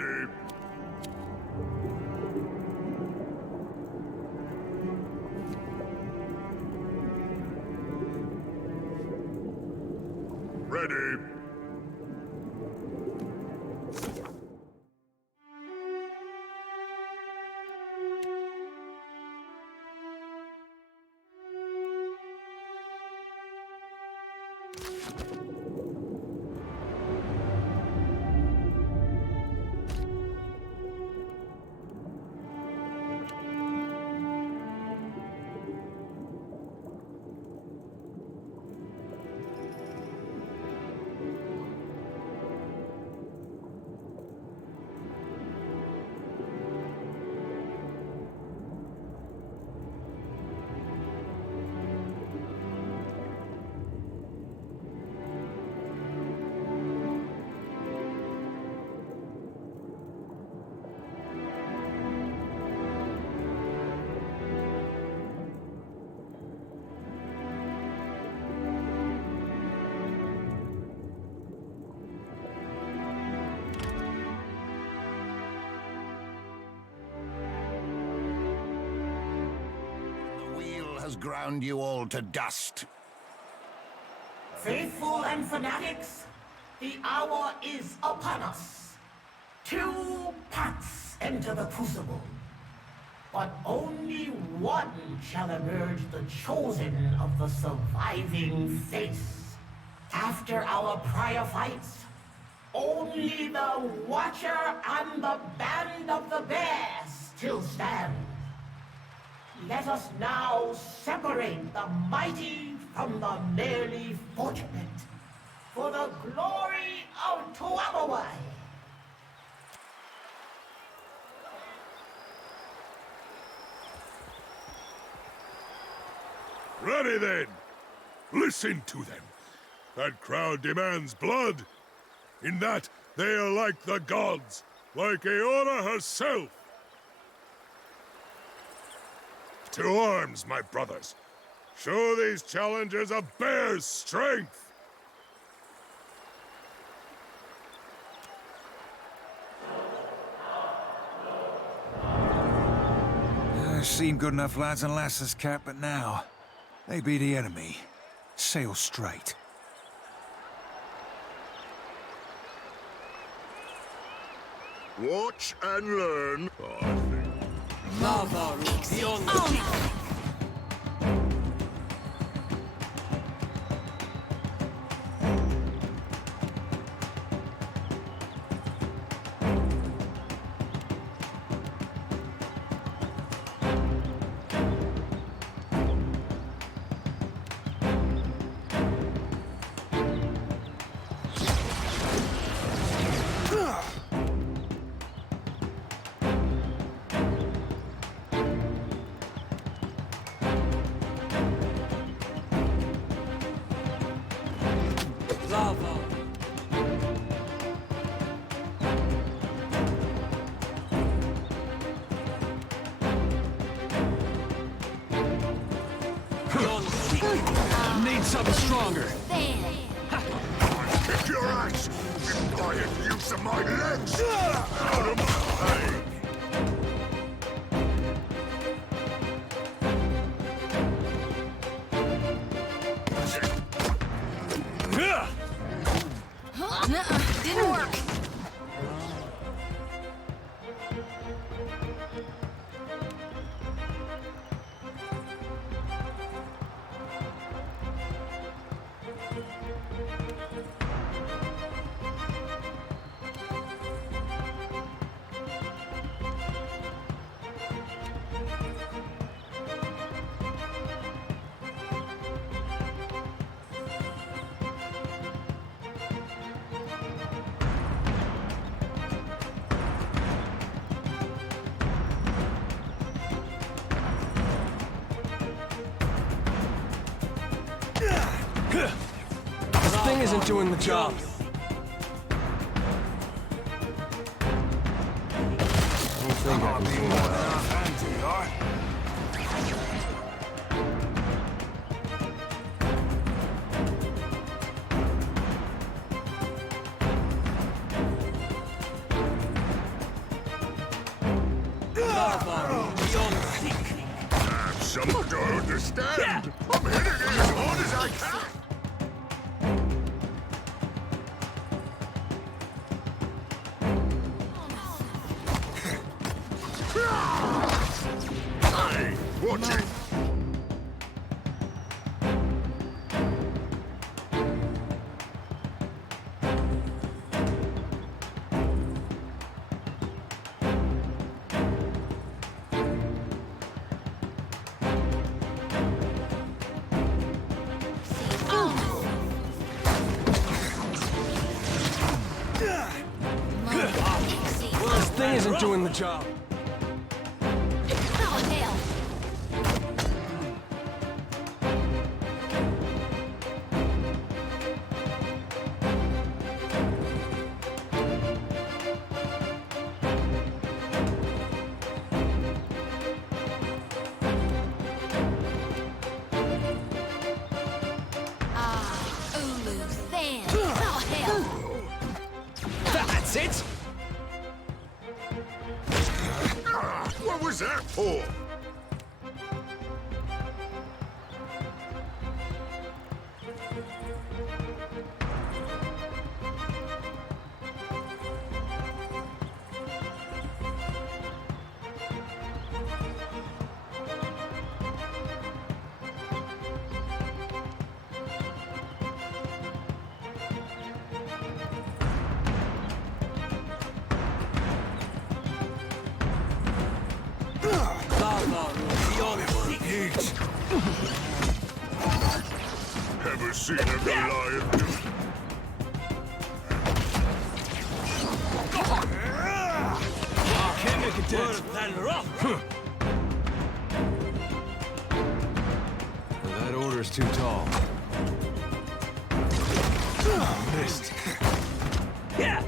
Ready. Ready. Has ground you all to dust. Faithful and fanatics, the hour is upon us. 2 paths enter the crucible, but only one shall emerge the chosen of the surviving face. After our prior fights, only the Watcher and the Band of the Bear still stand. Let us now separate the mighty from the merely fortunate, for the glory of Tuamawai. Ready then! Listen to them! That crowd demands blood! In that, they are like the gods, like Aeona herself! To arms, my brothers! Show these challengers a bear's strength! Seem good enough lads and lasses, Cap, but now they be the enemy. Sail straight. Watch and learn. Lava beyond. Lava. Need something stronger. Kick your ass! Defiant use of my legs! Out of my way! Didn't work. This thing isn't doing the job. Don't think I can do that. Lava beyond seek. Some don't understand. I'm hitting it as hard as I can. Hey, watch it. This thing isn't doing the job. Oh, hell. Ulu, Than. Oh, hell. That's it! What was that for? Lava beyond seek. Ever seen a Goliath do? Can't make a dent. Worse than rock. That order's too tall. Missed. Yeah.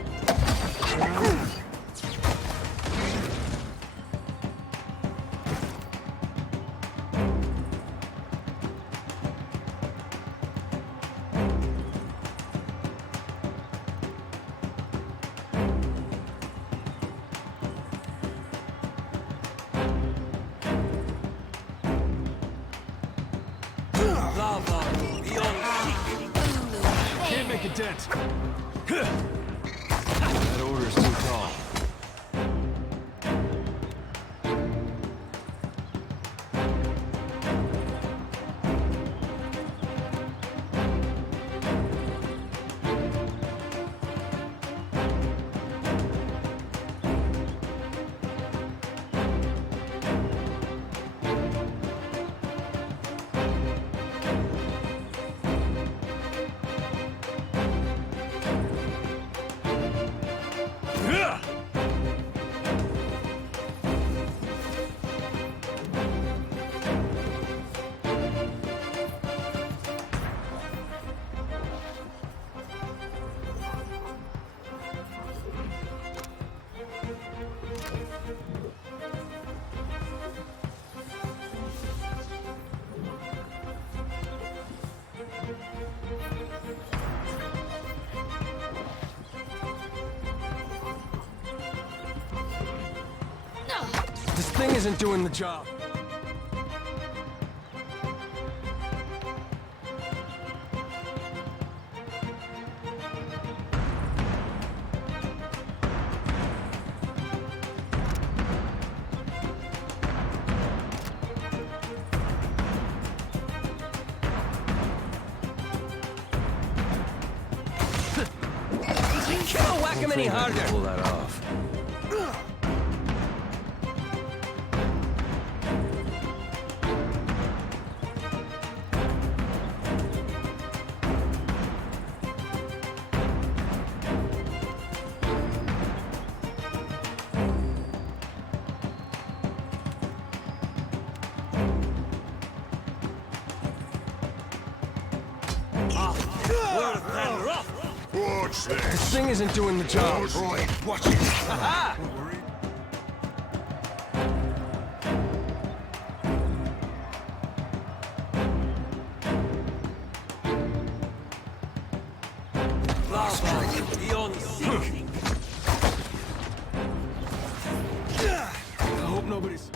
Lava beyond seek. Ulu, Can't Than. make a dent. That order's too tall. This thing isn't doing the job. Can't whack him any harder. Pull that off. Worse than rock. Watch This this. thing isn't doing the job. Boy, watch it. Aha! Lava beyond seek. I hope nobody notice.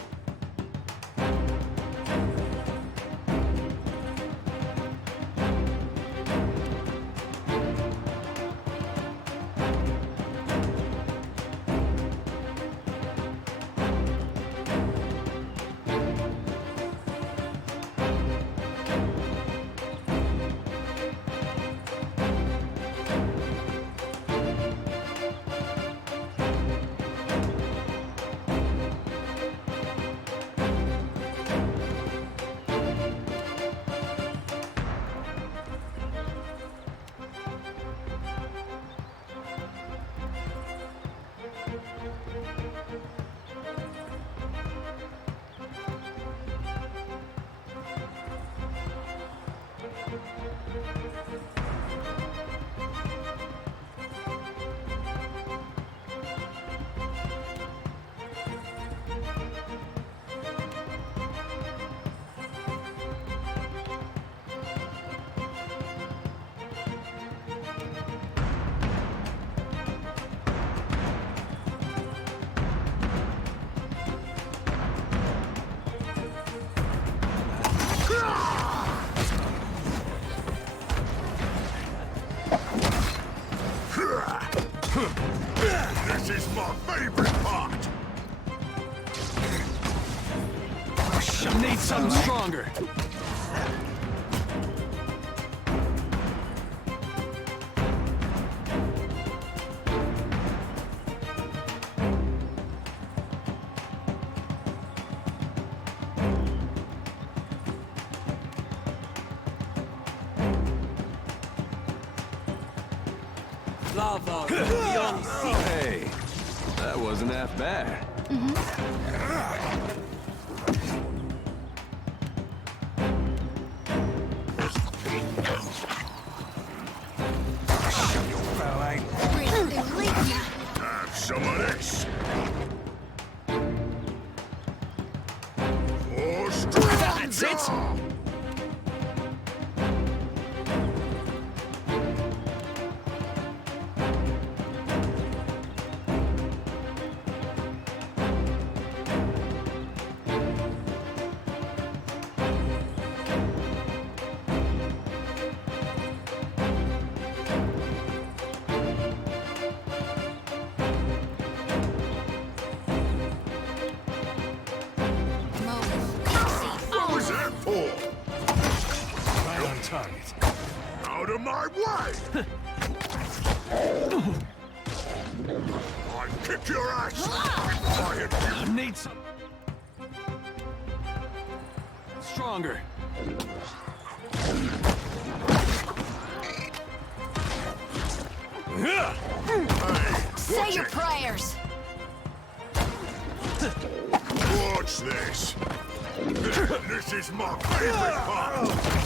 This is my favorite part! Need something stronger. Lava beyond sea. Hey, that wasn't half bad. Have some of this! For strength! That's it. What was that for? Right on target. Out of my way! I kick your ass! Quiet, you Need some. Stronger. Say your prayers. watch this! This is my favorite part!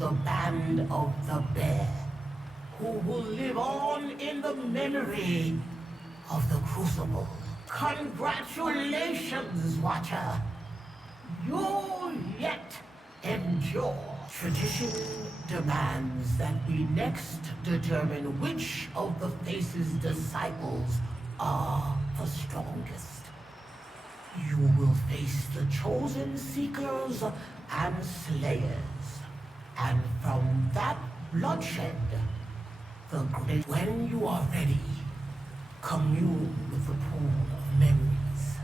the Band of the Bear, who will live on in the memory of the Crucible. Congratulations, Watcher. You'll yet endure. Tradition demands that we next determine which of the Face's disciples are the strongest. You will face the Chosen Seekers and Slayers. And from that bloodshed, the great... When you are ready, commune with the pool of memories.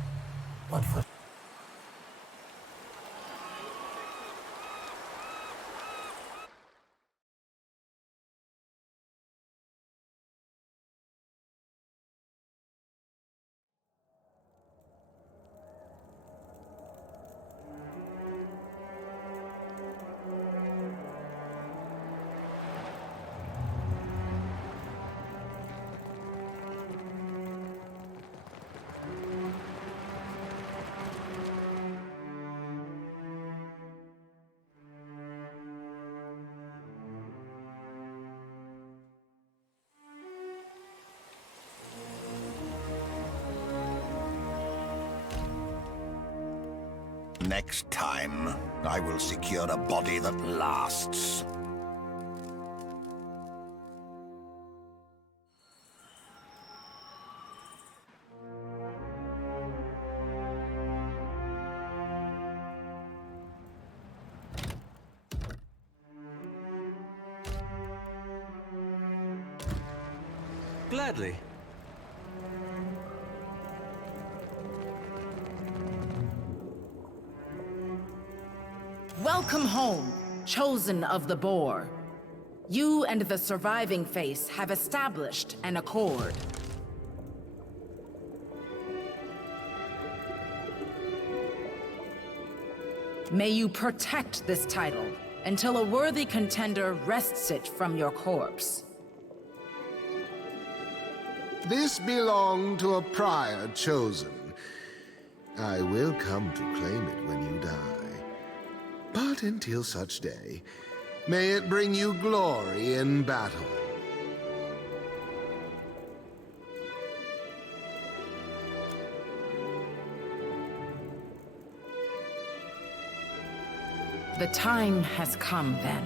But for... Next time, I will secure a body that lasts. Gladly. Welcome home, Chosen of the Boar. You and the surviving Face have established an accord. May you protect this title until a worthy contender wrests it from your corpse. This belonged to a prior Chosen. I will come to claim it when you die. But until such day, may it bring you glory in battle. The time has come, then,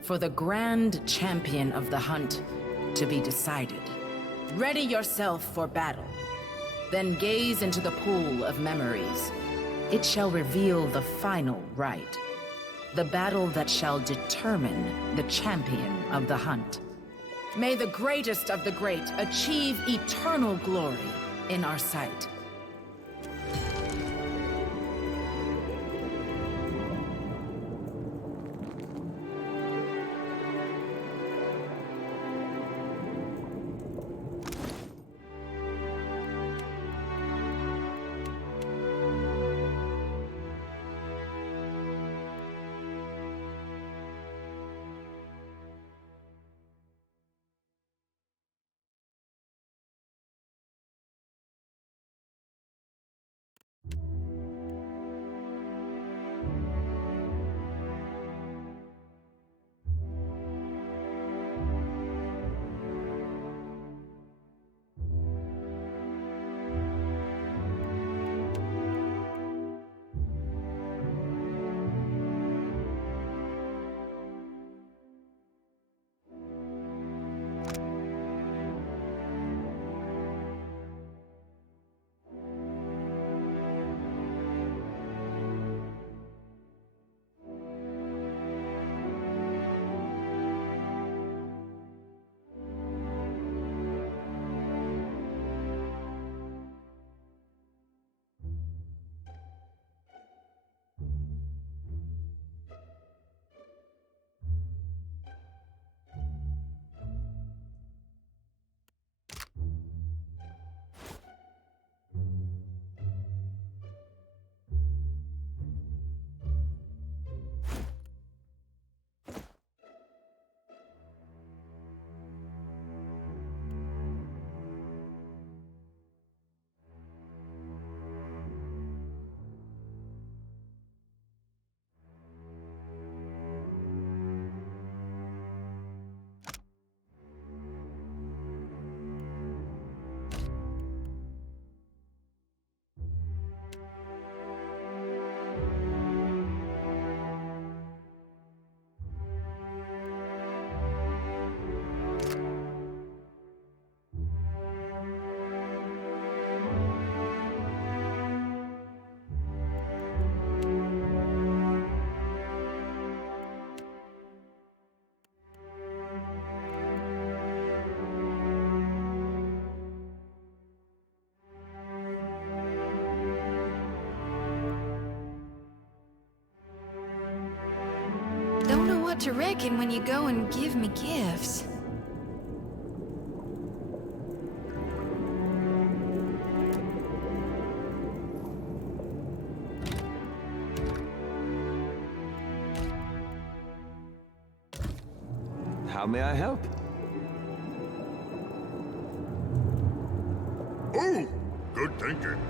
for the grand champion of the hunt to be decided. Ready yourself for battle. Then gaze into the pool of memories. It shall reveal the final right. The battle that shall determine the champion of the hunt. May the greatest of the great achieve eternal glory in our sight. what to reckon when you go and give me gifts. How may I help? Oh, good thinking.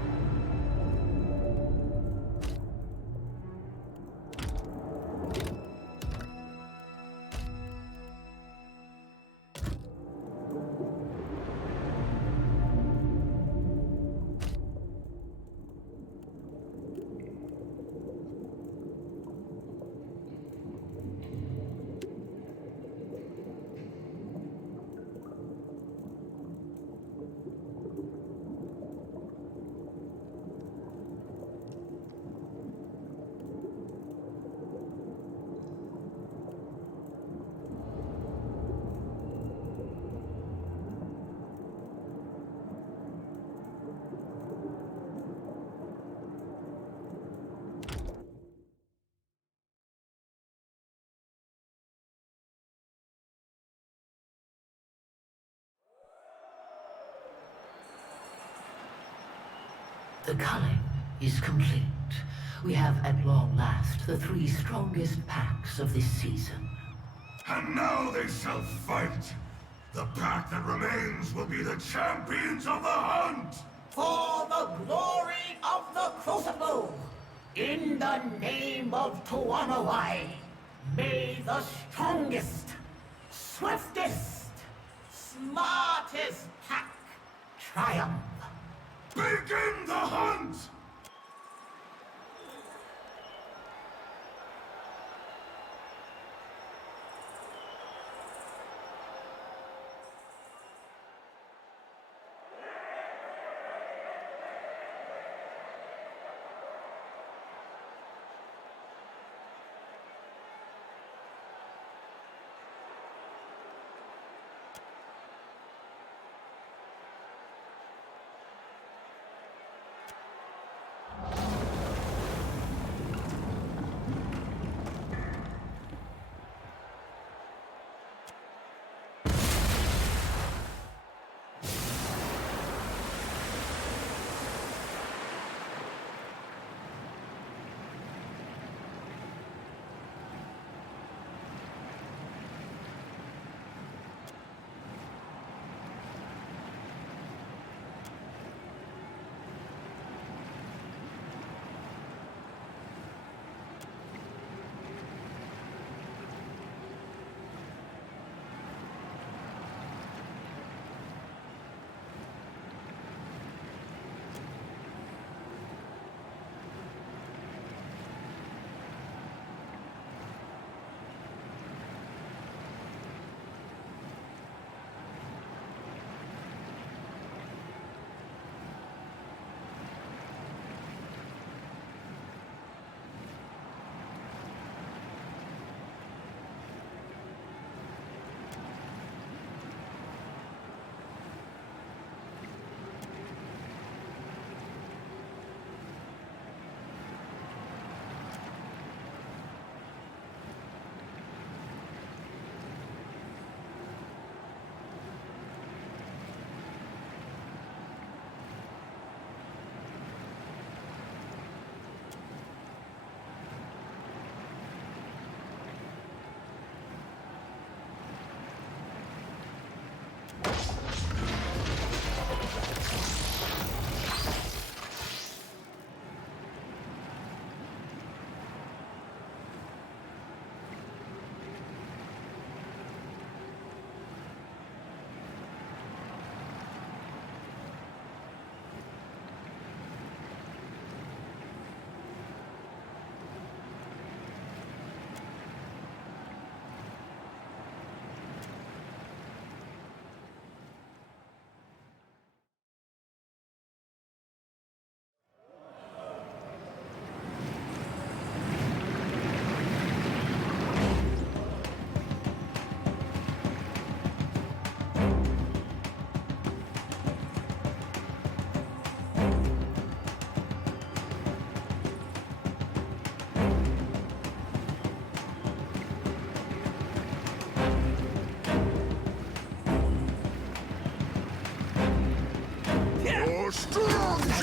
The culling is complete. We have at long last the 3 strongest packs of this season. And now they shall fight. The pack that remains will be the champions of the hunt! For the glory of the Crucible, in the name of Tuanawai, may the strongest, swiftest, smartest pack triumph. Begin the hunt!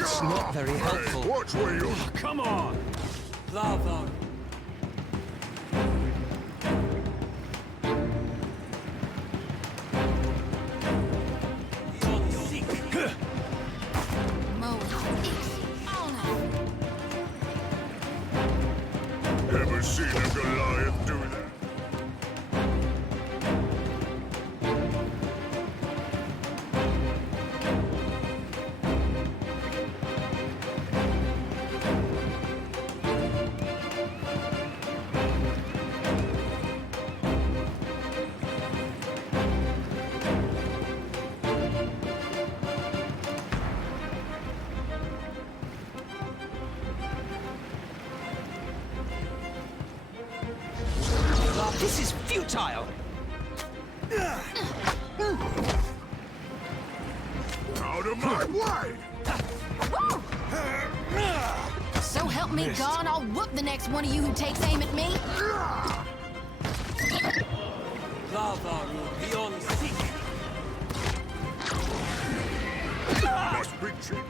That's not very helpful. Watch where you... Come on! Lava. Ever seen a Goliath do that? This is futile. Out of my way! So help me God, I'll whoop the next one of you who takes aim at me. Lava beyond seek. Must be cheap.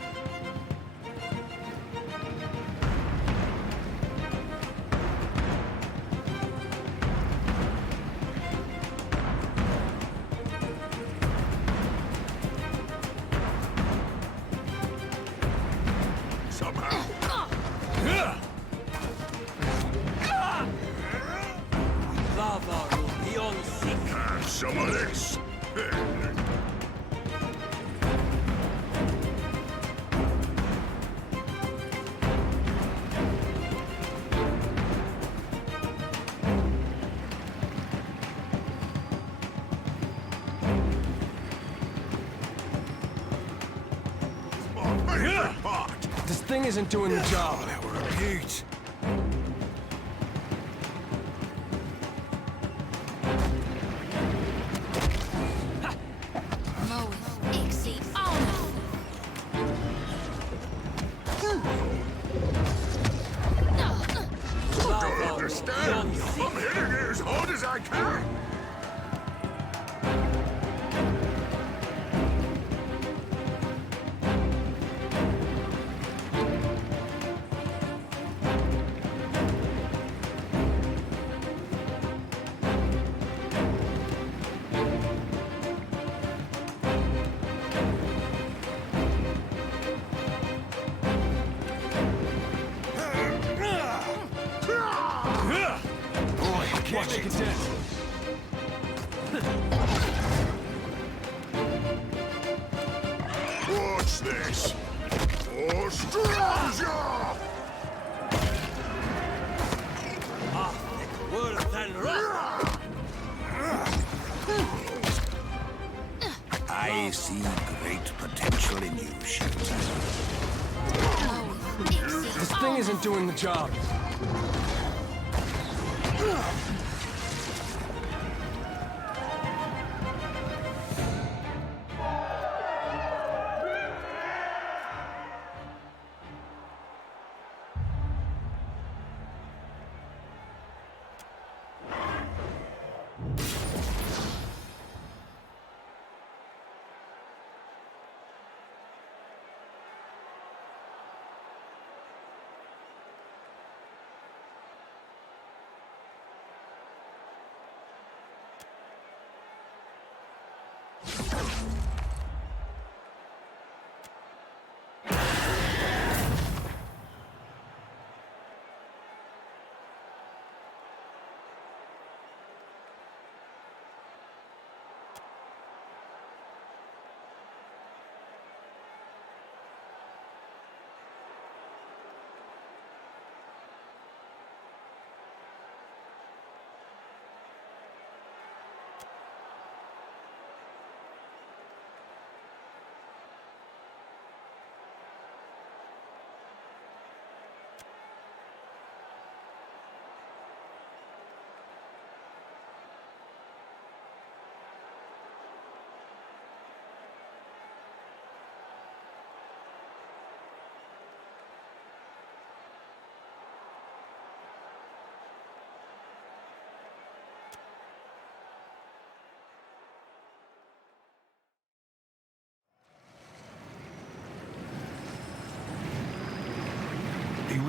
Lava beyond seek. Some of this. This thing isn't doing the job. That were a beaut. Don't understand. I'm hitting it as hard as I can. Can't make it dead. Watch this. Australia! Worse than rock. I see great potential in you, Shelter. This thing isn't doing the job.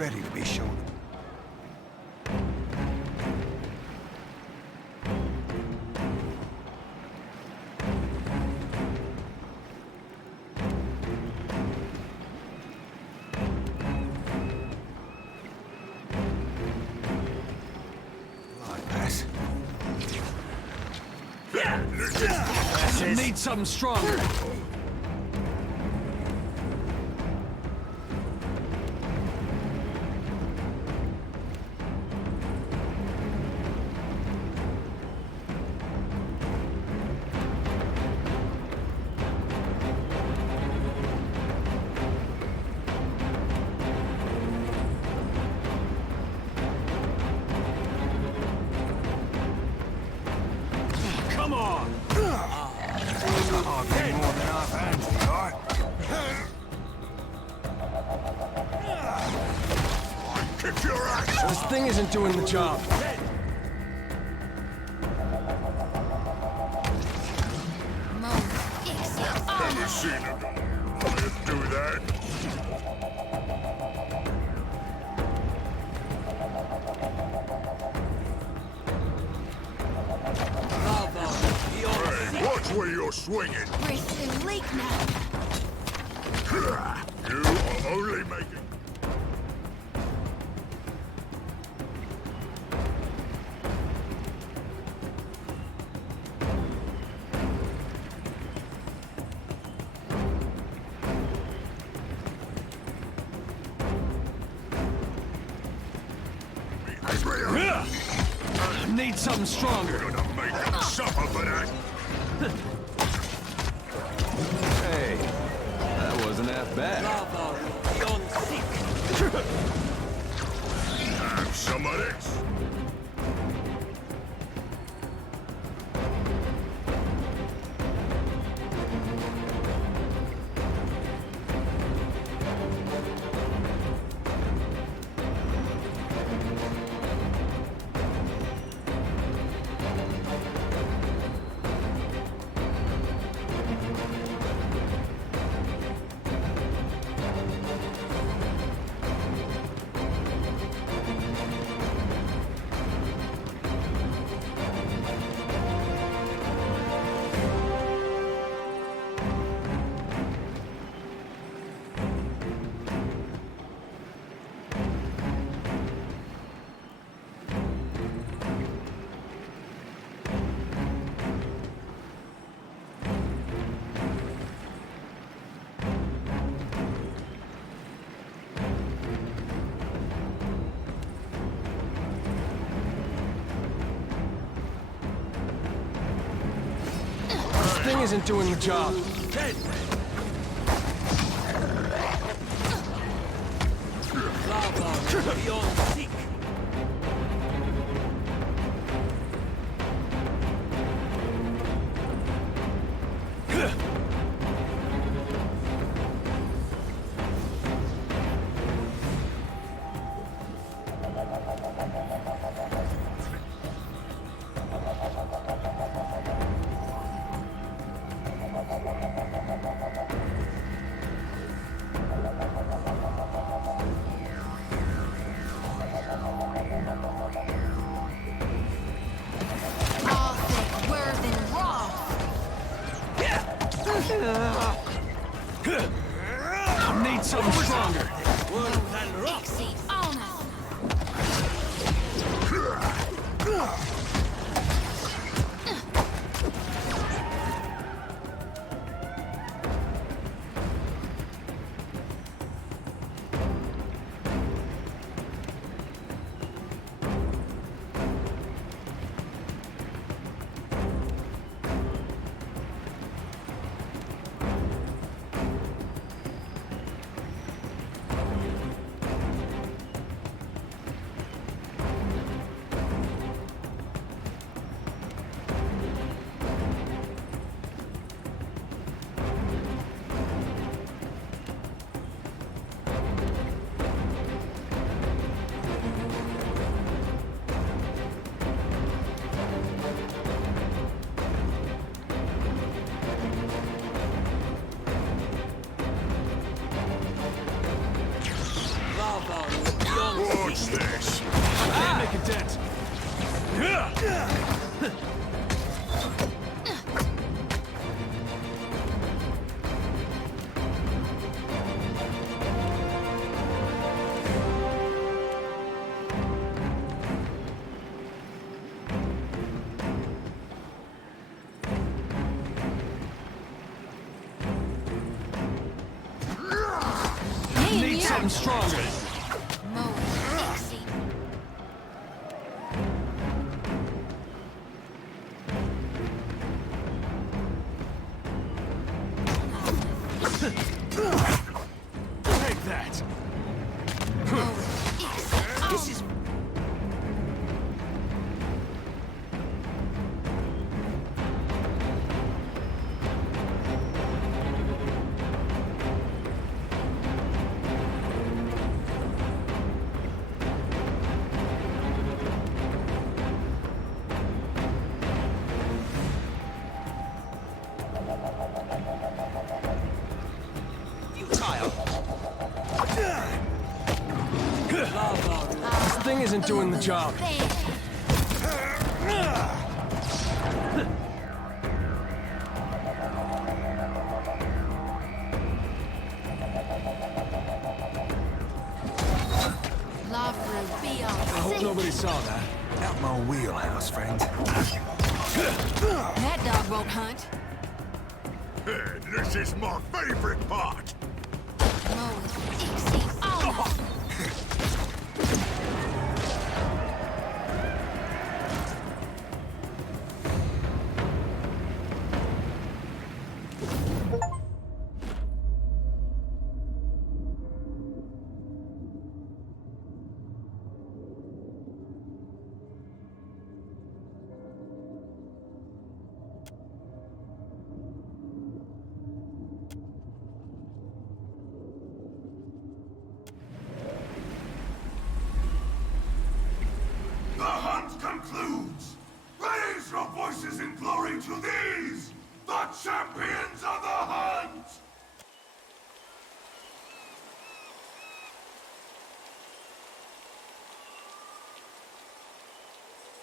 ready to be shown. Need something stronger. Come on! Hardly more than half hands, we are. Kick your ass! This thing isn't doing the job. Never seen him. Let's do that. Hey, watch where you're swinging. We're leak now. You are only making... Need something stronger. Gonna make him suffer for that. Hey, that wasn't half bad. Lava beyond seek. Have some of this. This thing isn't doing the job. Lava beyond seek. Need something stronger. Worse than rock. On us. Need something stronger. Mo, Dixie. Take that. Mo, Dixie. This is This thing isn't doing the job. Love be I hope nobody saw that. Out my wheelhouse, friend. That dog won't hunt. This is my favorite part. Mo, Dixie. Oh, The hunt concludes. Raise your voices in glory to these, the champions of the hunt!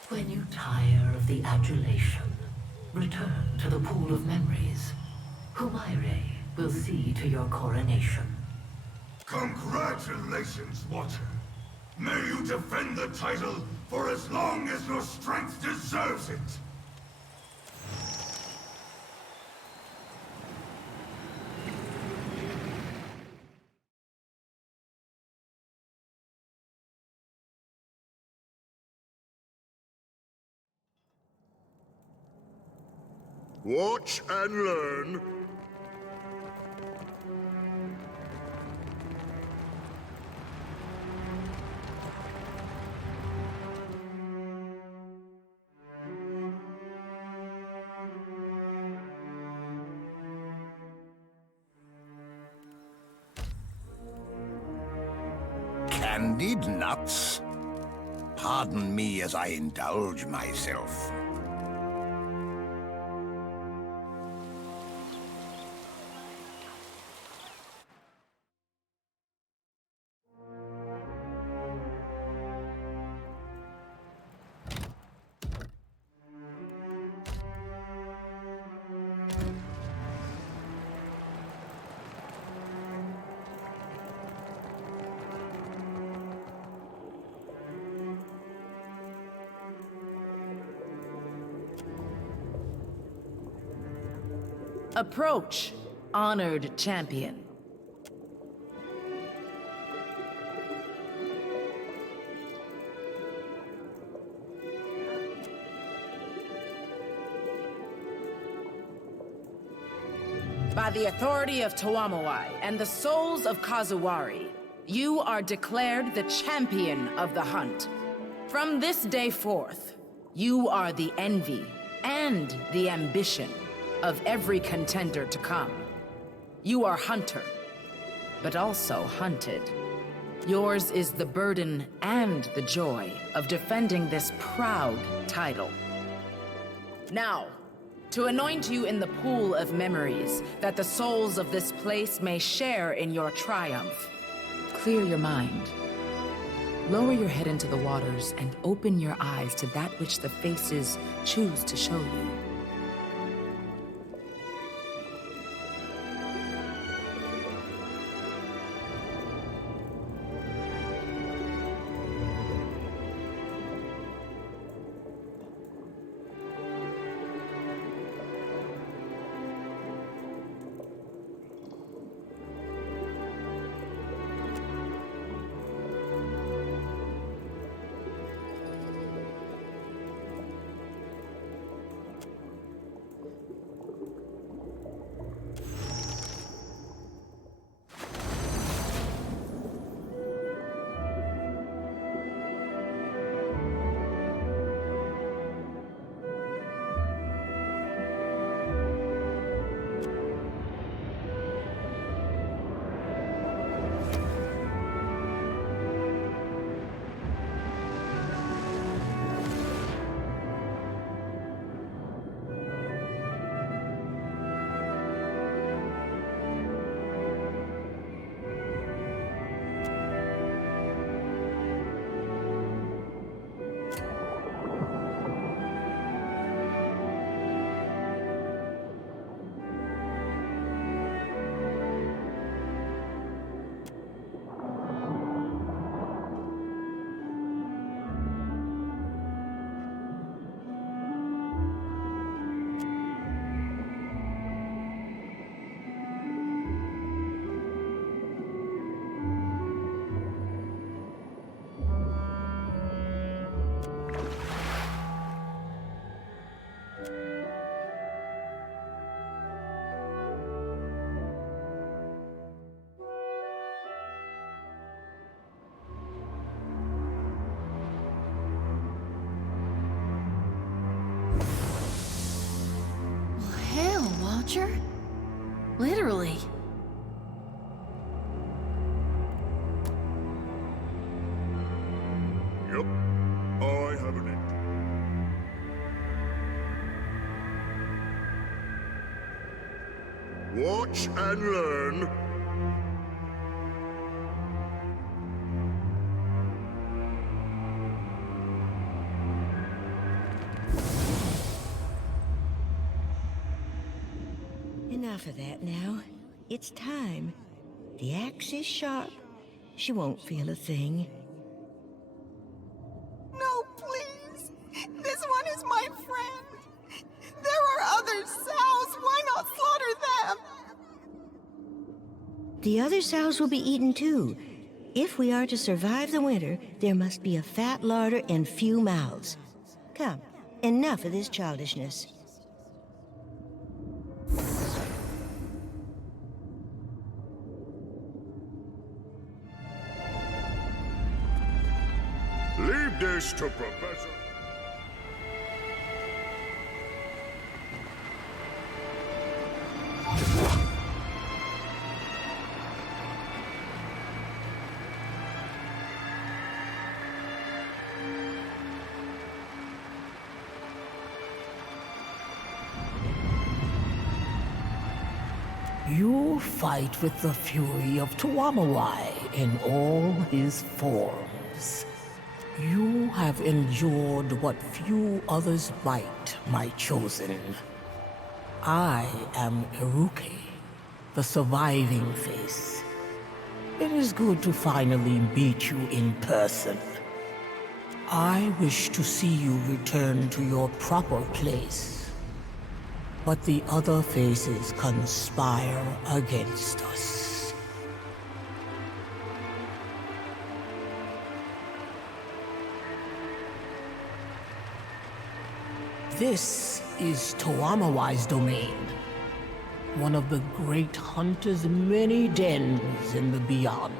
When you tire of the adulation, return to the pool of memories. Humaire will see to your coronation. Congratulations, Watcher. May you defend the title for as long as your strength deserves it. Watch and learn. Candied nuts? Pardon me as I indulge myself. Approach, honored champion. By the authority of Toamowai and the souls of Kazuwari, you are declared the champion of the hunt. From this day forth, you are the envy and the ambition of every contender to come. You are hunter, but also hunted. Yours is the burden and the joy of defending this proud title. Now, to anoint you in the pool of memories that the souls of this place may share in your triumph, clear your mind. Lower your head into the waters and open your eyes to that which the faces choose to show you. Watcher? Literally. Yep, I have an it. Watch and learn. Enough of that now. It's time. The axe is sharp. She won't feel a thing. No, please! This one is my friend! There are other sows! Why not slaughter them? The other sows will be eaten too. If we are to survive the winter, there must be a fat larder and few mouths. Come, enough of this childishness. Leave this to Professor... You fight with the fury of Tuamawai in all his forms. You have endured what few others might, my chosen. I am Iruke, the surviving face. It is good to finally meet you in person. I wish to see you return to your proper place. But the other faces conspire against us. This is Tuamawai's domain, one of the great hunter's many dens in the beyond.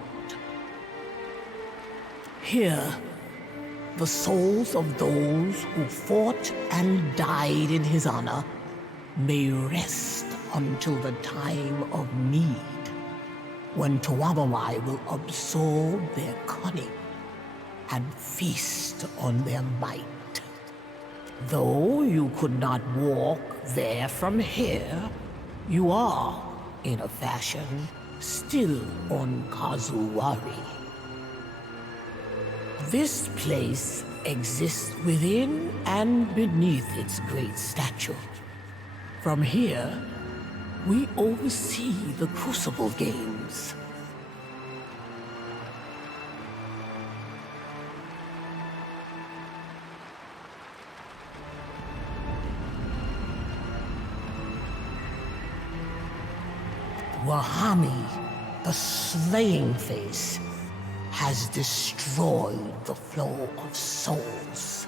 Here, the souls of those who fought and died in his honor may rest until the time of need, when Tuamawai will absorb their cunning and feast on their might. Though you could not walk there from here, you are, in a fashion, still on Kazuwari. This place exists within and beneath its great statue. From here, we oversee the Crucible Games. Wahami, the Slaying Face, has destroyed the flow of souls.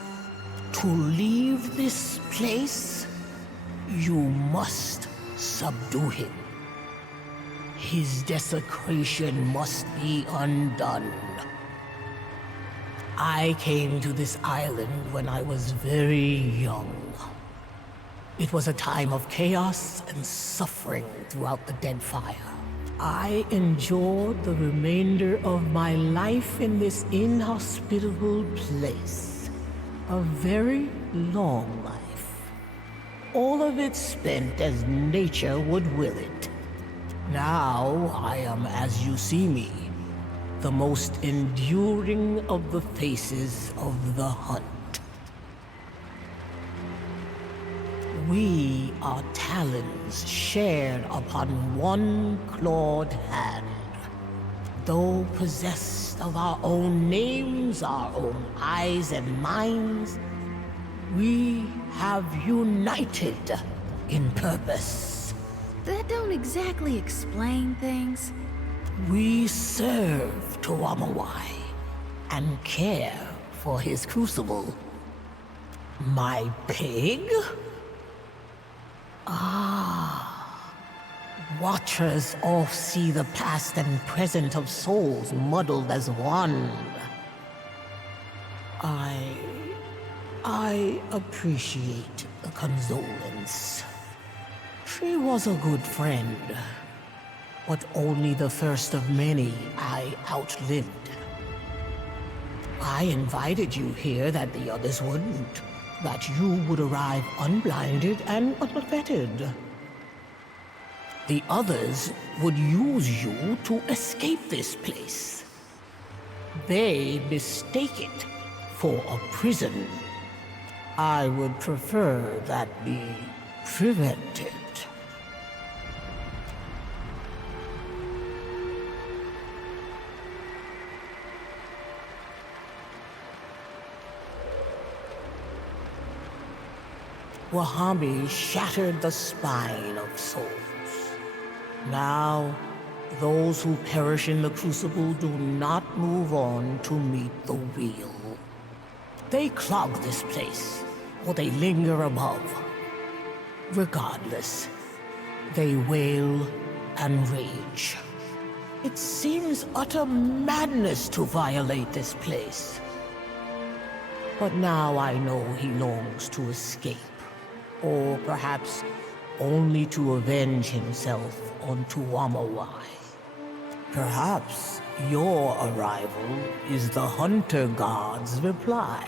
To leave this place, you must subdue him. His desecration must be undone. I came to this island when I was very young. It was a time of chaos and suffering throughout the Deadfire. I endured the remainder of my life in this inhospitable place. A very long life. All of it spent as nature would will it. Now I am as you see me, the most enduring of the faces of the hunt. We are talons shared upon one clawed hand. Though possessed of our own names, our own eyes and minds, we have united in purpose. That don't exactly explain things. We serve Tuamawai and care for his crucible. My pig? Watchers all see the past and present of souls muddled as one. I appreciate the condolence. She was a good friend, but only the first of many I outlived. I invited you here that the others wouldn't. That you would arrive unblinded and unfettered. The others would use you to escape this place. They mistake it for a prison. I would prefer that be prevented. Wahami shattered the spine of souls. Now, those who perish in the Crucible do not move on to meet the wheel. They clog this place, or they linger above. Regardless, they wail and rage. It seems utter madness to violate this place. But now I know he longs to escape. Or perhaps only to avenge himself on Tuamawai. Perhaps your arrival is the Hunter God's reply.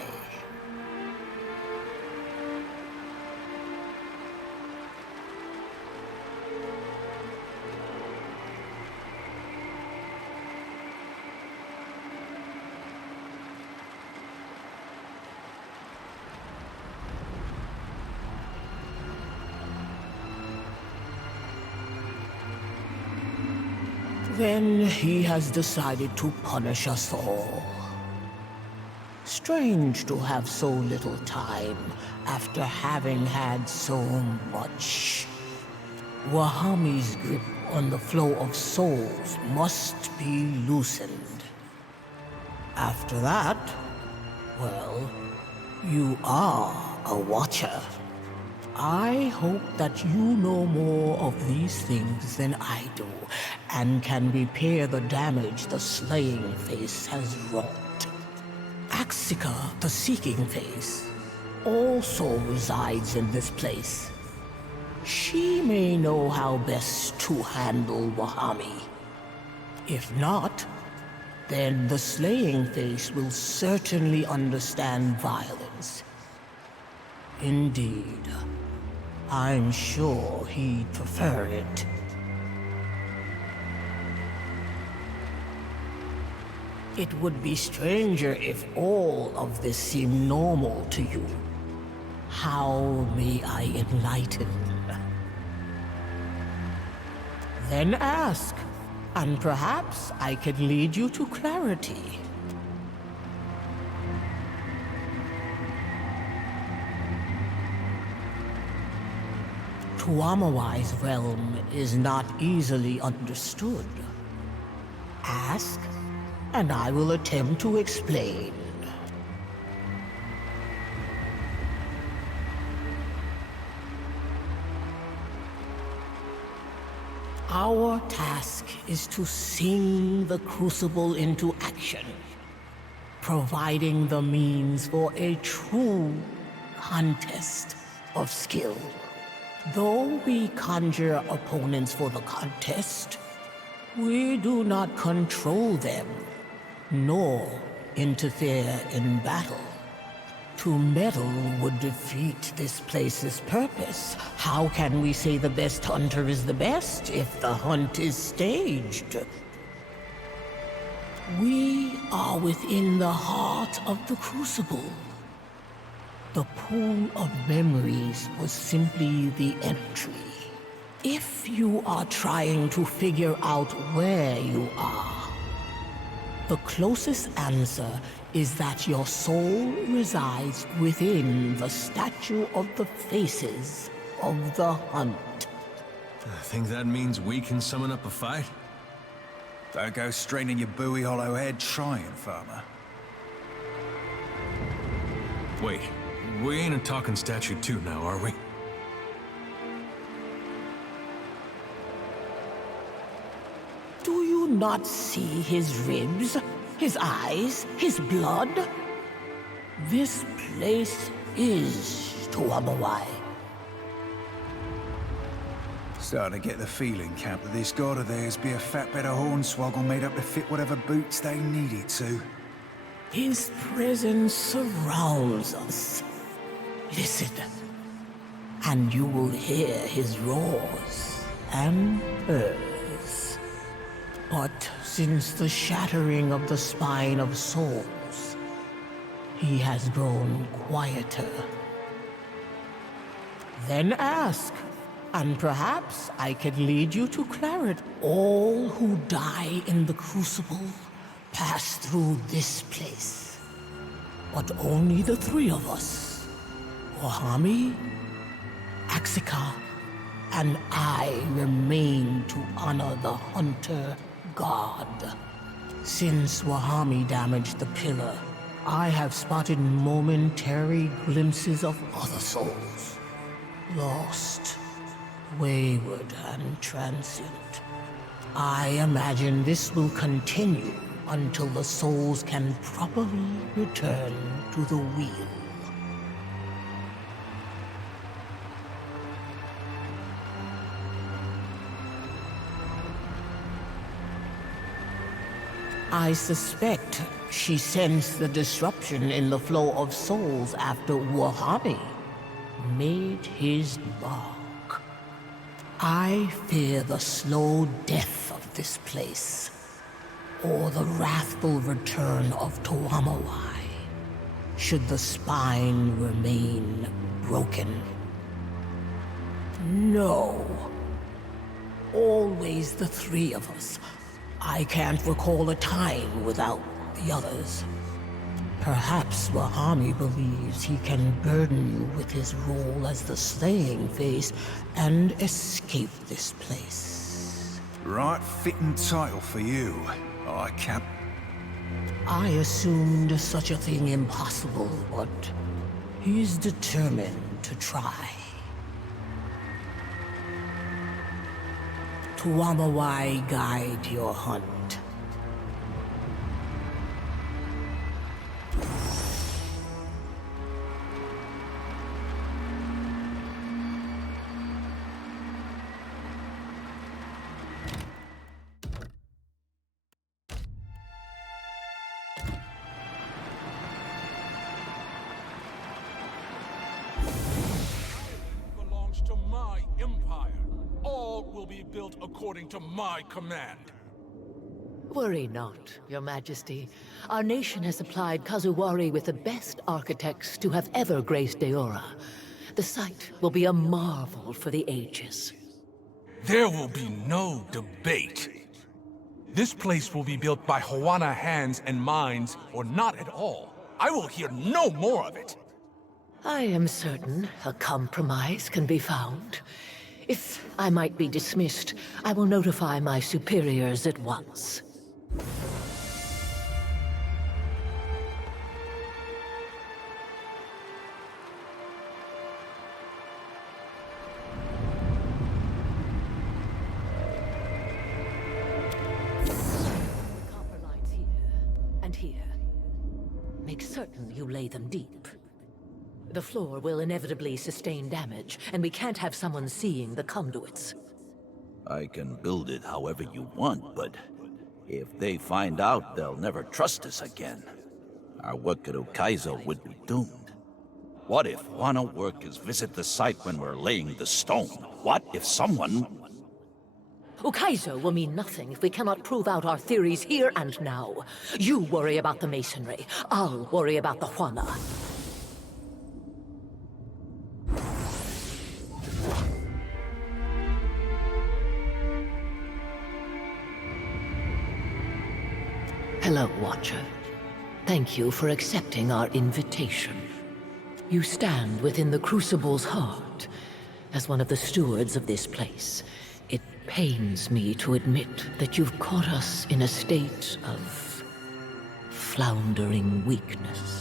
Then he has decided to punish us all. Strange to have so little time after having had so much. Wahami's grip on the flow of souls must be loosened. After that, well, you are a Watcher. I hope that you know more of these things than I do, and can repair the damage the Slaying Face has wrought. Axika, the Seeking Face, also resides in this place. She may know how best to handle Wahami. If not, then the Slaying Face will certainly understand violence. Indeed, I'm sure he'd prefer it. It would be stranger if all of this seemed normal to you. How may I enlighten? Then ask, and perhaps I can lead you to clarity. Tuamawai's realm is not easily understood. Ask, and I will attempt to explain. Our task is to sing the Crucible into action, providing the means for a true contest of skill. Though we conjure opponents for the contest, we do not control them, nor interfere in battle. To meddle would defeat this place's purpose. How can we say the best hunter is the best if the hunt is staged? We are within the heart of the Crucible. The pool of memories was simply the entry. If you are trying to figure out where you are, the closest answer is that your soul resides within the statue of the faces of the hunt. I think that means we can summon up a fight? Don't go straining your buoy hollow head trying, farmer. Wait, we ain't a talking statue too now, are we? Do you not see his ribs, his eyes, his blood? This place is Tuamawai. Starting to get the feeling, Cap, that this god of theirs be a fat bed of hornswoggle made up to fit whatever boots they needed to. His presence surrounds us. Listen, and you will hear his roars and purrs. But since the shattering of the spine of souls, he has grown quieter. Then ask, and perhaps I can lead you to clarity. All who die in the Crucible pass through this place. But only the three of us, Wahami, Axika, and I remain to honor the Hunter God. Since Wahami damaged the pillar, I have spotted momentary glimpses of other souls. Lost, wayward, and transient. I imagine this will continue until the souls can properly return to the wheel. I suspect she sensed the disruption in the flow of souls after Wahami made his mark. I fear the slow death of this place, or the wrathful return of Tuamawai, should the spine remain broken. No. Always the three of us. I can't recall a time without the others. Perhaps Wahami believes he can burden you with his role as the slaying face and escape this place. Right fitting title for you, I Cap. I assumed such a thing impossible, but he's determined to try. Tuamawai guide your hunt. Belongs to my empire. All will be built according to my command. Worry not, Your Majesty. Our nation has supplied Kazuwari with the best architects to have ever graced Deora. The site will be a marvel for the ages. There will be no debate. This place will be built by Huana hands and minds, or not at all. I will hear no more of it. I am certain a compromise can be found. If I might be dismissed, I will notify my superiors at once. Copper lines here and here. Make certain you lay them deep. The floor will inevitably sustain damage, and we can't have someone seeing the conduits. I can build it however you want, but if they find out, they'll never trust us again. Our work at Ukaizo would be doomed. What if Wano workers visit the site when we're laying the stone? What if someone... Ukaizo will mean nothing if we cannot prove out our theories here and now. You worry about the masonry. I'll worry about the Huana. Hello, Watcher. Thank you for accepting our invitation. You stand within the Crucible's heart. As one of the stewards of this place, it pains me to admit that you've caught us in a state of floundering weakness.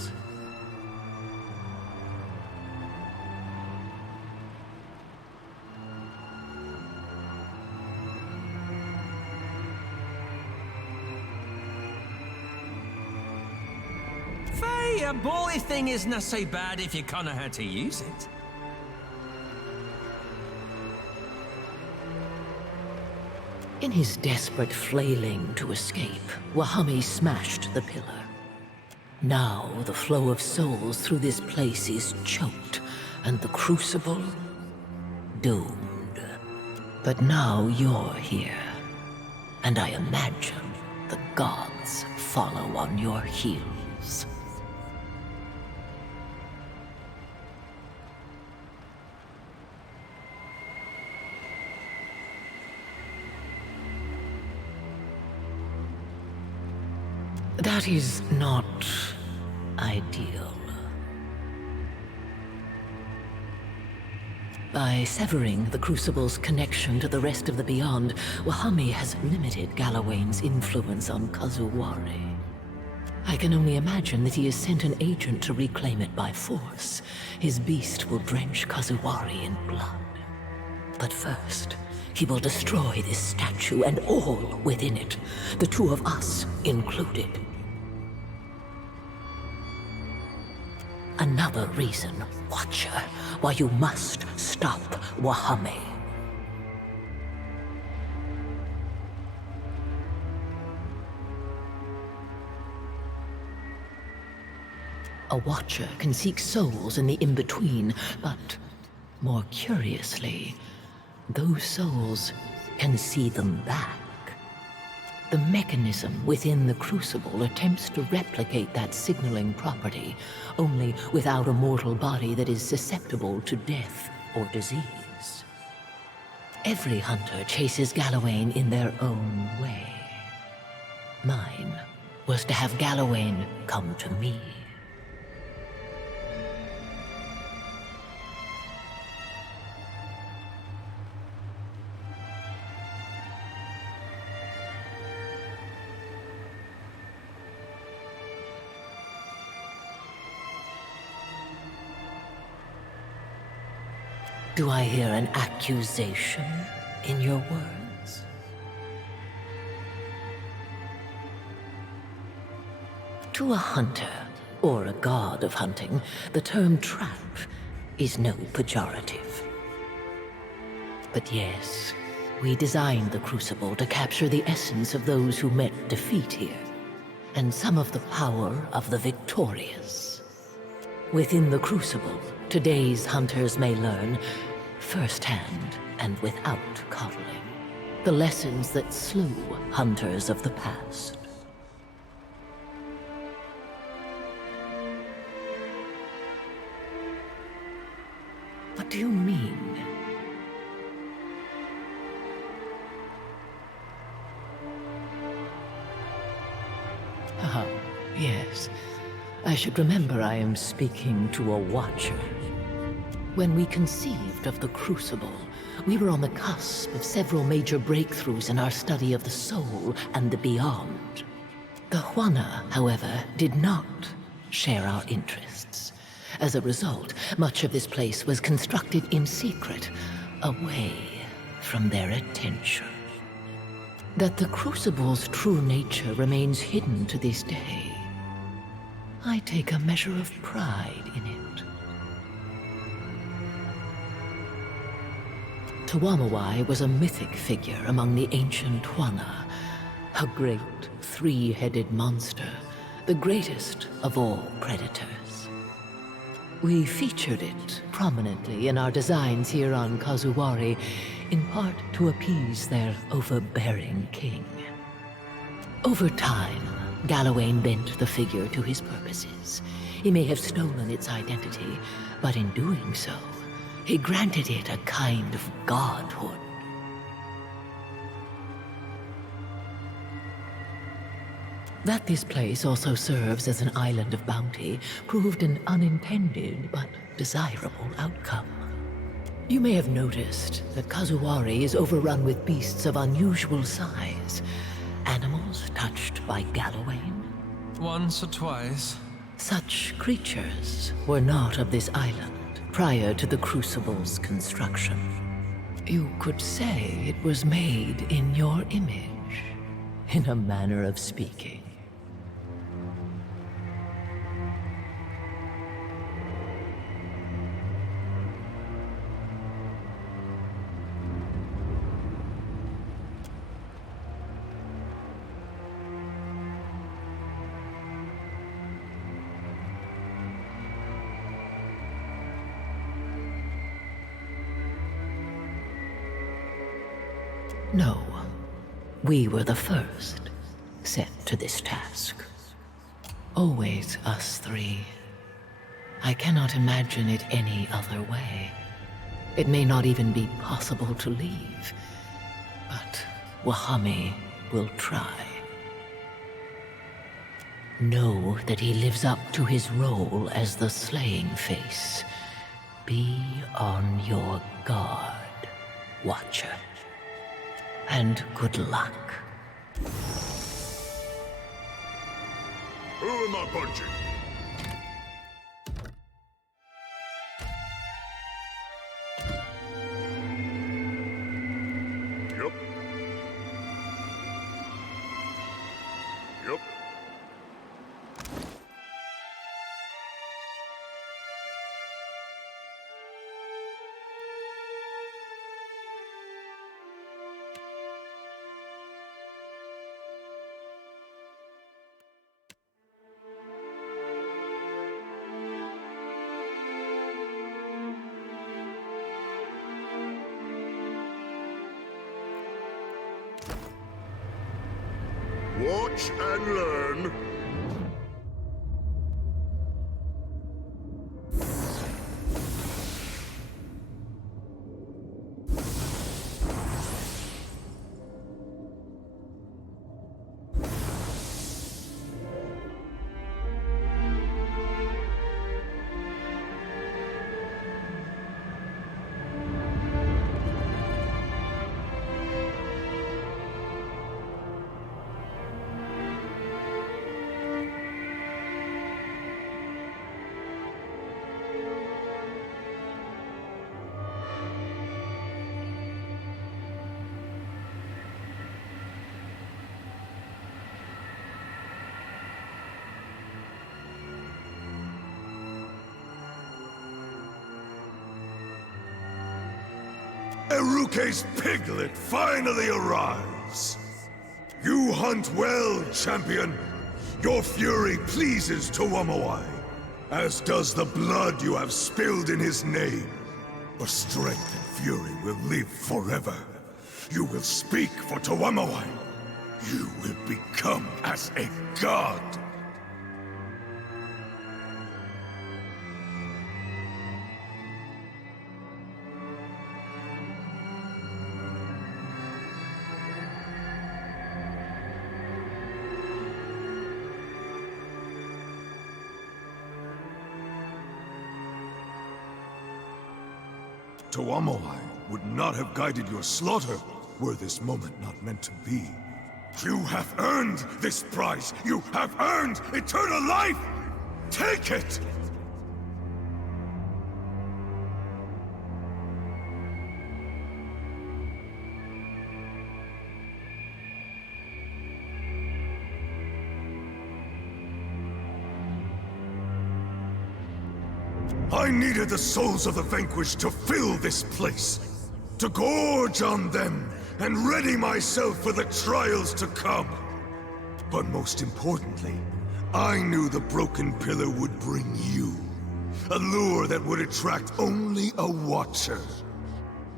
A boy thing isn't so bad if you kinda how to use it. In his desperate flailing to escape, Wahami smashed the pillar. Now the flow of souls through this place is choked, and the Crucible doomed. But now you're here, and I imagine the gods follow on your heels. That is not ideal. By severing the Crucible's connection to the rest of the Beyond, Wahami has limited Galawain's influence on Kazuwari. I can only imagine that he has sent an agent to reclaim it by force. His beast will drench Kazuwari in blood. But first, he will destroy this statue and all within it, the two of us included. Another reason, Watcher, why you must stop Wahami. A Watcher can seek souls in the in-between, but more curiously, those souls can see them back. The mechanism within the Crucible attempts to replicate that signaling property, only without a mortal body that is susceptible to death or disease. Every hunter chases Galawain in their own way. Mine was to have Galawain come to me. Do I hear an accusation in your words? To a hunter, or a god of hunting, the term trap is no pejorative. But yes, we designed the Crucible to capture the essence of those who met defeat here, and some of the power of the victorious. Within the Crucible, today's hunters may learn, firsthand and without coddling, The lessons that slew hunters of the past. What do you mean? Ah, yes. I should remember I am speaking to a Watcher. When we conceived of the Crucible, we were on the cusp of several major breakthroughs in our study of the soul and the beyond. The Huana, however, did not share our interests. As a result, much of this place was constructed in secret, away from their attention. That the Crucible's true nature remains hidden to this day, I take a measure of pride in it. Tuamawai was a mythic figure among the ancient Huana, a great three-headed monster, the greatest of all predators. We featured it prominently in our designs here on Kazuwari, in part to appease their overbearing king. Over time, Galawain bent the figure to his purposes. He may have stolen its identity, but in doing so, he granted it a kind of godhood. That this place also serves as an island of bounty proved an unintended but desirable outcome. You may have noticed that Kazuwari is overrun with beasts of unusual size. Animals touched by Galawain. Once or twice. Such creatures were not of this island prior to the Crucible's construction. You could say it was made in your image, in a manner of speaking. No, we were the first set to this task. Always us three. I cannot imagine it any other way. It may not even be possible to leave, but Wahami will try. Know that he lives up to his role as the slaying face. Be on your guard, Watcher. And good luck. Who am I punching? Yup. Yup. Watch and learn. Eruke's piglet finally arrives! You hunt well, champion! Your fury pleases Tuamawai, as does the blood you have spilled in his name. But strength and fury will live forever. You will speak for Tuamawai. You will become as a god. Tuamawai would not have guided your slaughter were this moment not meant to be. You have earned this prize! You have earned eternal life! Take it! I needed the souls of the vanquished to fill this place, to gorge on them, and ready myself for the trials to come. But most importantly, I knew the broken pillar would bring you. A lure that would attract only a watcher.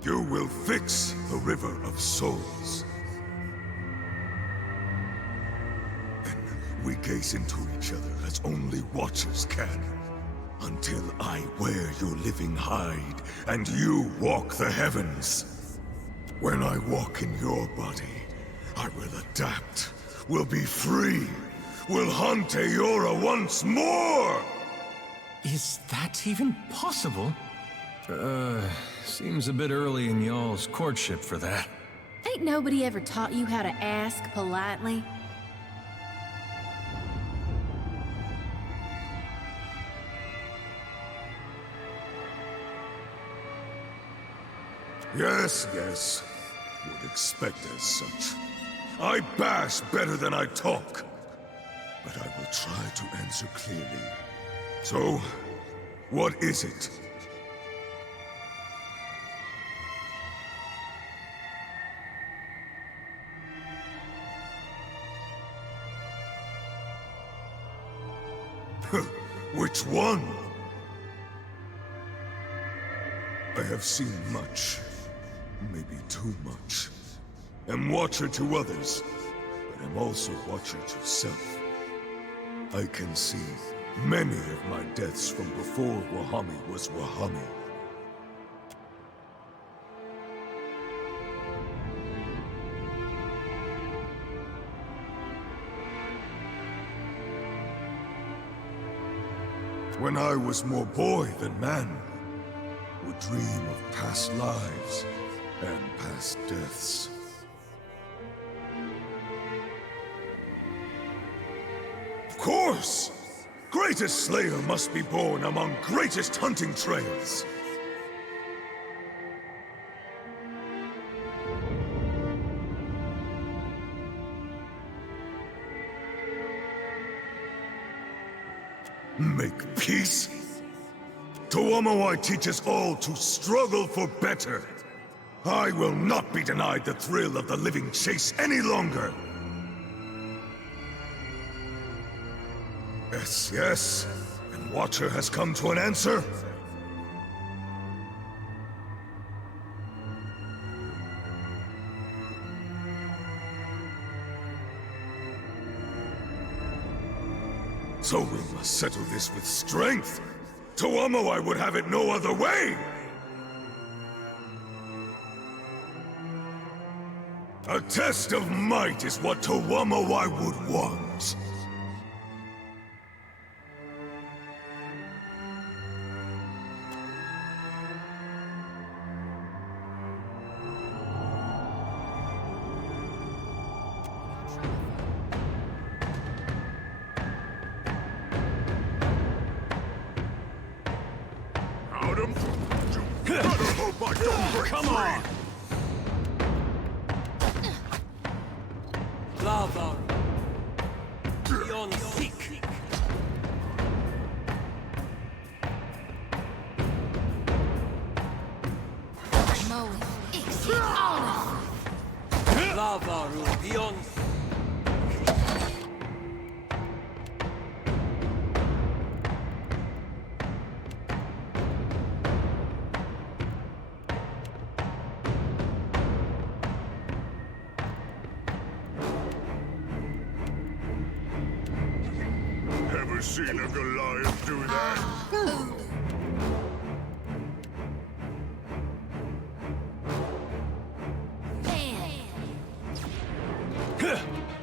You will fix the River of Souls. Then we gaze into each other as only watchers can. Until I wear your living hide, and you walk the heavens. When I walk in your body, I will adapt, will be free, will hunt Eora once more! Is that even possible? Seems a bit early in y'all's courtship for that. Ain't nobody ever taught you how to ask politely? Yes, yes. Would expect as such. I bash better than I talk. But I will try to answer clearly. So, what is it? Which one? I have seen much. Maybe too much. Am Watcher to others, but am also Watcher to self. I can see many of my deaths from before Wahami was Wahami. When I was more boy than man, would dream of past lives and past deaths. Of course! Greatest Slayer must be born among greatest hunting trails. Make peace? Tuamawai teaches all to struggle for better. I will not be denied the thrill of the living chase any longer. Yes, yes. And Watcher has come to an answer? So we must settle this with strength. Tuamawai would have it no other way! A test of might is what Tuamawai would want. Come on! Lava. Beyond seek. Moe, Ixie, on Lava beyond. seen a Goliath do that?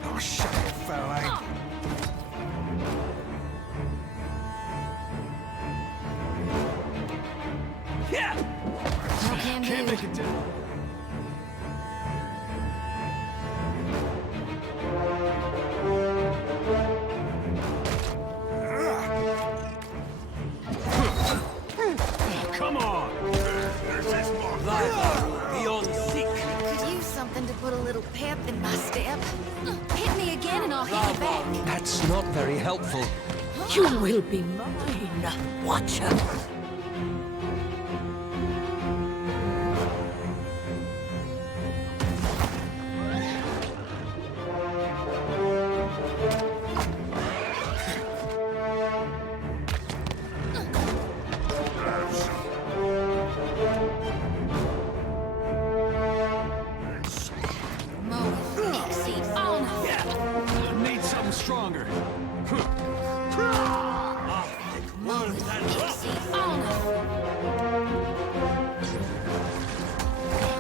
Oh, shut it, foul, eh? No can do. Can't make it down. Come on! Beyond seek. Could use something to put a little pep in my step. Hit me again and I'll hit you back. That's not very helpful. You will be mine, Watcher. Need something stronger.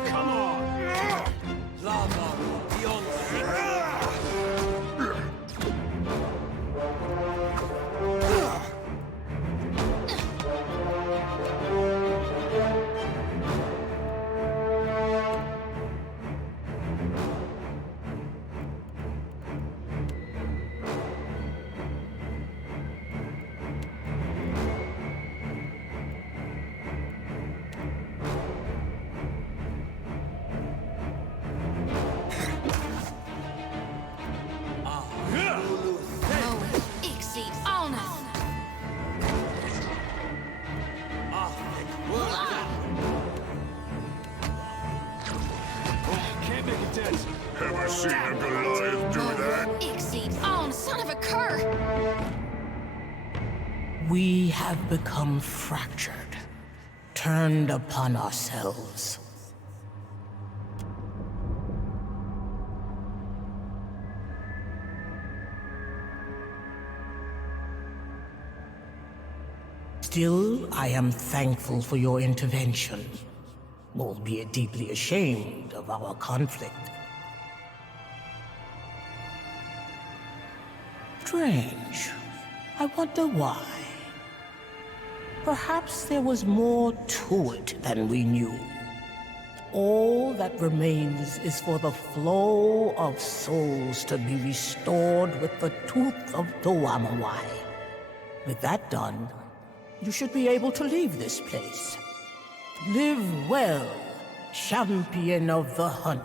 Come on! Lava, beyond Can't make it dead. Ever seen a Goliath do that? Exceed on, son of a cur! We have become fractured, turned upon ourselves. Still, I am thankful for your intervention, albeit deeply ashamed of our conflict. Strange. I wonder why. Perhaps there was more to it than we knew. All that remains is for the flow of souls to be restored with the Tooth of Toamawai. With that done, you should be able to leave this place. Live well, champion of the hunt.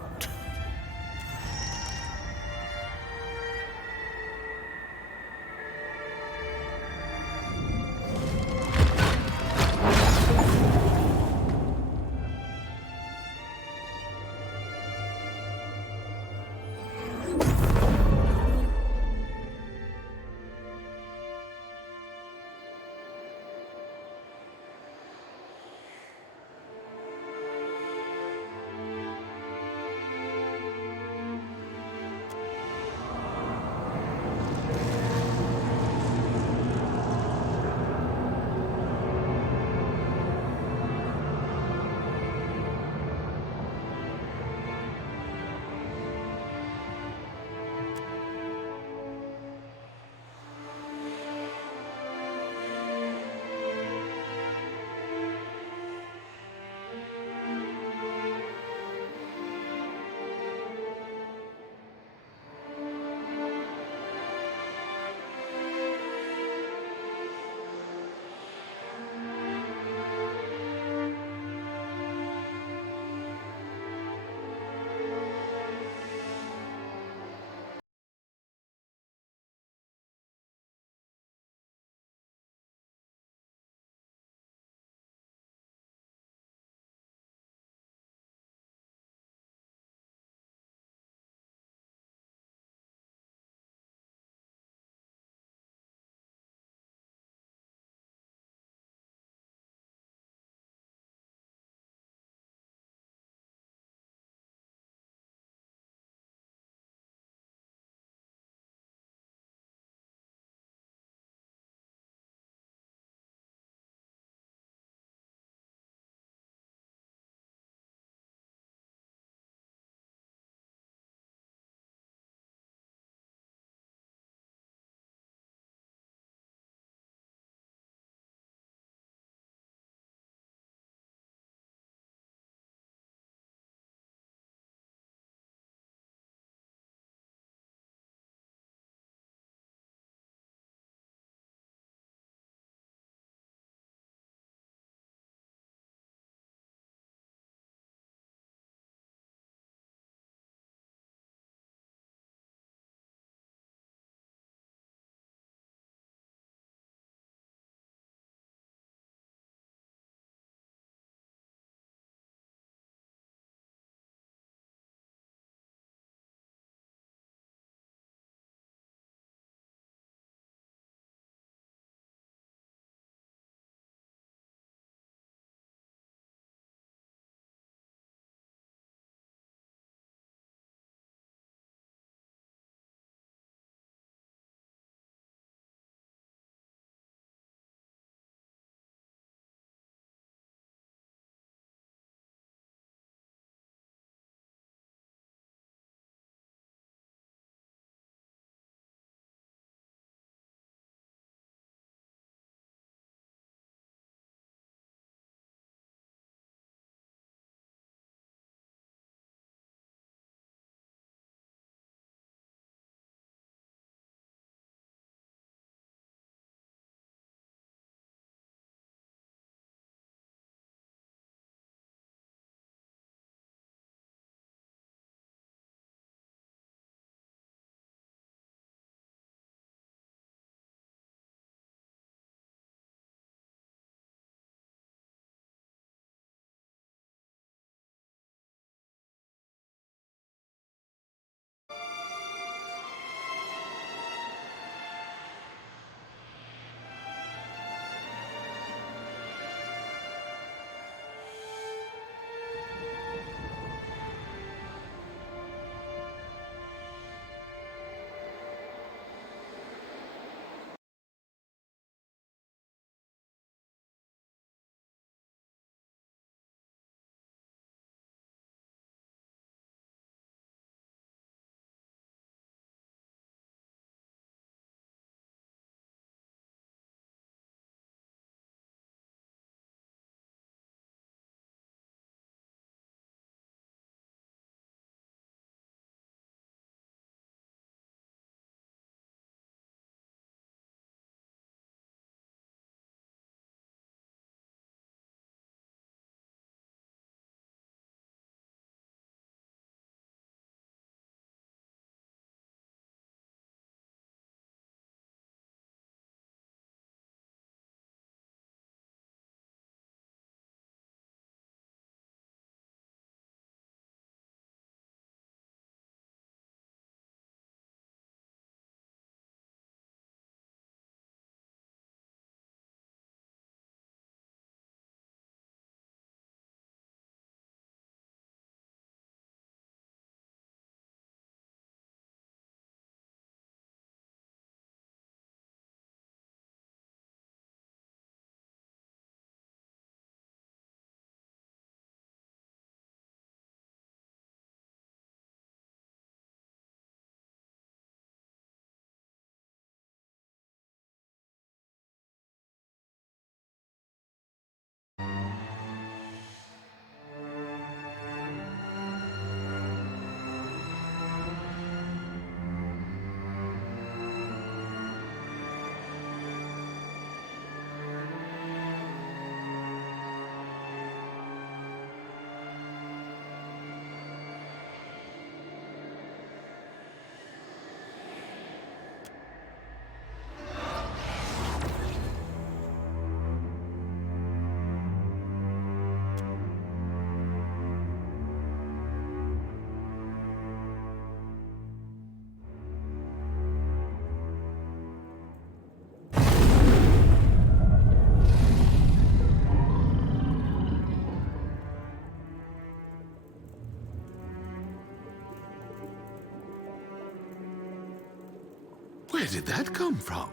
Where did that come from?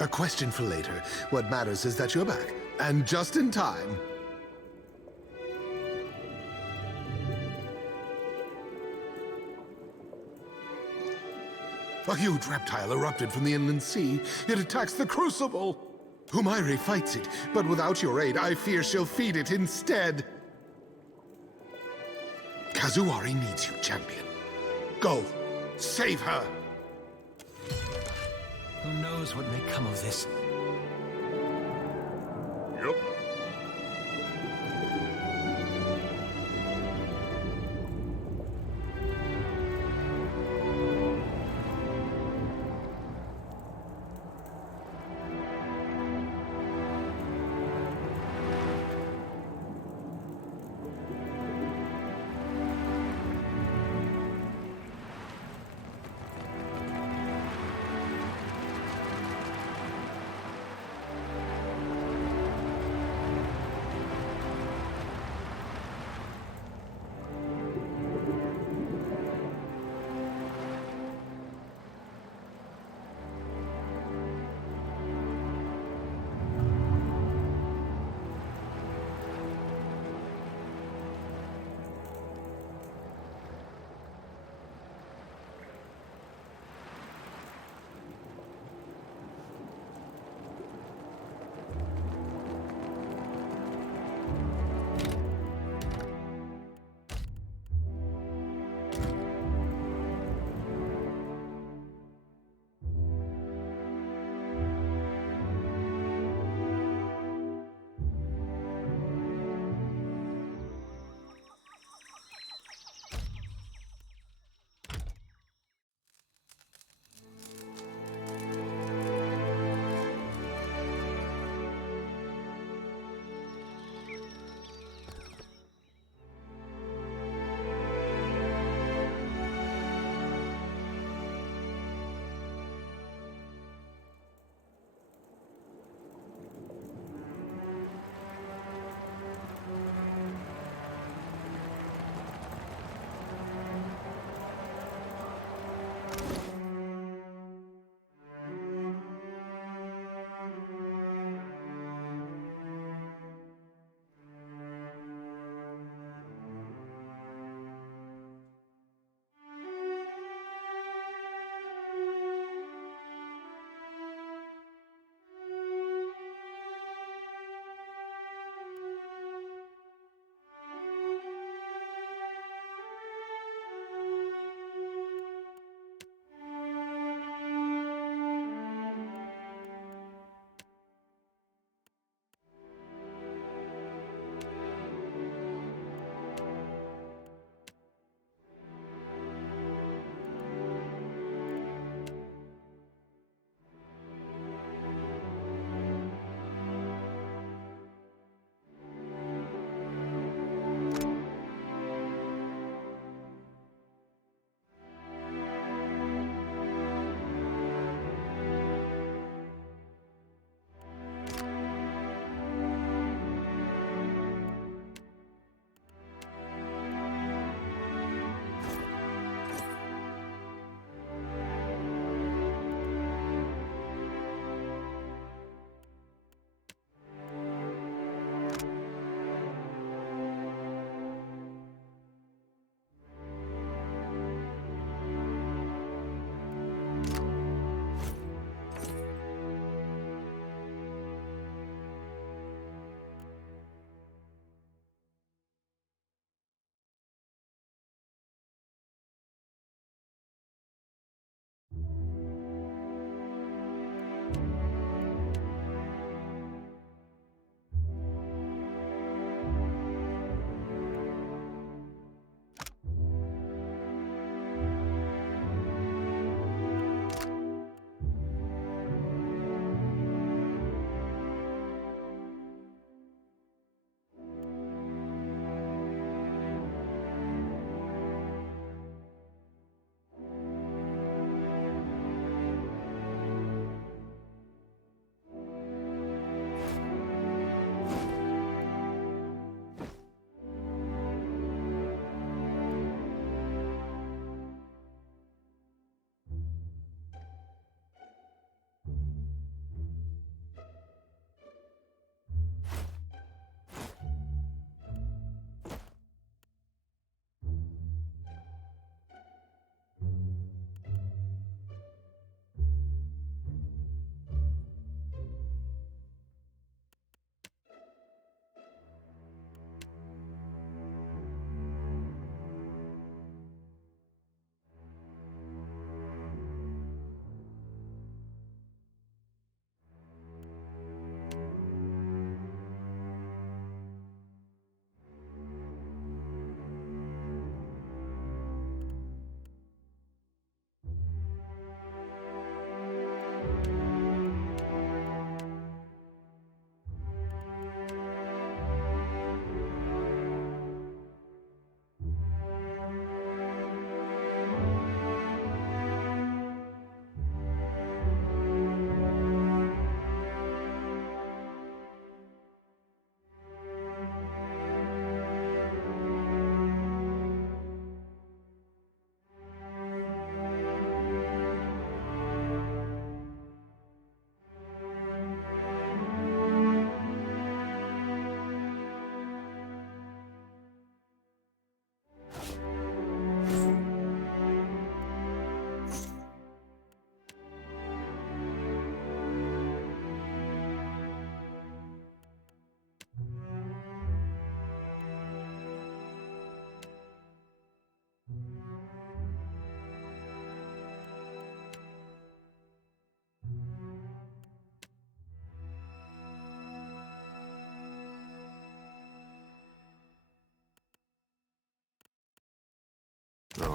A question for later. What matters is that you're back, and just in time. A huge reptile erupted from the inland sea. It attacks the Crucible. Humaire fights it, but without your aid, I fear she'll feed it instead. Kazuari needs you, champion. Go, save her. Who knows what may come of this? Yep.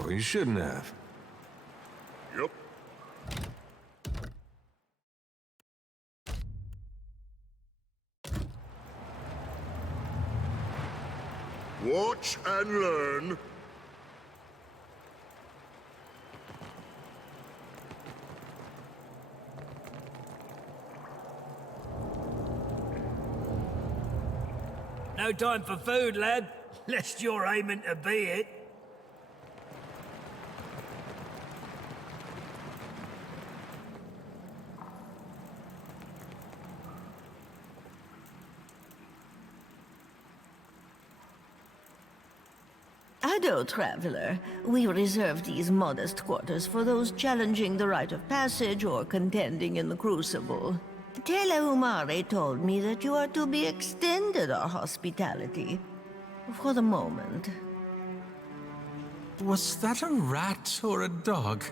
Oh, you shouldn't have. Yep. Watch and learn. No time for food, lad. Lest you're aiming to be it. Ado, traveler. We reserve these modest quarters for those challenging the rite of passage or contending in the crucible. Teleumare told me that you are to be extended our hospitality. For the moment. Was that a rat or a dog?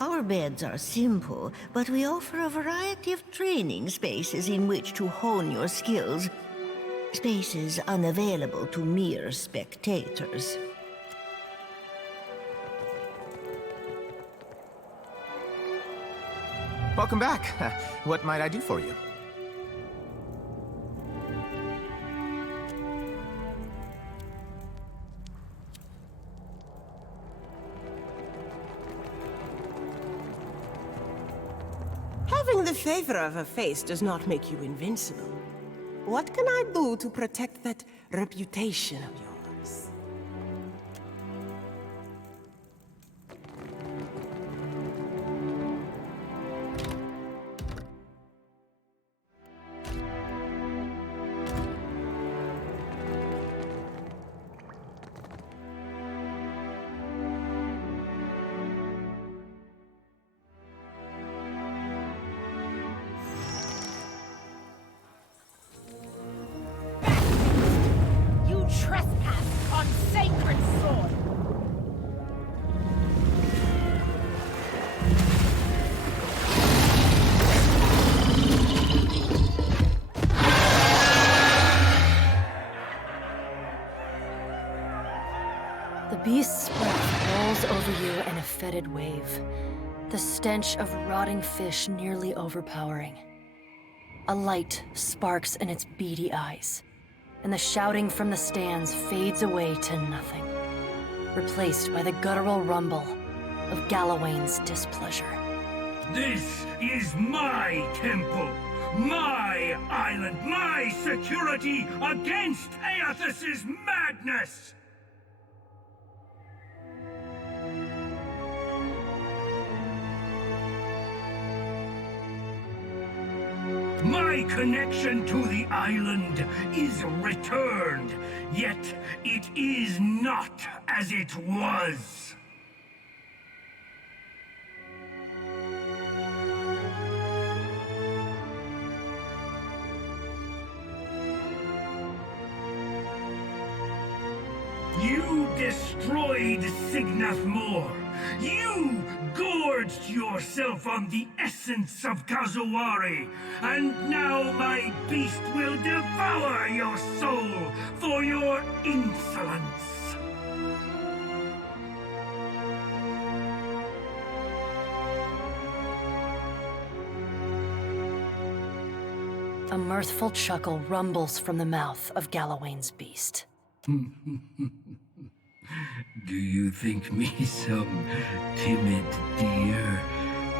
Our beds are simple, but we offer a variety of training spaces in which to hone your skills. Spaces unavailable to mere spectators. Welcome back. What might I do for you? Having the favor of a face does not make you invincible. What can I do to protect that reputation of yours? You trespass on sacred soil! The beast's breath rolls over you in a fetid wave, the stench of rotting fish nearly overpowering. A light sparks in its beady eyes, and the shouting from the stands fades away to nothing, replaced by the guttural rumble of Galawain's displeasure. This is my temple, my island, my security against Aethys's madness! My connection to the island is returned, yet it is not as it was. You destroyed Signath Mor. You gorged yourself on the essence of Kazuari, and now my beast will devour your soul for your insolence. A mirthful chuckle rumbles from the mouth of Galawain's beast. Do you think me some timid deer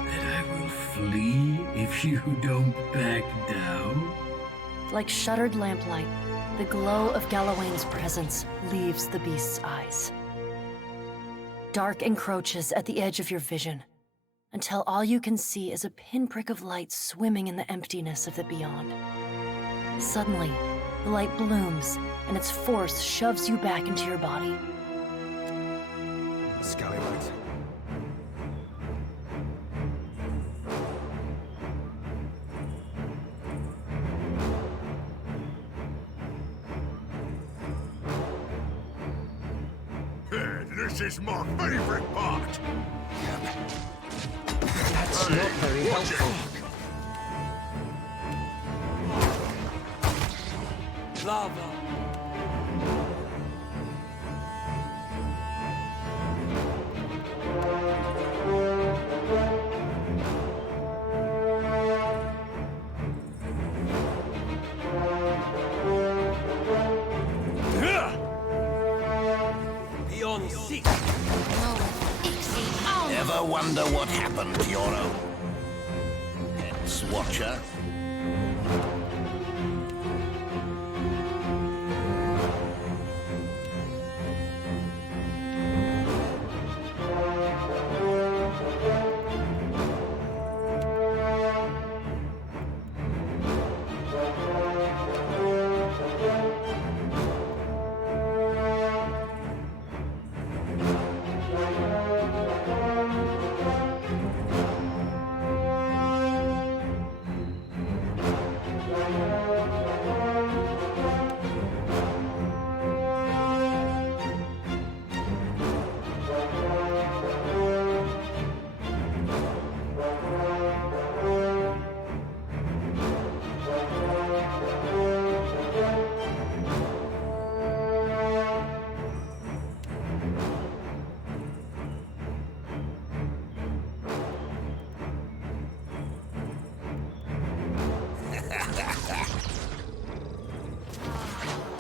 that I will flee if you don't back down? Like shuttered lamplight, the glow of Galawain's presence leaves the beast's eyes. Dark encroaches at the edge of your vision, until all you can see is a pinprick of light swimming in the emptiness of the beyond. Suddenly, the light blooms, and its force shoves you back into your body. Scallywags. This is my favorite part. That's not very helpful. Lava. wonder what happened to your own pet's watcher?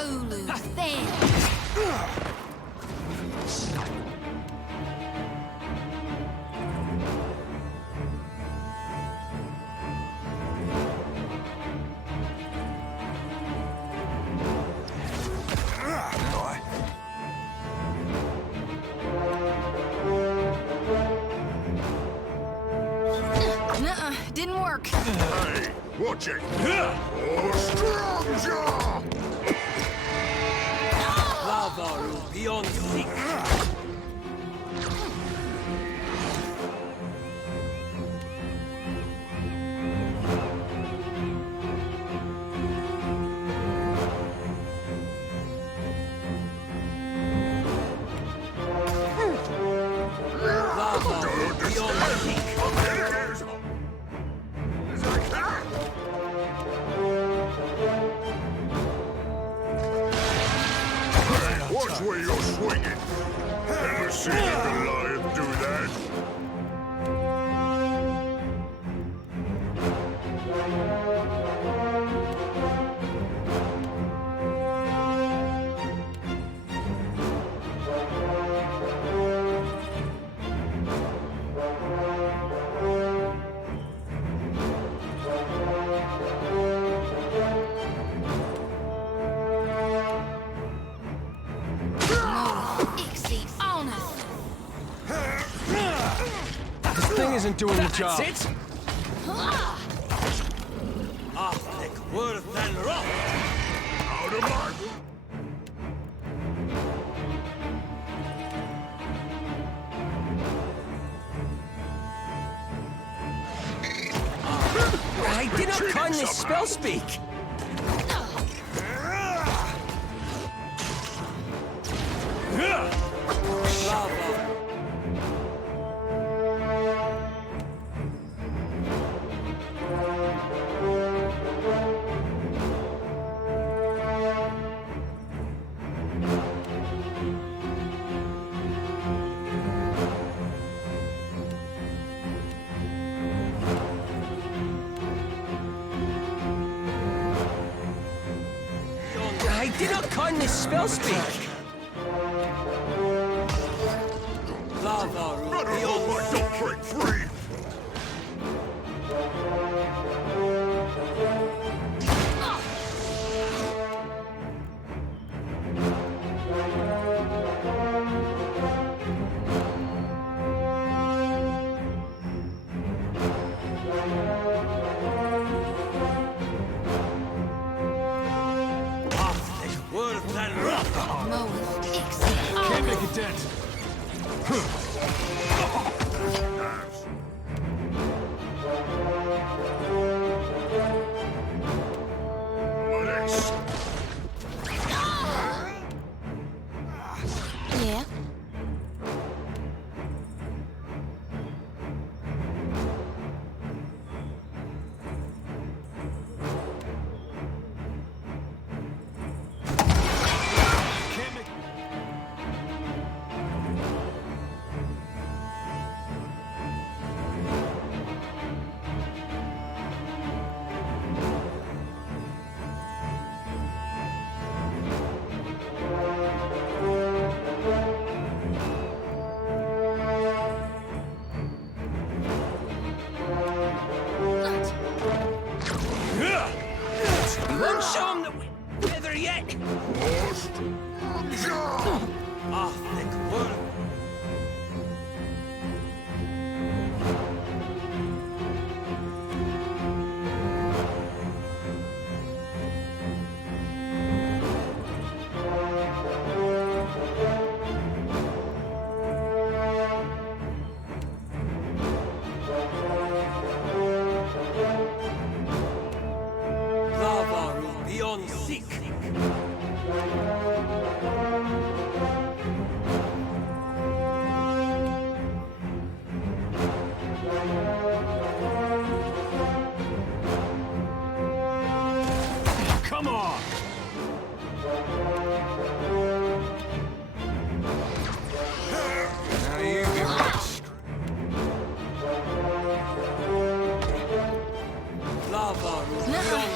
Ulu, Than. Nuh-uh, didn't work. Hey, watch it! Oh, strong jaw! Lavaru beyond seek. Lavaru beyond seek. Watch where you're swinging. Ever seen a Goliath do that? This thing isn't doing the job. That's it? Like worth than rock. Out of my... I did not kindly spell speak. Lava. I did not kindly spell speak. Lava Better hope I don't break free! worth than rock.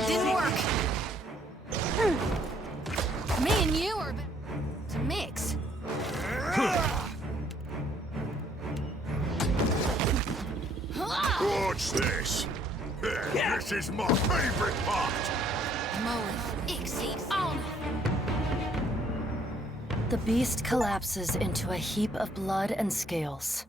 Didn't work. Me and you are to mix. Watch this. This is my favorite part. On. The beast collapses into a heap of blood and scales.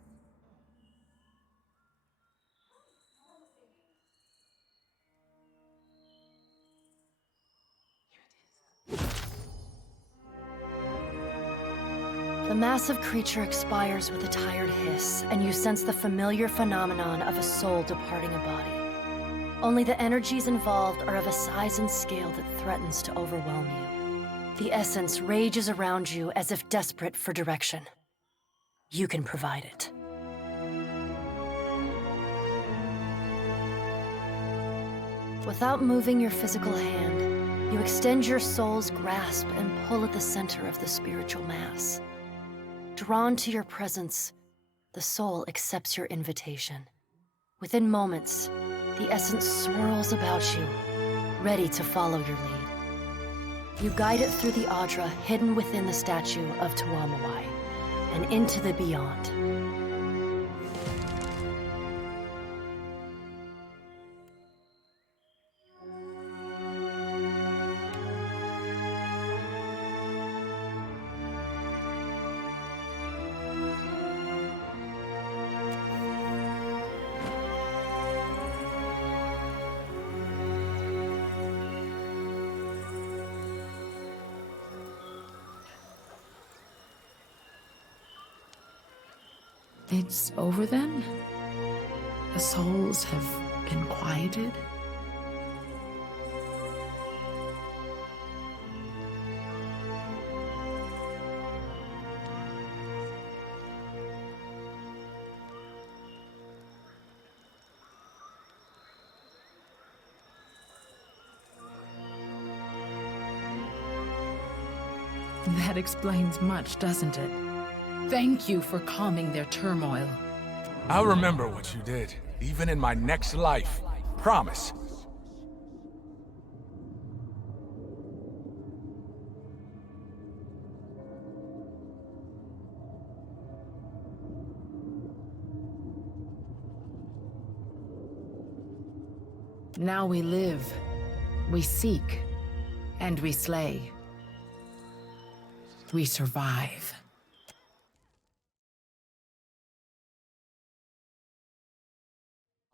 The massive creature expires with a tired hiss, and you sense the familiar phenomenon of a soul departing a body. Only the energies involved are of a size and scale that threatens to overwhelm you. The essence rages around you as if desperate for direction. You can provide it. Without moving your physical hand, you extend your soul's grasp and pull at the center of the spiritual mass. Drawn to your presence, the soul accepts your invitation. Within moments, the essence swirls about you, ready to follow your lead. You guide it through the Adra hidden within the statue of Tuamawai, and into the beyond. It's over then? The souls have been quieted? That explains much, doesn't it? Thank you for calming their turmoil. I'll remember what you did, even in my next life. Promise. Now we live, we seek, and we slay. We survive.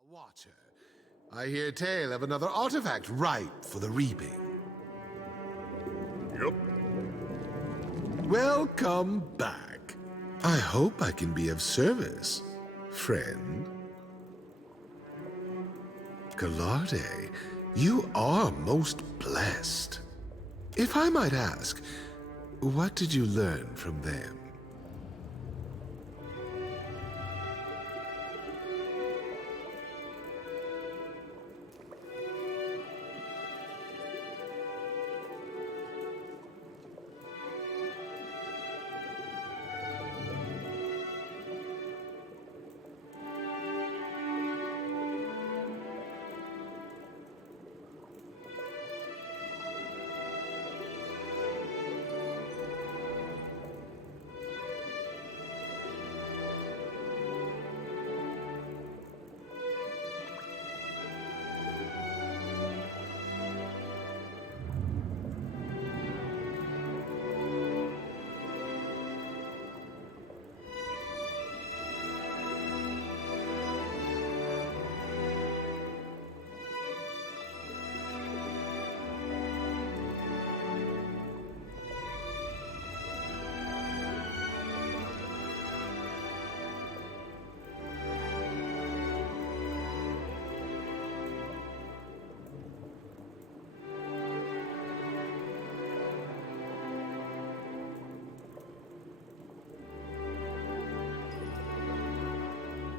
Watcher, I hear tale of another artifact ripe for the reaping. Yep. Welcome back. I hope I can be of service, friend. Gallarde, you are most blessed. If I might ask, what did you learn from them?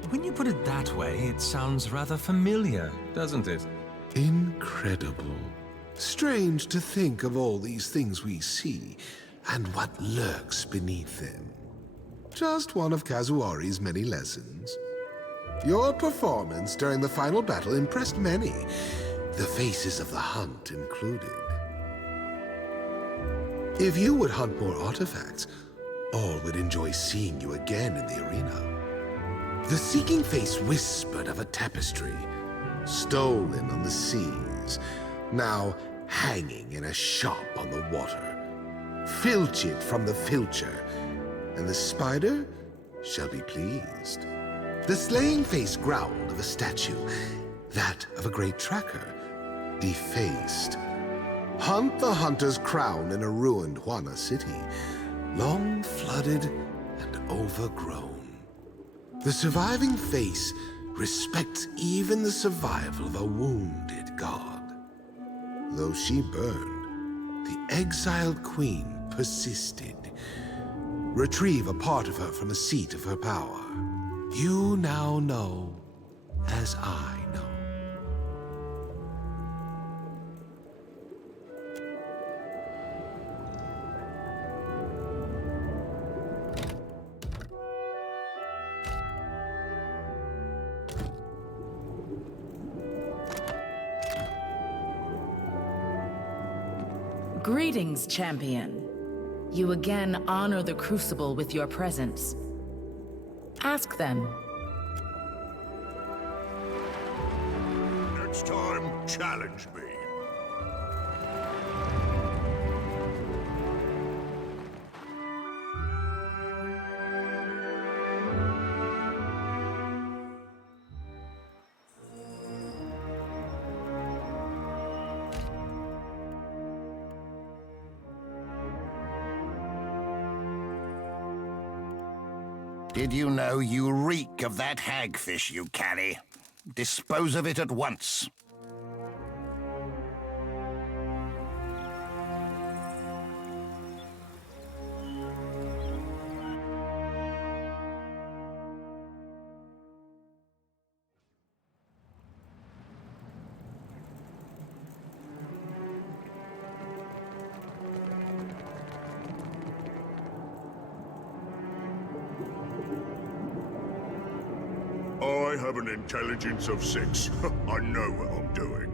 When you put it that way, it sounds rather familiar, doesn't it? Incredible. Strange to think of all these things we see, and what lurks beneath them. Just one of Kazuari's many lessons. Your performance during the final battle impressed many. the faces of the hunt included. If you would hunt more artifacts, all would enjoy seeing you again in the arena. The Seeking Face whispered of a tapestry, stolen on the seas, now hanging in a shop on the water. Filch it from the filcher, and the spider shall be pleased. The Slaying Face growled of a statue, that of a great tracker, defaced. Hunt the hunter's crown in a ruined Huana city, long flooded and overgrown. The surviving face respects even the survival of a wounded god. Though she burned, the exiled queen persisted. Retrieve a part of her from a seat of her power. You now know, as I know. Greetings, champion. You again honor the Crucible with your presence. Ask them. Next time, challenge me. Did you know you reek of that hagfish you carry? Dispose of it at once. I have an intelligence of 6. I know what I'm doing.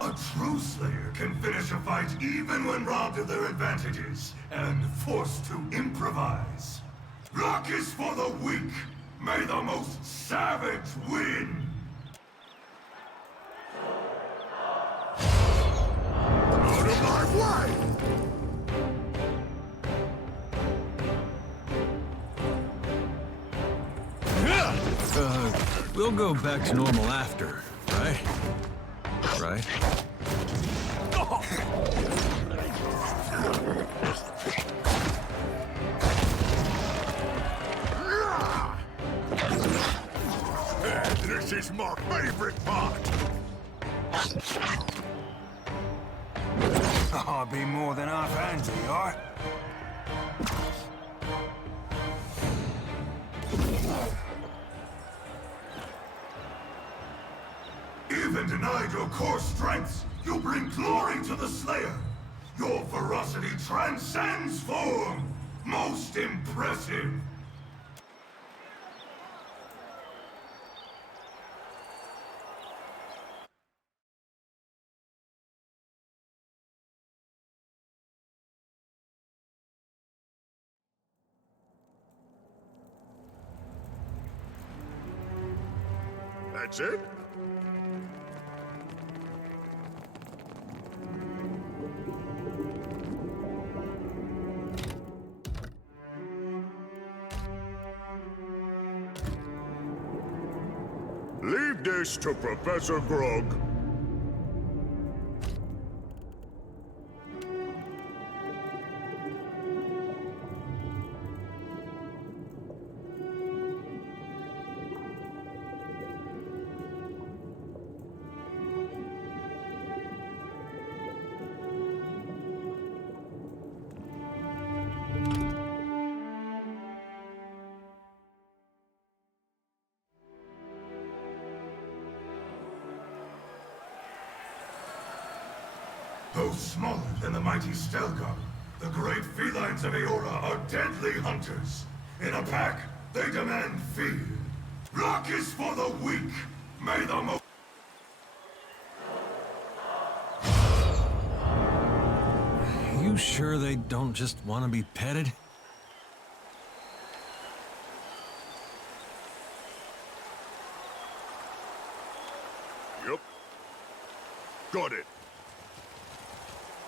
A true Slayer can finish a fight even when robbed of their advantages and forced to improvise. Luck is for the weak. May the most savage win! Out of my way! We'll go back to normal after, right? Right? This is my favorite part! I'll be more than half handy, alright? Even denied your core strengths, you bring glory to the Slayer. Your ferocity transcends form. Most impressive. That's it? Leave this to Professor Grog. Though smaller than the mighty Stelgar, the great felines of Eora are deadly hunters. In a pack, they demand fear. Rock is for the weak. May the most... You sure they don't just want to be petted? Yep. Got it.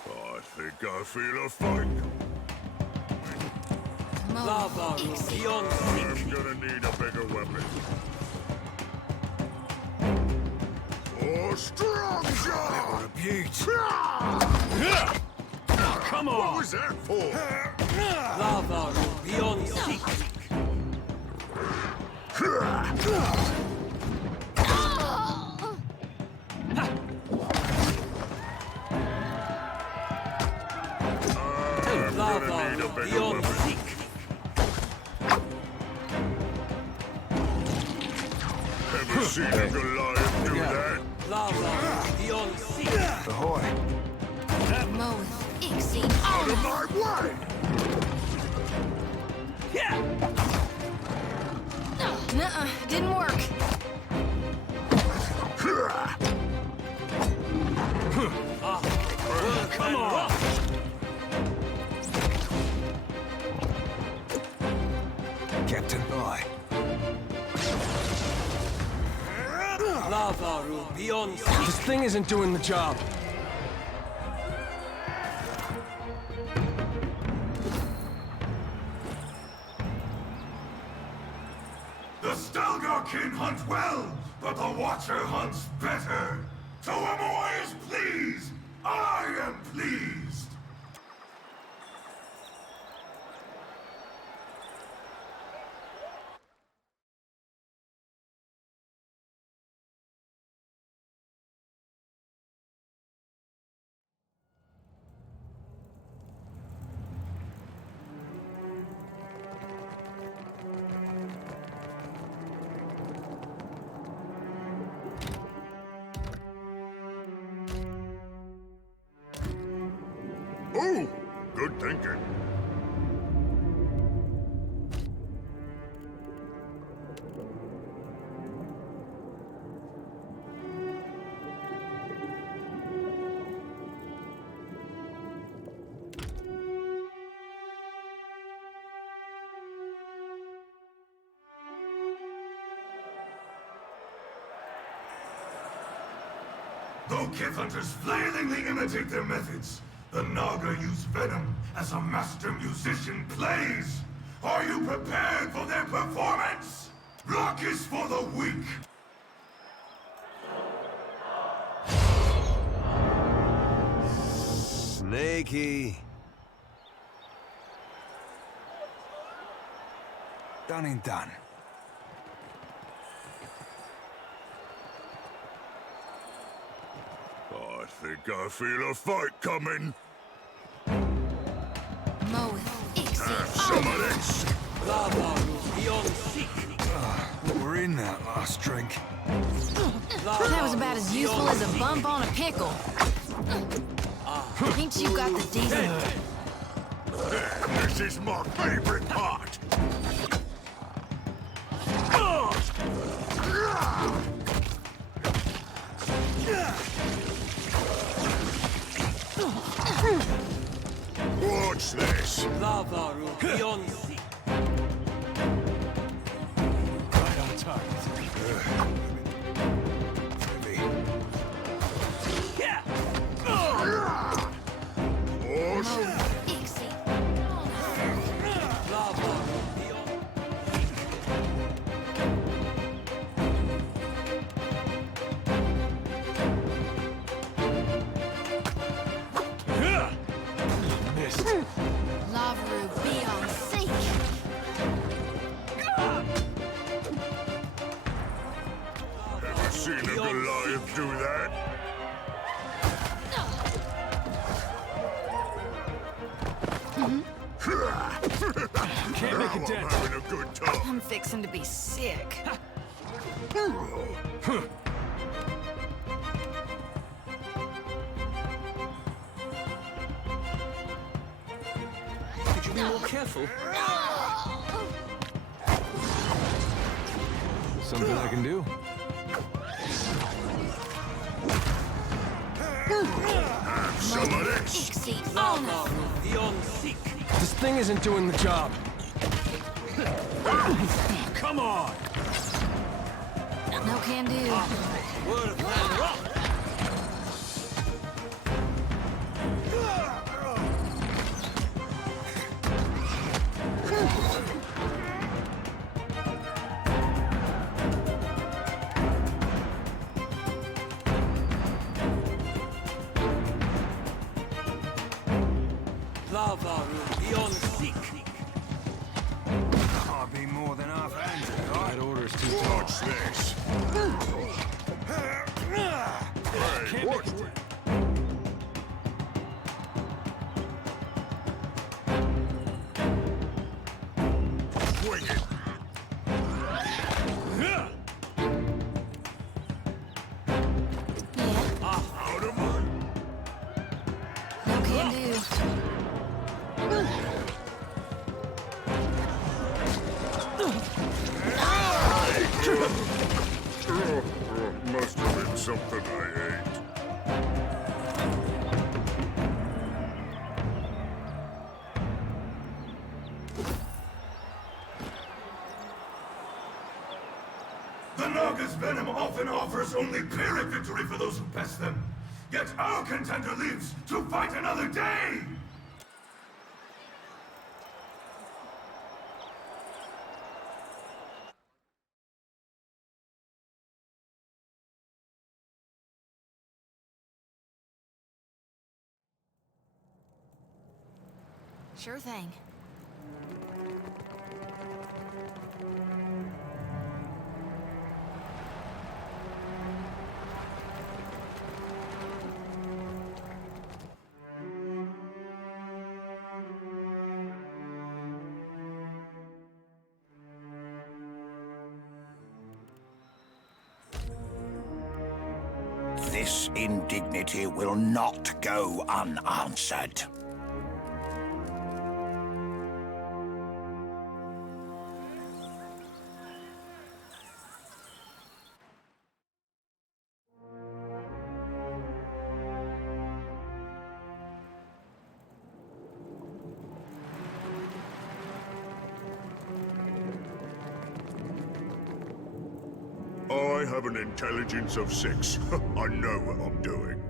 I think I feel a fight. Lava beyond. I'm gonna need a bigger weapon. Oh, strong shot! What a beaut. Come on! What was that for? Lava beyond seek. Lava beyond seek. Ever seen a Goliath do that? Lava beyond seek. Ahoy. Moeth, Ixie, Out of my way! Nuh-uh, didn't work. Come on! Captain Boy. Lava beyond seek. This thing isn't doing the job. The Stelgarkin hunt well, but the Watcher hunts better. To Amoy is pleased, I am pleased. Ooh, good thinking. Though Kith hunters flailingly imitate their methods, the Naga use venom as a master musician plays. Are you prepared for their performance? Rock is for the weak. Snaky. Done and done. I think I feel a fight coming. Moeth, Ixie, Some of this. Lava beyond seek. We're in that last drink. That was about as useful as a bump on a pickle. Ain't you got the decent? This is my favorite part. Watch this. Lava beyond seek. Right on target. Heavy. Moeth, Ixie. Lava beyond. Missed. Lava beyond seek. Ever seen a Goliath do that? Can't make a dent. I'm having a good time. I'm fixing to be sick. more careful. Something I can do? This thing isn't doing the job. Come on! No can do. Can't be more than half-handed, right? That order's too tall. Watch this. Hey, watch it. Swing it. Out of mine. No can do. Must have been something I ate. The Naga's venom often offers only pyrrhic victory for those who pest them. Yet our contender lives to fight another day! Sure thing. This indignity will not go unanswered. I have an intelligence of 6. I know what I'm doing.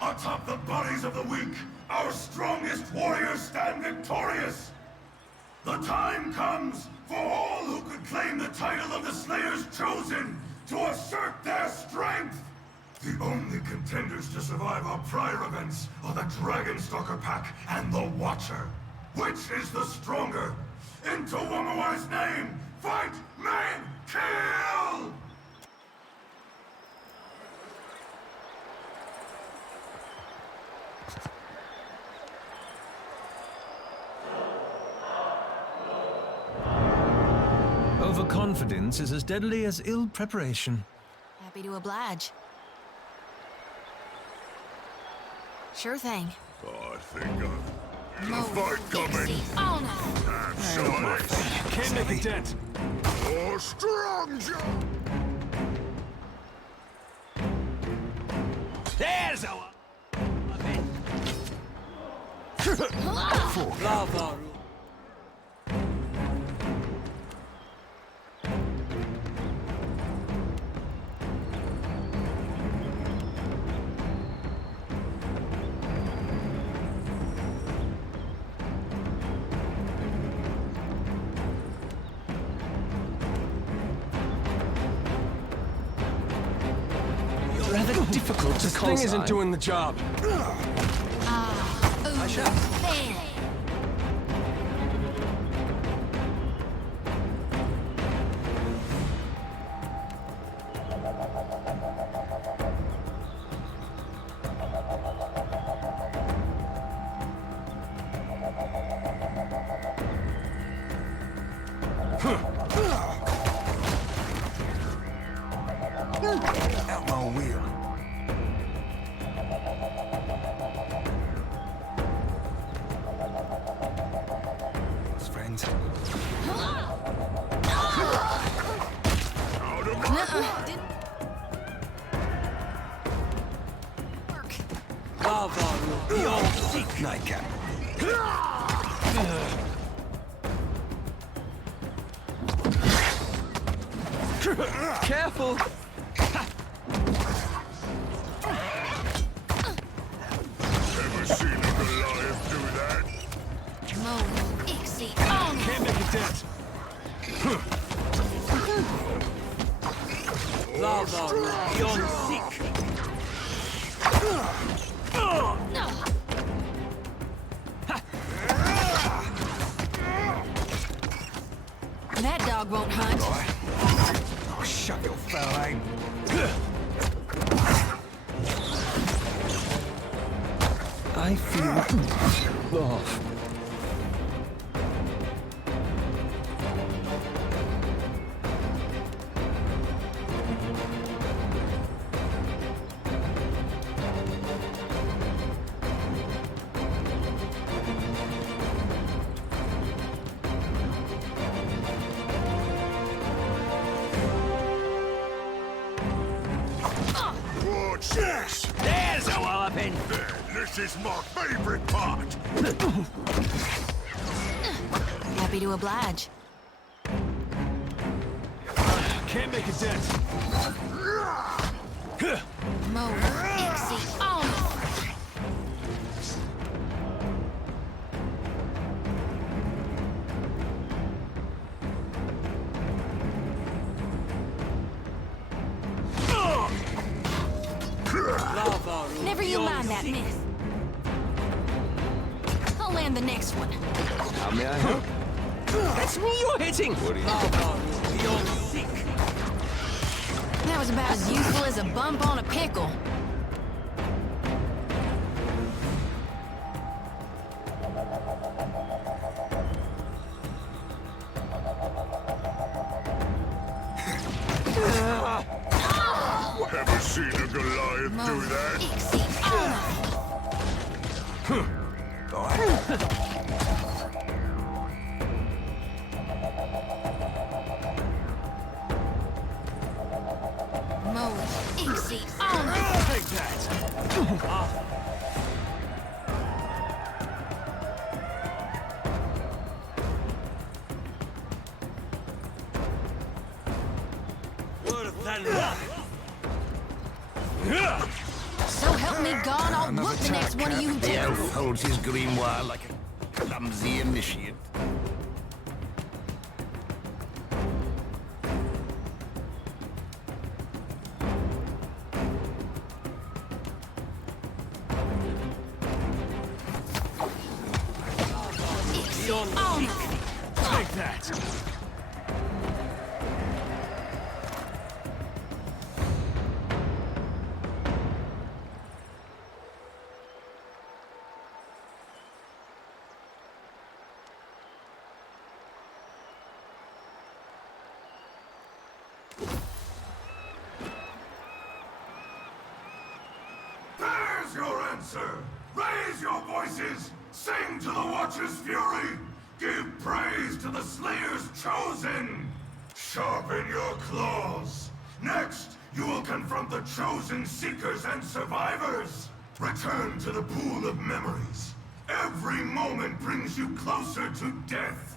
Atop the bodies of the weak, our strongest warriors stand victorious! The time comes for all who could claim the title of the Slayers Chosen to assert their strength! The only contenders to survive our prior events are the Dragonstalker Pack and the Watcher. Which is the stronger? In Towomawa's name, fight, maim, kill! Overconfidence is as deadly as ill preparation. Happy to oblige. Sure thing. I think I've a fight coming. Oh no! And so Can't make a dent. Oh, strong, Joe! There's our... Lava. Rather difficult to This call thing isn't doing the job. I shall. Out my wheel. Those friends. Lava will be all seek. Nightcap. Careful. Ever seen a Goliath do that? Can't make a dent. Lava will be on seek. That dog won't hunt. Oh, shut your foul aim. I feel off. What's this? There's a walloping. This is my favorite part. Happy to oblige. Can't make a dent. Never you mind that myth. I'll land the next one. How may I help? That's me you're hitting. What do you That was about as useful as a bump on a pickle. Ever seen a Goliath do that? Take that. So help me God, I'll Another whoop the next one of you who The takes elf holds his grimoire like a clumsy initiate. You're weak. Take that! There's your answer! Raise your voices! Sing to the Watcher's fury! Give praise to the Slayer's chosen! Sharpen your claws! Next, you will confront the chosen seekers and survivors! Return to the pool of memories. Every moment brings you closer to death!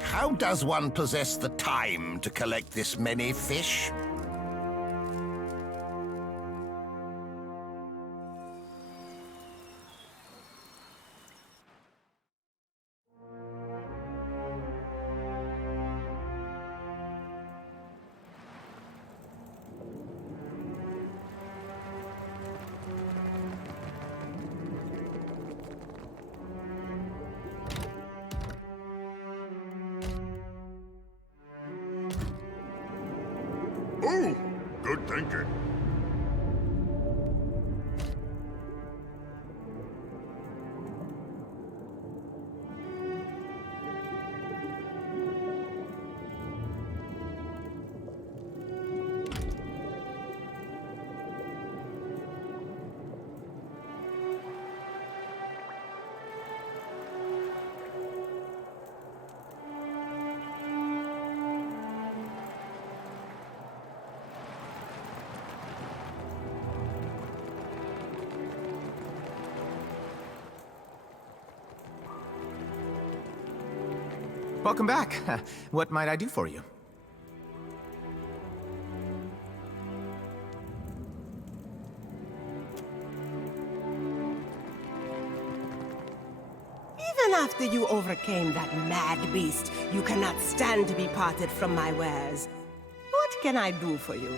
How does one possess the time to collect this many fish? Oh, good thinking. Welcome back. What might I do for you? after you overcame that mad beast, you cannot stand to be parted from my wares. What can I do for you?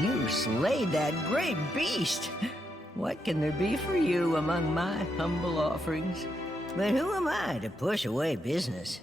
You slayed that great beast. What can there be for you among my humble offerings? But who am I to push away business?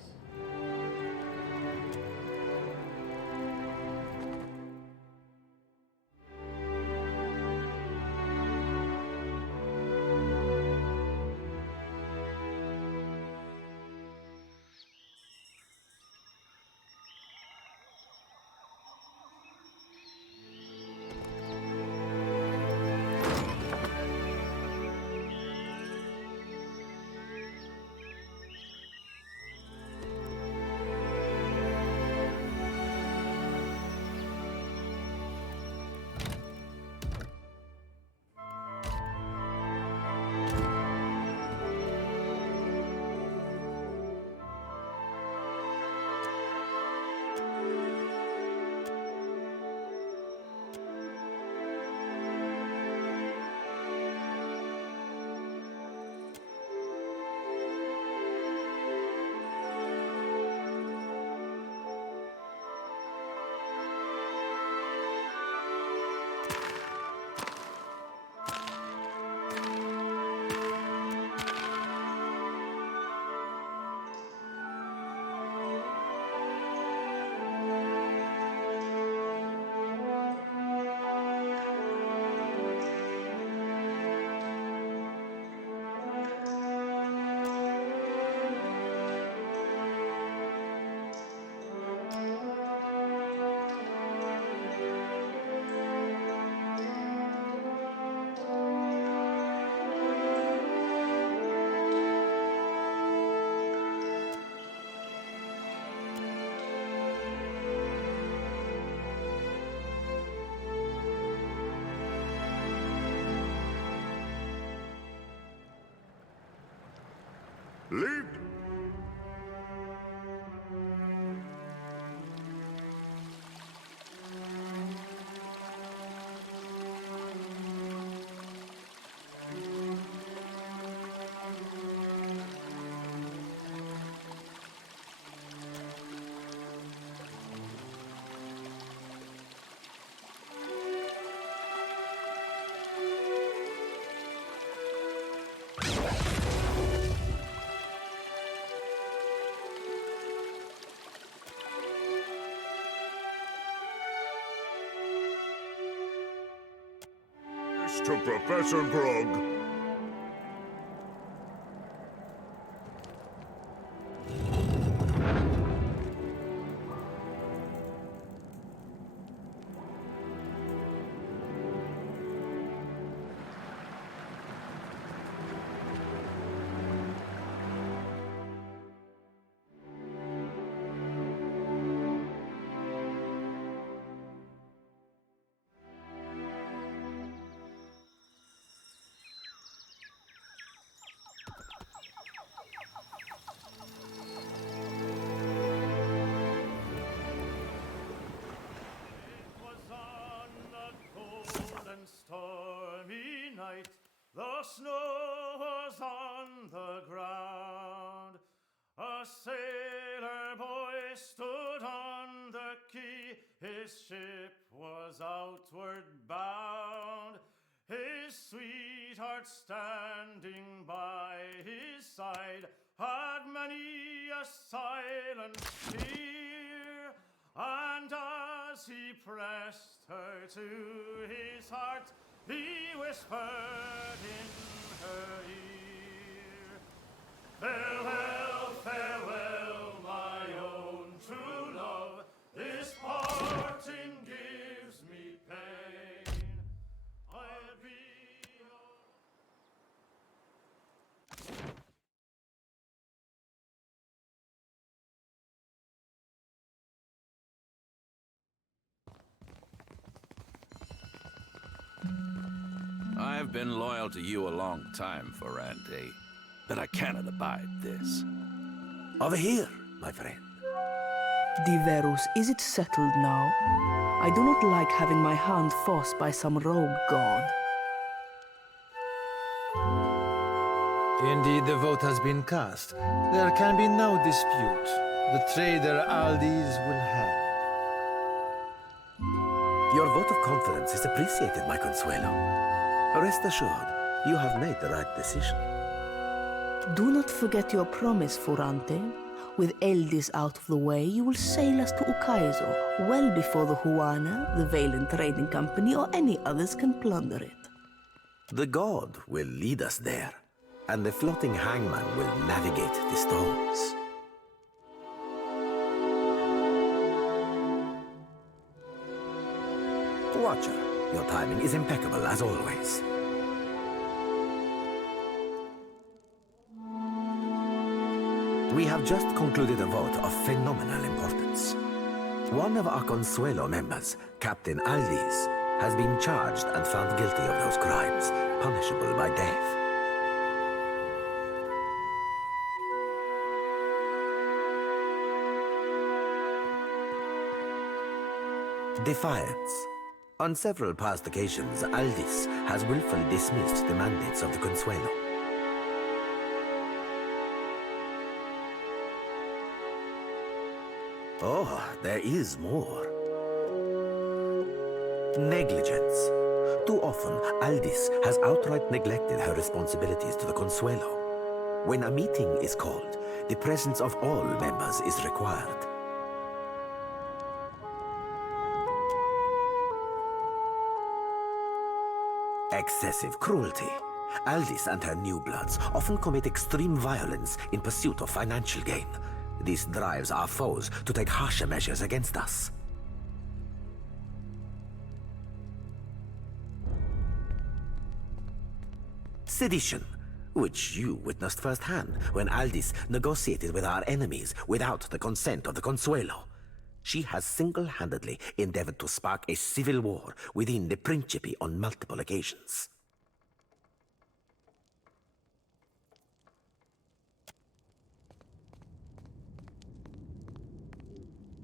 Lead! To Professor Grog. Stormy night, the snow was on the ground. A sailor boy stood on the quay, his ship was outward bound. His sweetheart standing by his side had many a silent tear, and as he pressed her to his heart, he whispered in her ear, "Farewell, farewell, my own true love, this parting gives me pain. I'll be I've been loyal to you a long time, Ferrante, but I cannot abide this. Over here, my friend. Diverus, is it settled now? I do not like having my hand forced by some rogue god. Indeed, the vote has been cast. There can be no dispute. The trader Aldis will have. Your vote of confidence is appreciated, my Consuelo. Rest assured, you have made the right decision. Do not forget your promise, Furante. With Eldis out of the way, you will sail us to Ukaizo, well before the Huana, the Valen Trading Company, or any others can plunder it. The god will lead us there, and the floating hangman will navigate the storms. Watcher, your timing is impeccable as always. We have just concluded a vote of phenomenal importance. One of our Consuelo members, Captain Aldis, has been charged and found guilty of those crimes, punishable by death. Defiance. On several past occasions, Aldis has willfully dismissed the mandates of the Consuelo. Oh, there is more. Negligence. Too often, Aldis has outright neglected her responsibilities to the Consuelo. When a meeting is called, the presence of all members is required. Excessive cruelty. Aldis and her new bloods often commit extreme violence in pursuit of financial gain. This drives our foes to take harsher measures against us. Sedition, which you witnessed firsthand when Aldis negotiated with our enemies without the consent of the Consuelo. She has single-handedly endeavored to spark a civil war within the Principe on multiple occasions.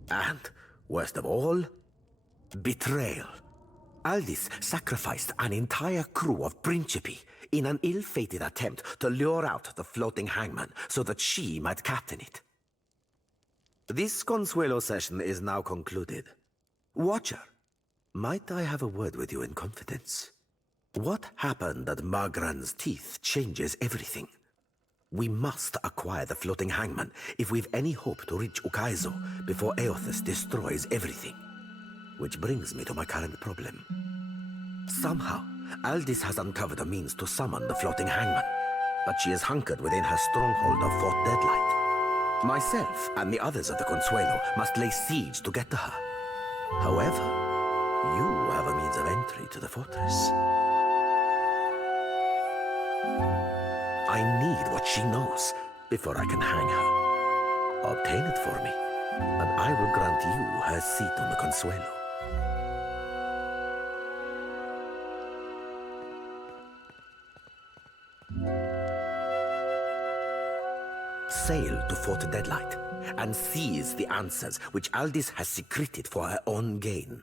And, worst of all, betrayal. Aldis sacrificed an entire crew of Principi in an ill-fated attempt to lure out the floating hangman so that she might captain it. This Consuelo session is now concluded. Watcher, might I have a word with you in confidence? What happened at Magran's teeth changes everything. We must acquire the floating hangman if we've any hope to reach Ukaizo before Eothas destroys everything. Which brings me to my current problem. Somehow, Aldis has uncovered a means to summon the floating hangman, but she is hunkered within her stronghold of Fort Deadlight. Myself and the others of the Consuelo must lay siege to get to her. However, you have a means of entry to the fortress. I need what she knows before I can hang her. Obtain it for me, and I will grant you her seat on the Consuelo. Sail to Fort Deadlight and seize the answers which Aldis has secreted for her own gain.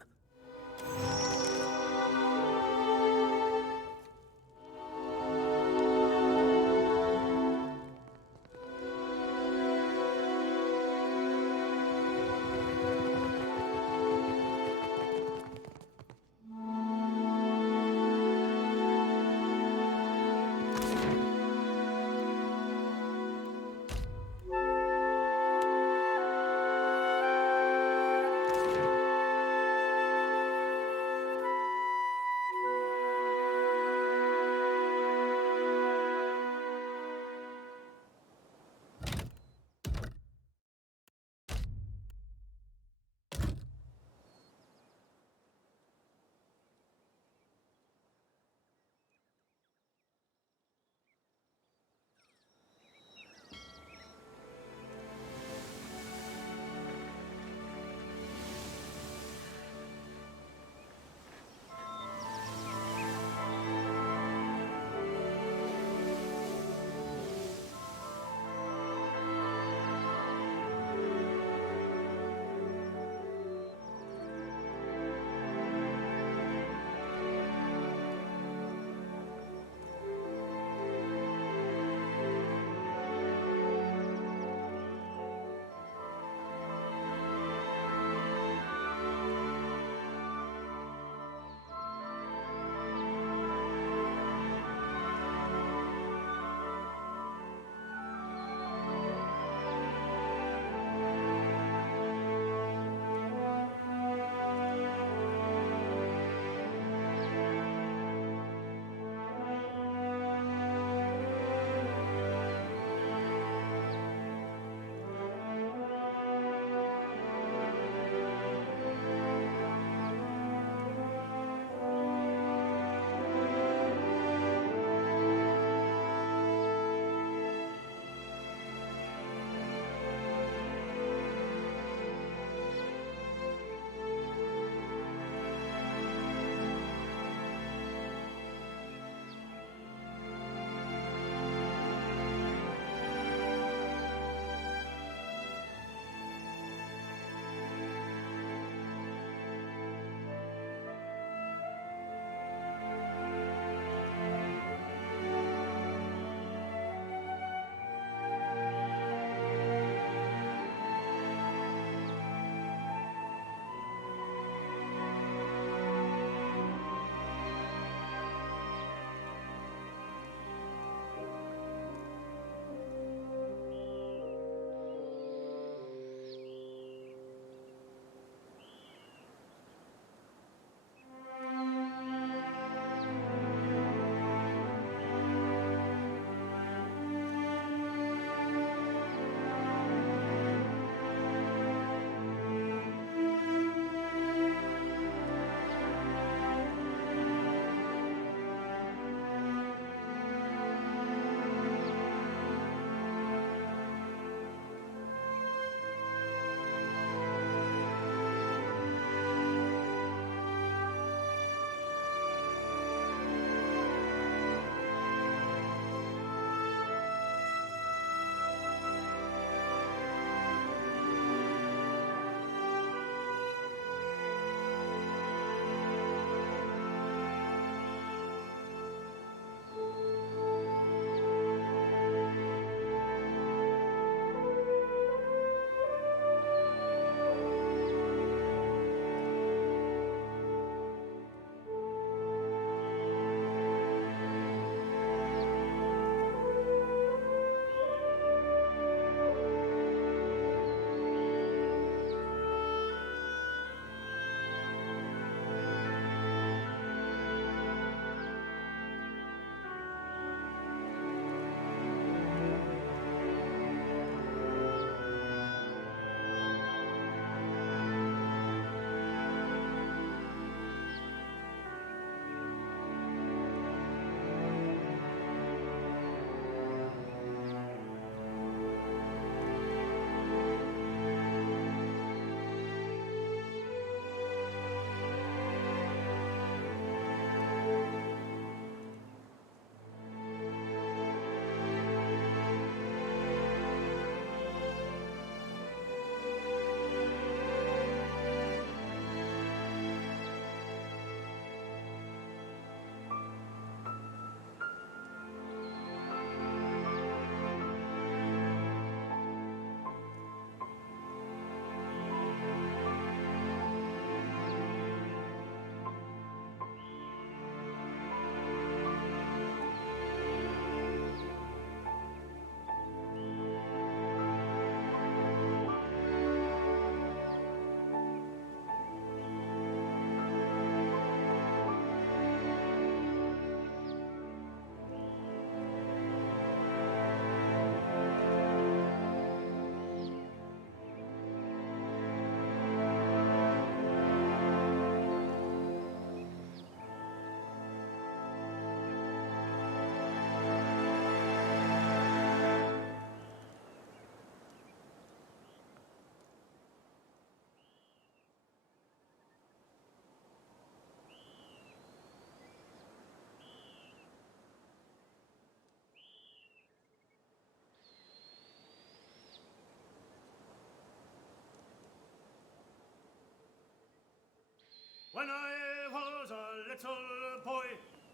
When I was a little boy,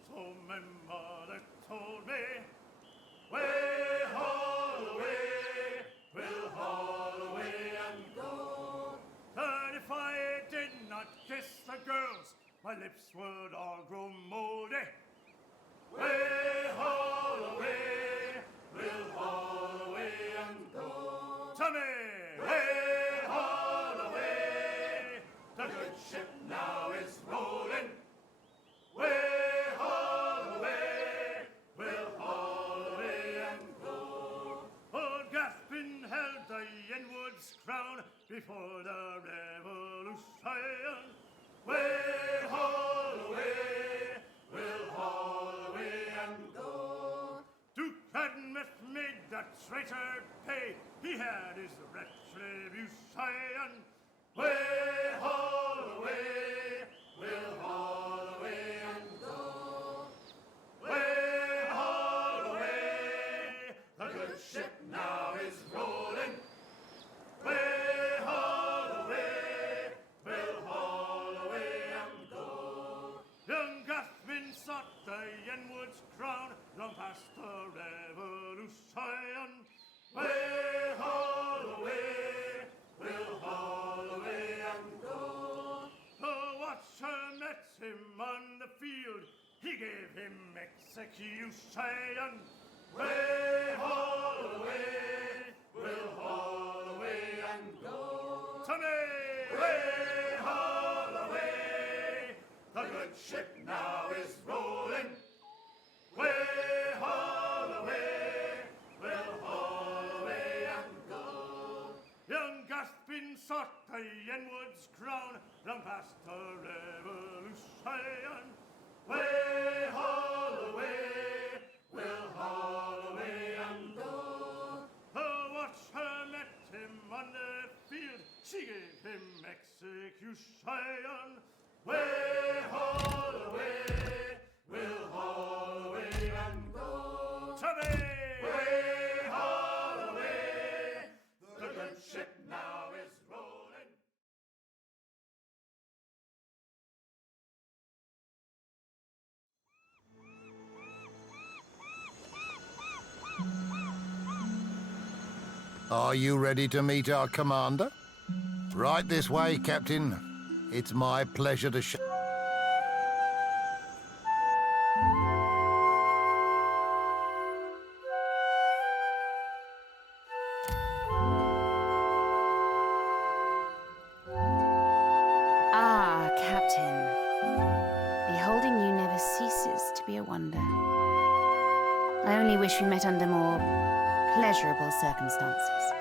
so my mother told me, way, haul away, we'll haul away and go. That if I did not kiss the girls, my lips would all grow moldy. Way, haul away, we'll haul away and go. Tommy, way, haul away, the good ship now is rolling. Way, haul away, we'll haul away and go. Old Gaspin held the Yenwood's crown before the revolution. Way, haul away, we'll haul away and go. Duke Cadmus made the traitor pay. He had his retribution. Way, haul away, we'll haul away and go. Way, haul away, the good ship now is rolling. Way, haul away, we'll haul away and go. Young Gathmin sought the Yenwood's crown, long past the revolution. Way, haul away, we'll haul away and go. The watcher met him on the field, he gave him execution. Way, haul away, we'll haul away and go. Tommy, way, haul away, the good ship now is rolling. Way, haul away, we'll haul away and go. Young Gaspin sought the Yenwood's crown, long past the revolution. Way, haul away, we'll haul away and go. The watcher met him on the field, she gave him execution. Way, haul away, we'll haul away and go. Tommy! Way, haul away, the good ship now is rolling. Are you ready to meet our commander? Right this way, Captain. It's my pleasure to show. Ah, Captain. Beholding you never ceases to be a wonder. I only wish we met under more pleasurable circumstances.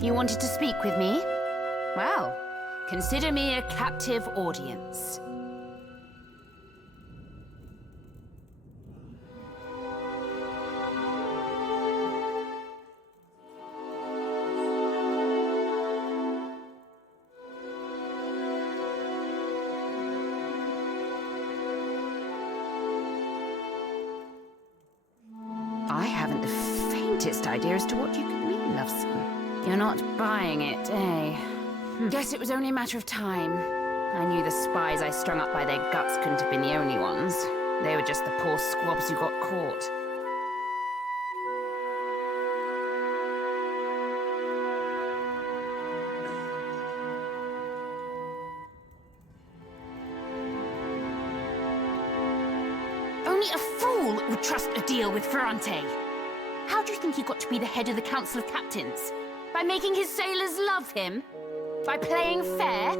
You wanted to speak with me? Well, consider me a captive audience. I haven't the faintest idea as to what you could mean, Loveson. You're not buying it, eh? Guess it was only a matter of time. I knew the spies I strung up by their guts couldn't have been the only ones. They were just the poor squabs who got caught. Only a fool would trust a deal with Ferrante. How do you think he got to be the head of the Council of Captains? By making his sailors love him? By playing fair?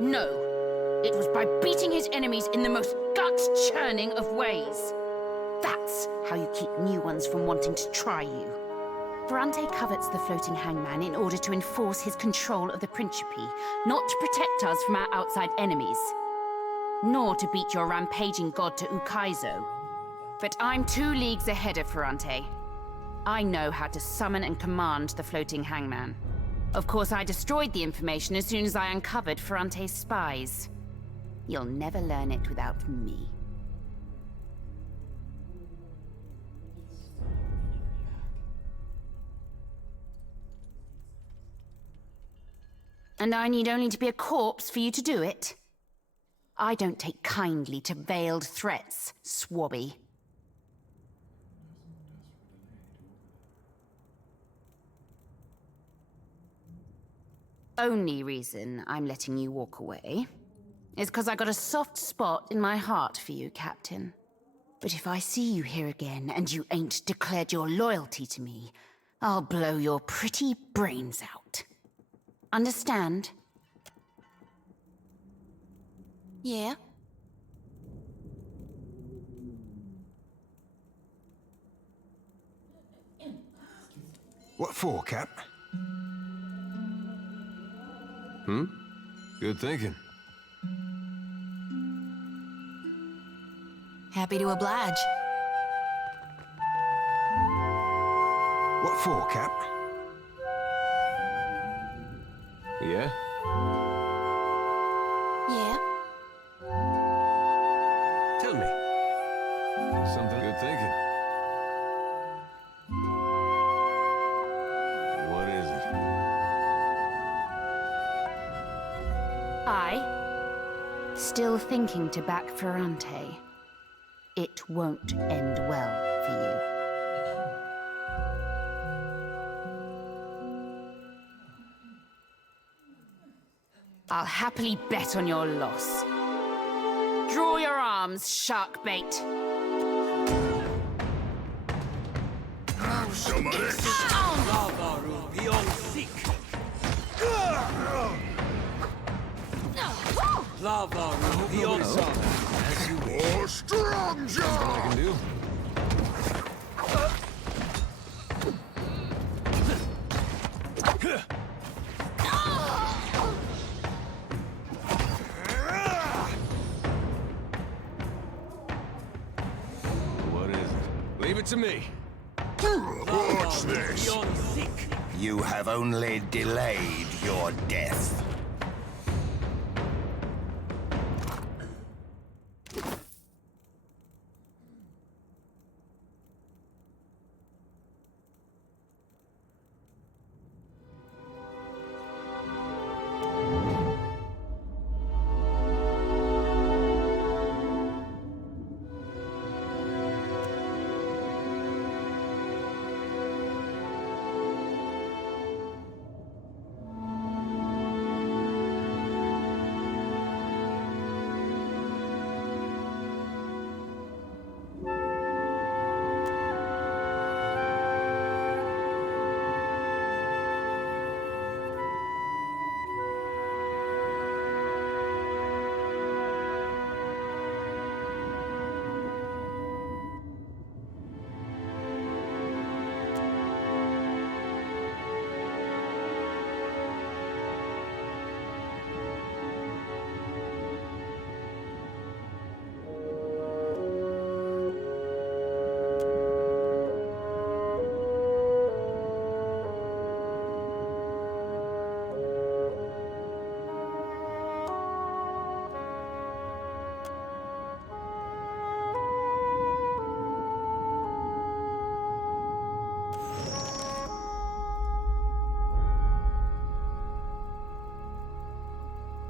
No. It was by beating his enemies in the most gut-churning of ways. That's how you keep new ones from wanting to try you. Ferrante covets the floating hangman in order to enforce his control of the Principe, not to protect us from our outside enemies, nor to beat your rampaging god to Ukaizo. But I'm 2 leagues ahead of Ferrante. I know how to summon and command the floating hangman. Of course, I destroyed the information as soon as I uncovered Ferrante's spies. You'll never learn it without me. And I need only to be a corpse for you to do it? I don't take kindly to veiled threats, Swabby. Only reason I'm letting you walk away is because I got a soft spot in my heart for you, Captain. But if I see you here again and you ain't declared your loyalty to me, I'll blow your pretty brains out. Understand? Yeah? What for, Cap? Good thinking. Happy to oblige. What for, Cap? Yeah? Yeah? Tell me. Something good thinking. What is it? Still thinking to back Ferrante. It won't end well for you. I'll happily bet on your loss. Draw your arms, shark bait. Have some of this. Oh, strong jaw! I can do. What is it? Leave it to me. Watch this. You have only delayed your death.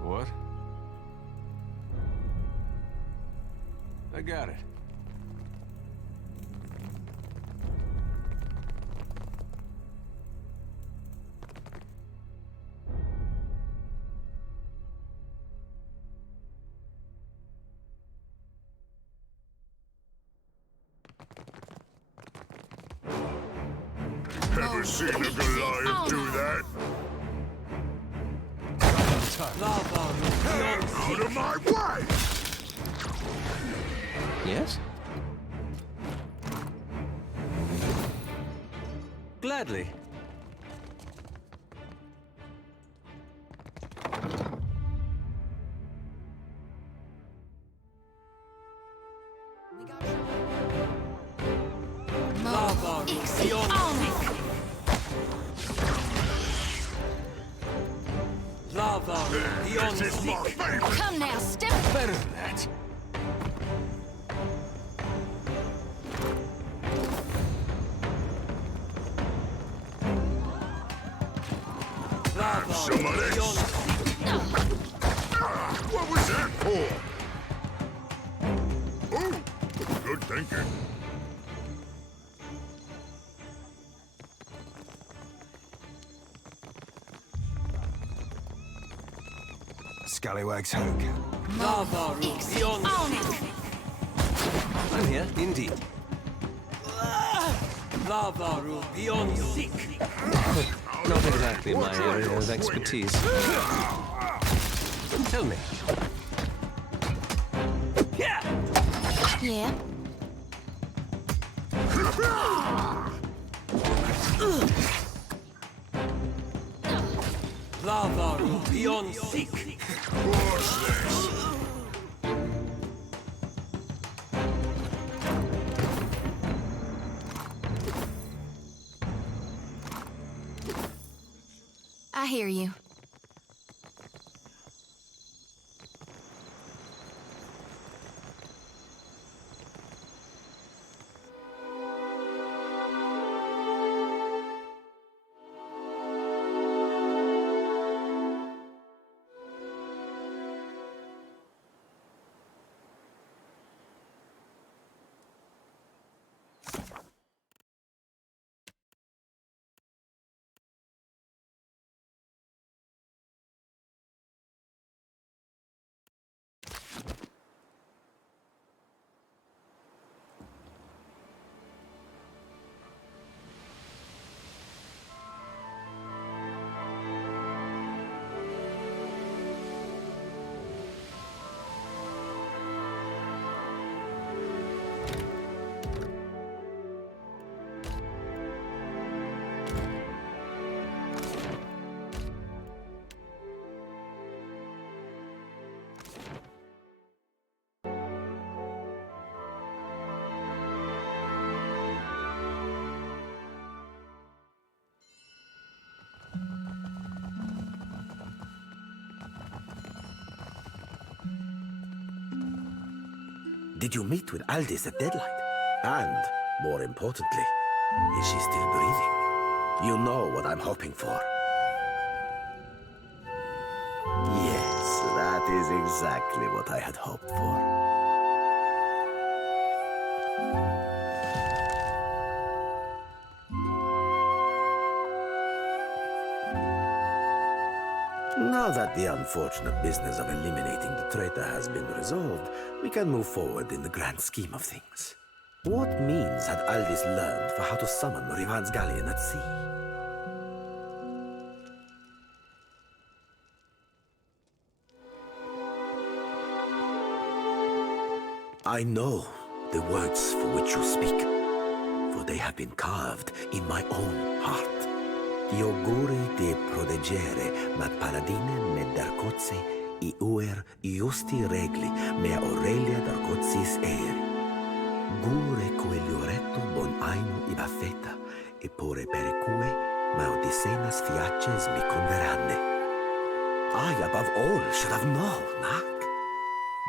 What? I got it. Ever seen a Goliath do that? Out of my way! Yes? Gladly. This is my favorite! Come now, step Better than that. Have some of this! What was that for? Oh, good thinking. Scallywag's hook. I'm here, indeed. Lavaru beyond sick. Not exactly my area of expertise. Tell me. Yeah. Lavaru beyond sick. What's this? I hear you. Did you meet with Aldis at Deadlight? And, more importantly, is she still breathing? You know what I'm hoping for. Yes, that is exactly what I had hoped for. Now that the unfortunate business of eliminating the traitor has been resolved, we can move forward in the grand scheme of things. What means had Aldis learned for how to summon Rivan's galleon at sea? I know the words for which you speak, for they have been carved in my own heart. Ioguri de protegere, mat paladine ne darcozze, iuer iusti regli, mea Aurelia darcozis eri. Gure coelioretto bon ainu i baffetta, e pure per cue, ma odisenas fiaces mi converande. I, above all, should have known, Nak.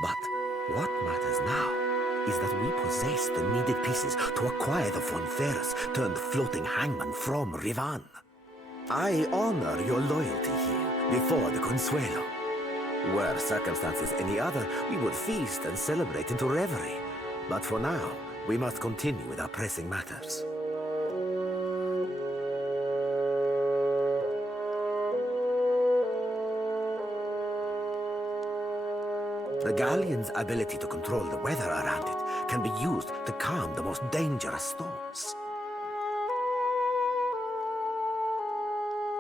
But what matters now is that we possess the needed pieces to acquire the Von Ferrus turned floating hangman from Rivan. I honor your loyalty here before the Consuelo. Were circumstances any other, we would feast and celebrate into reverie. But for now, we must continue with our pressing matters. The galleon's ability to control the weather around it can be used to calm the most dangerous storms.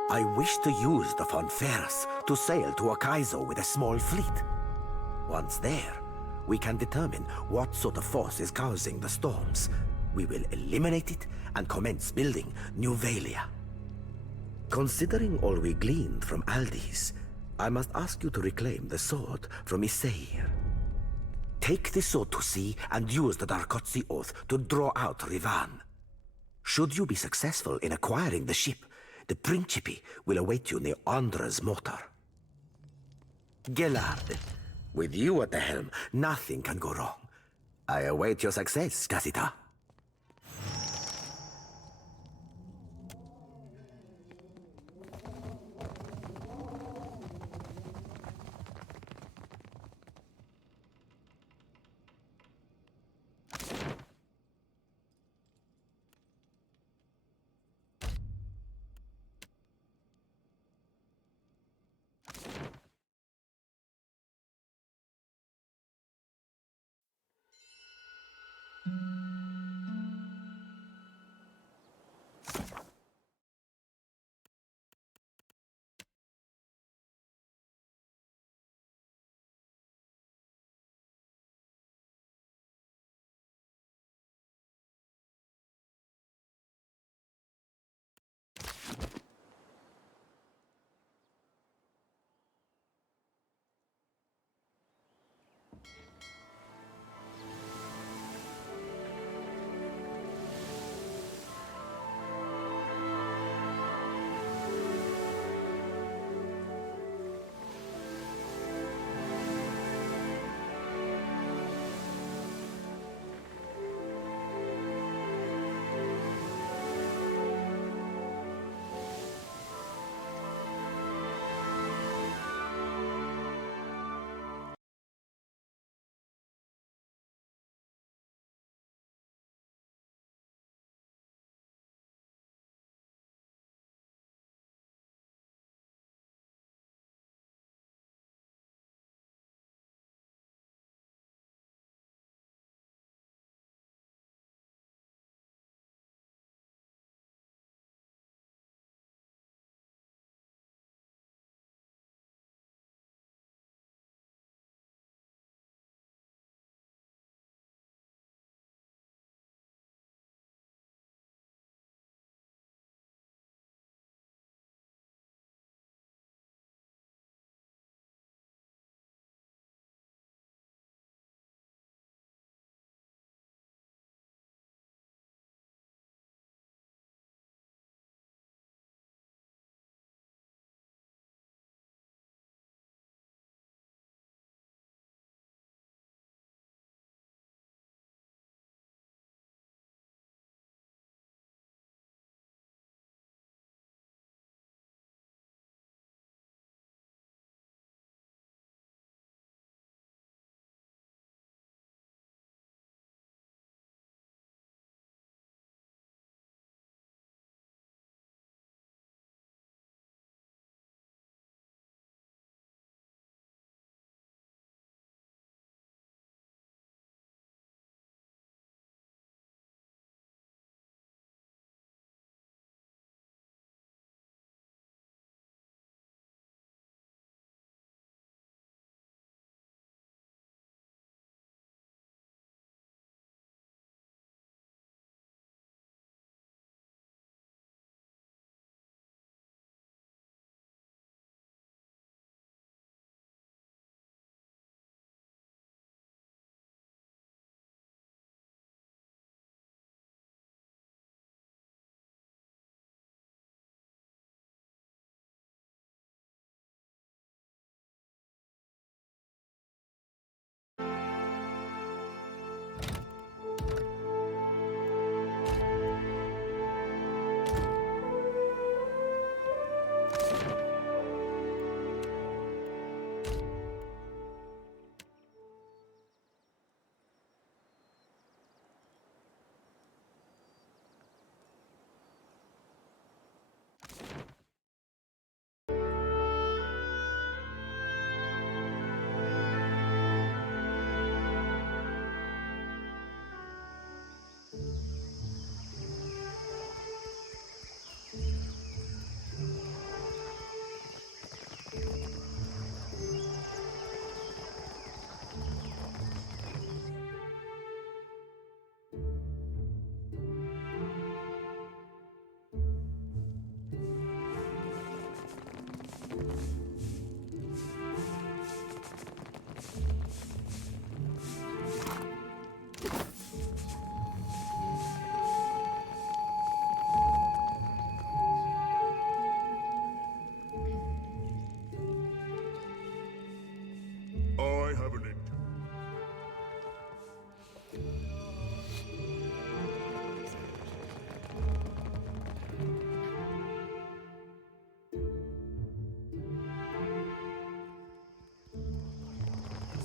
I wish to use the Von Ferrus to sail to Akaizo with a small fleet. Once there, we can determine what sort of force is causing the storms. We will eliminate it and commence building New Valia. Considering all we gleaned from Aldis, I must ask you to reclaim the sword from Isair. Take the sword to sea and use the Darkotsi Oath to draw out Rivan. Should you be successful in acquiring the ship, the Principe will await you near Andra's motor. Gelard, with you at the helm, nothing can go wrong. I await your success, Casita.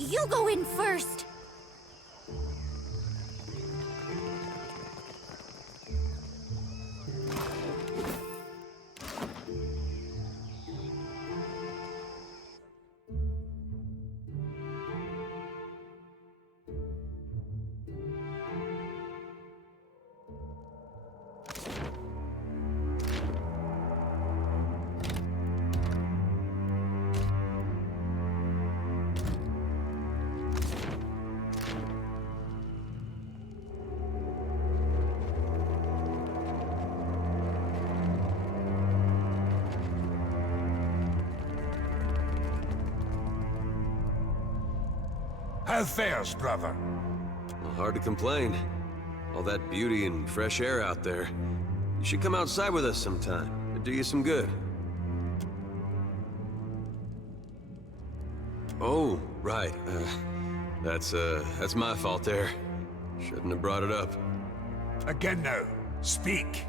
You go in first! How fares, brother? Well, hard to complain. All that beauty and fresh air out there. You should come outside with us sometime. It'd do you some good. Oh, right. That's my fault there. Shouldn't have brought it up. Again now. Speak.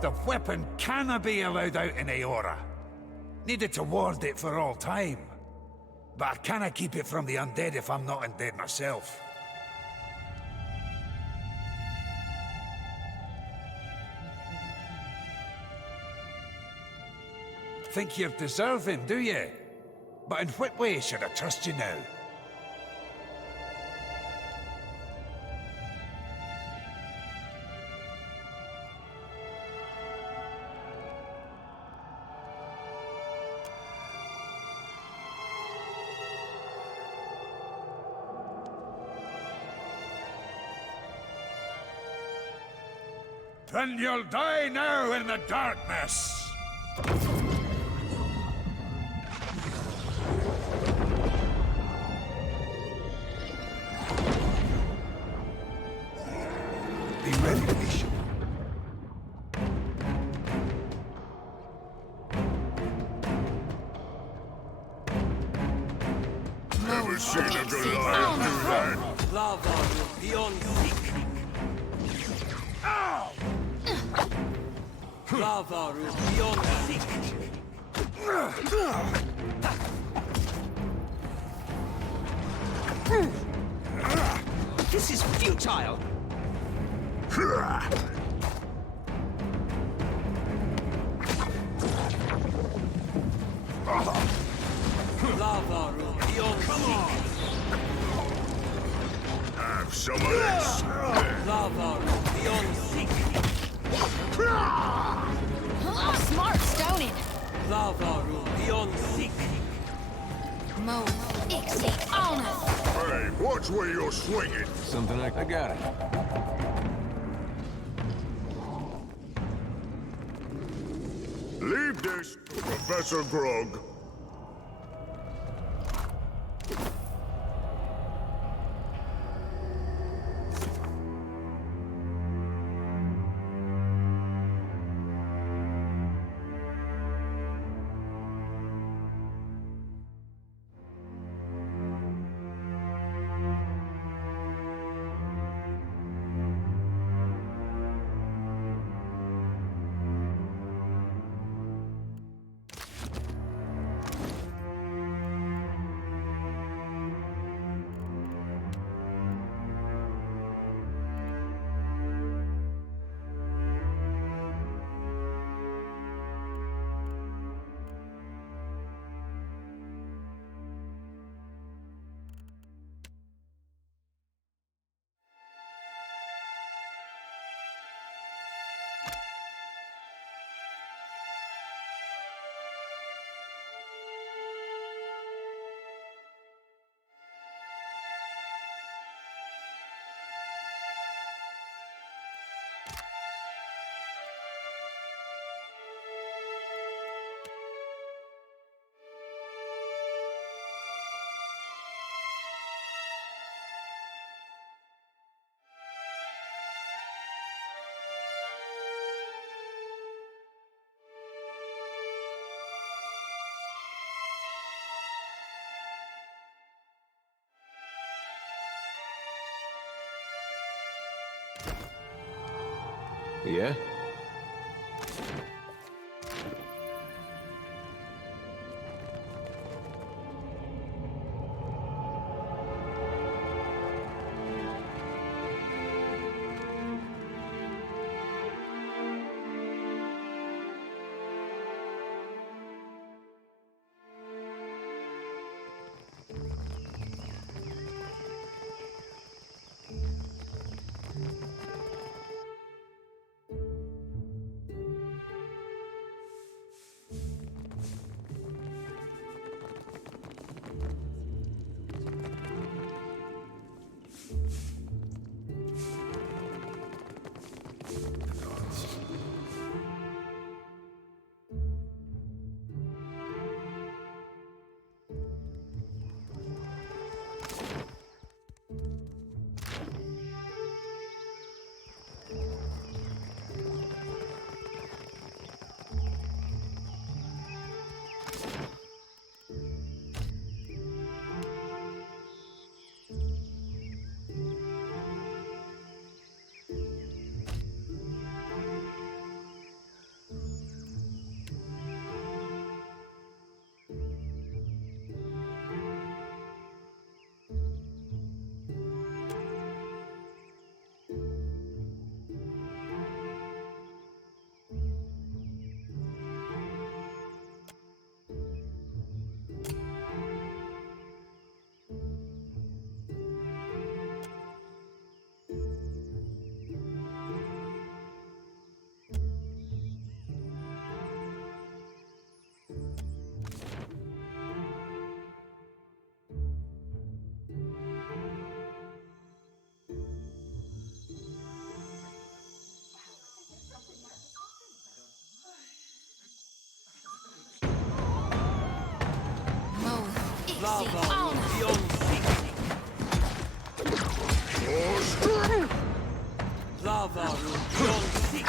The weapon cannot be allowed out in Aora. Needed to ward it for all time. But I cannot keep it from the undead if I'm not undead myself. Think you're deserving, do you? But in what way should I trust you now? Then you'll die now in the darkness! Be ready to be shot. Never seen a Goliath do that. Lava beyond seek. Lava beyond seek. This is futile. Lava beyond seek. Have some of this. Lava beyond seek. Smart stoning! Lava beyond seek. Mo, Ixie, Alna! Hey, watch where you're swinging. Something I got it. Leave this to Professor Grog. Yeah?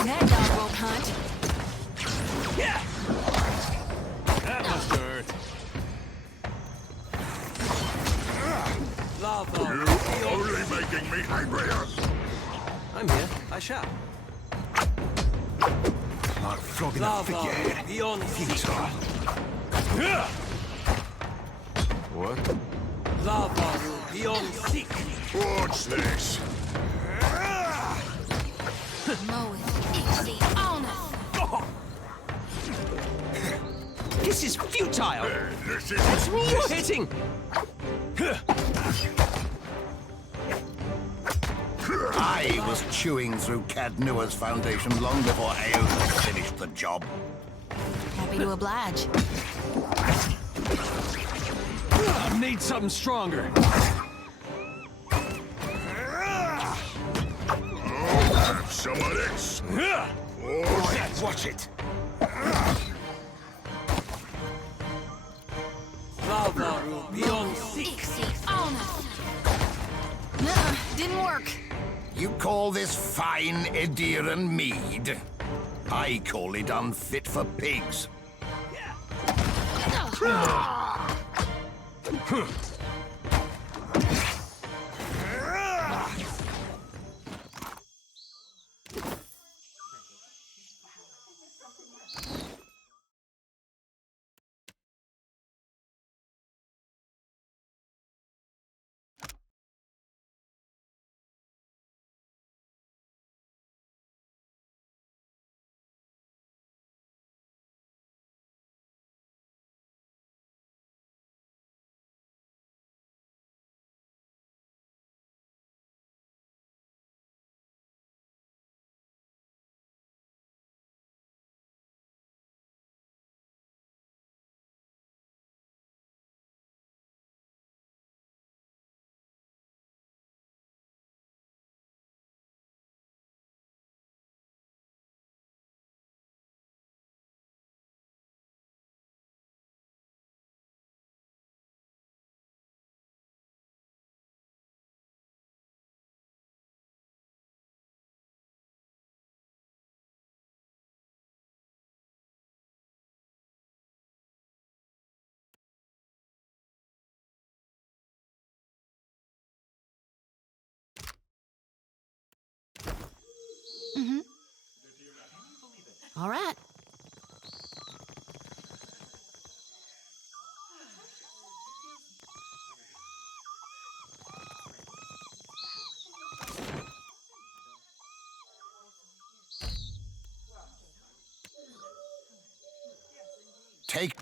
That dog won't hunt. Yeah! That must hurt. You're only making me angrier! I'm here. I shall. Like flogging a figurehead. Futile. What? Lava beyond seek. Watch this! This is futile! This is... It's me you're hitting! I was chewing through Cadnua's foundation long before Aeolus finished the job. Happy to oblige. I need something stronger. Have some of this! Watch it! Lava beyond seek. Didn't work. You call this fine Ediran mead? I call it unfit for pigs. Mm-hmm. All right. Take...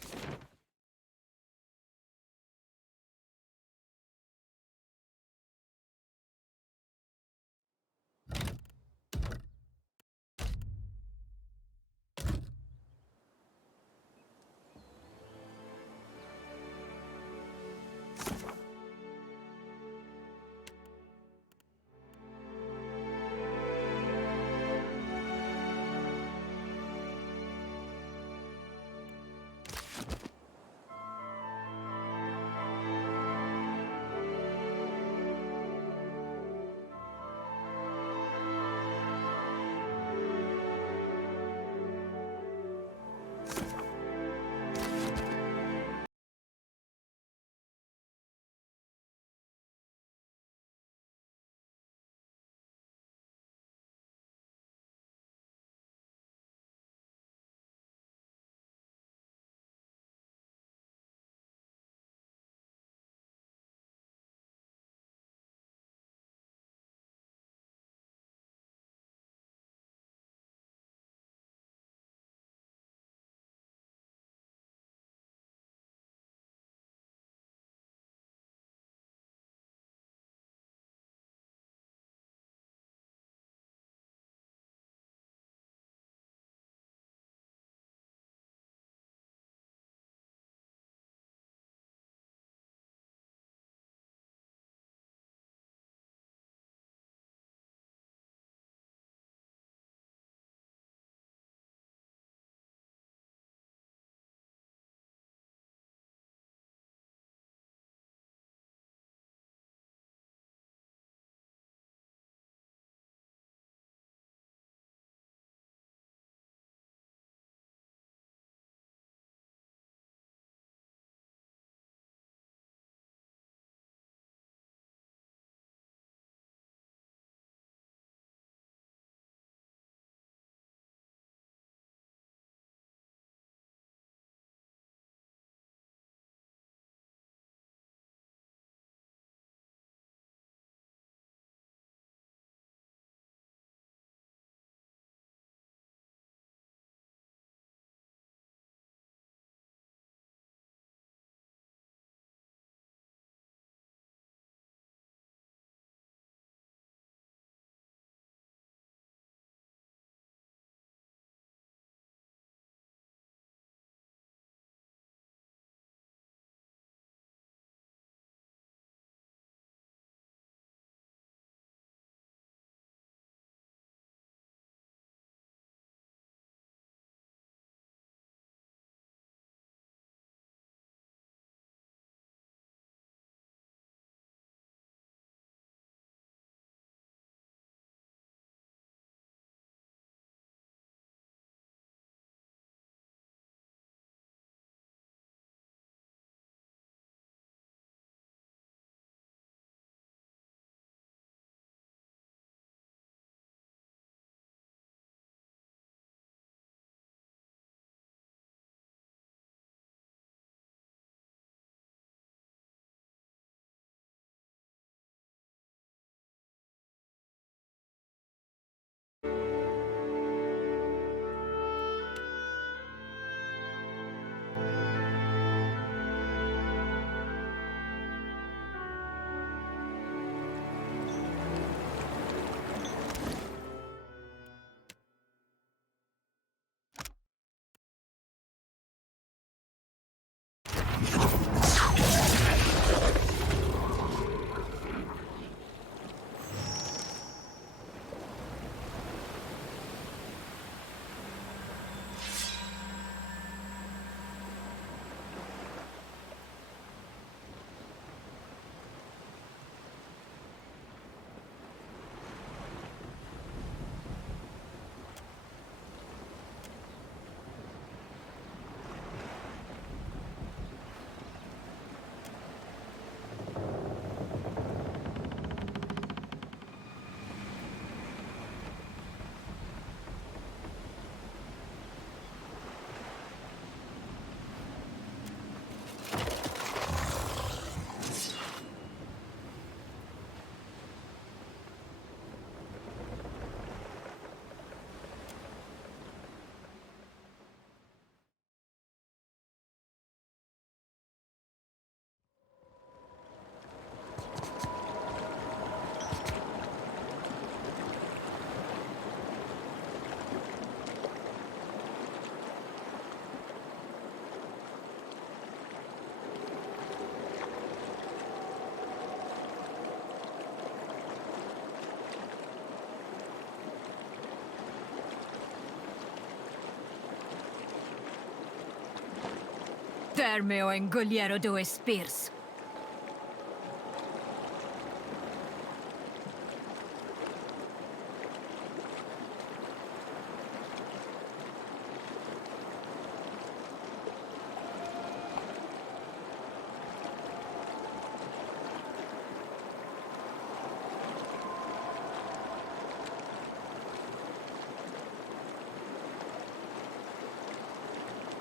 Terme o Enguliero do Espirs.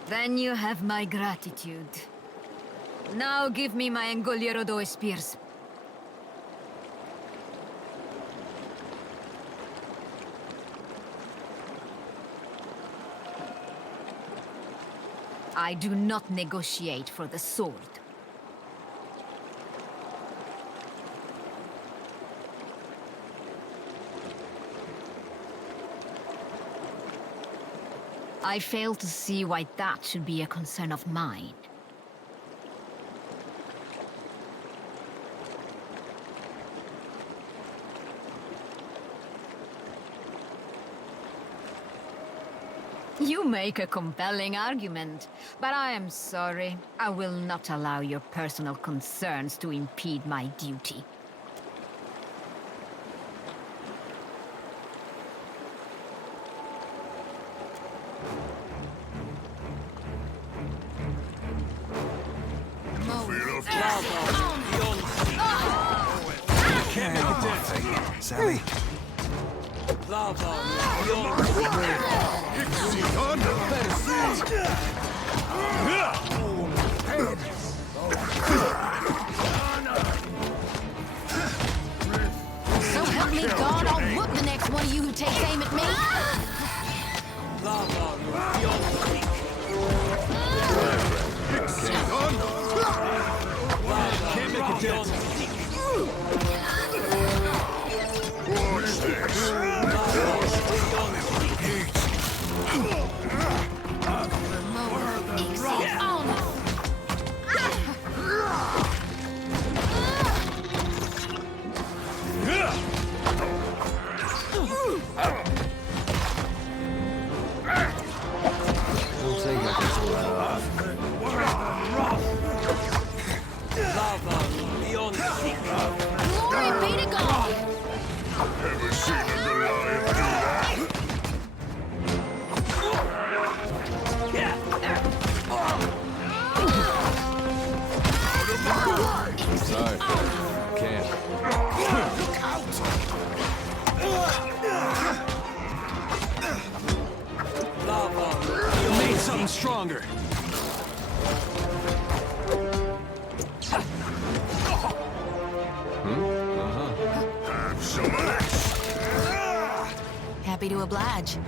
Then you have my gratitude. Now give me my Enguliero do Espirs. I do not negotiate for the sword. I fail to see why that should be a concern of mine. You make a compelling argument, but I am sorry. I will not allow your personal concerns to impede my duty. Sally. So help me God, I'll whoop the next one of you who takes aim at me. Can't make a dent. Don't think I can pull that off. Glory be to God! Ever seen a Goliath do that? Sorry, can't. Look out! You made something stronger. Have some of this. Happy to oblige.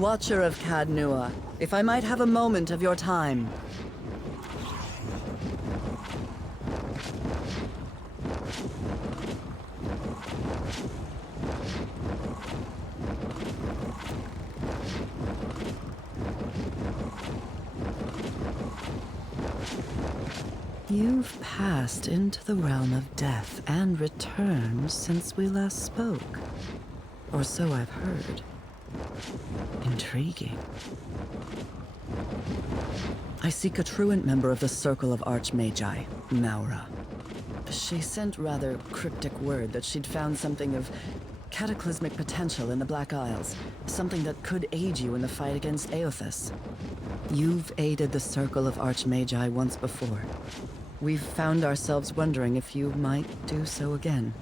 Watcher of Cadnua, if I might have a moment of your time. You've passed into the realm of death and returned since we last spoke. Or so I've heard. Intriguing. I seek a truant member of the Circle of Archmagi, Maura. She sent rather cryptic word that she'd found something of cataclysmic potential in the Black Isles, something that could aid you in the fight against Eothas. You've aided the Circle of Archmagi once before. We've found ourselves wondering if you might do so again.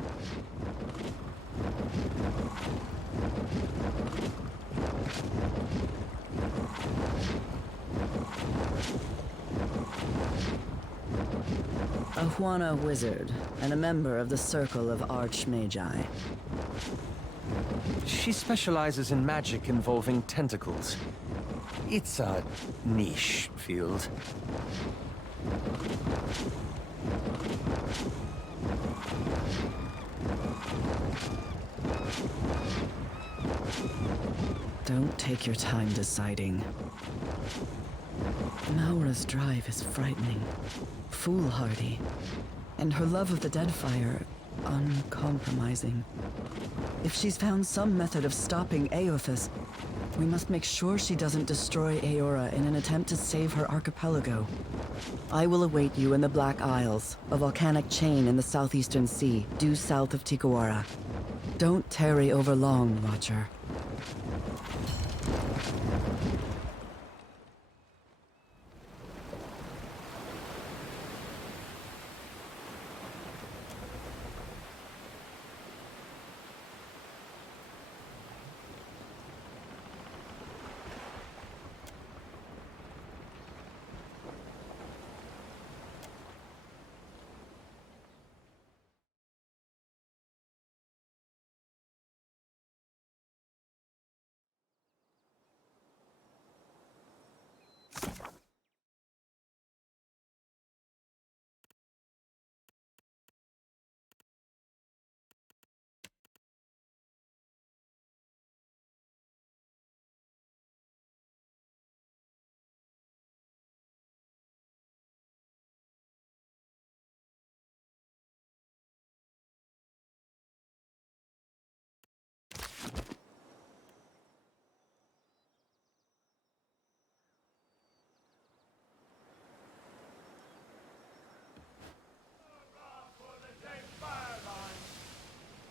A Huana wizard, and a member of the Circle of Archmagi. She specializes in magic involving tentacles. It's a niche field. Don't take your time deciding. Maura's drive is frightening, foolhardy, and her love of the Deadfire uncompromising. If she's found some method of stopping Eothas, we must make sure she doesn't destroy Eora in an attempt to save her archipelago. I will await you in the Black Isles, a volcanic chain in the southeastern sea, due south of Tikawara. Don't tarry over long, Watcher.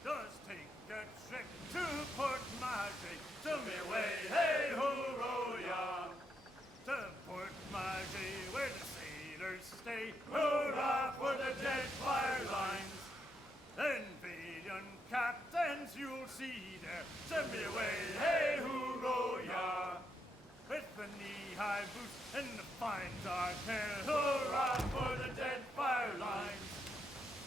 Just take that trick to Port Magic. To me way, hey ho ya. To Port Magic, where the sailors stay. Hurrah for the dead fire lines. Then valiant captains you'll see there. To me way, hey ho ya. With the knee-high boots and the fine dark hair. Hurrah for the dead fire lines.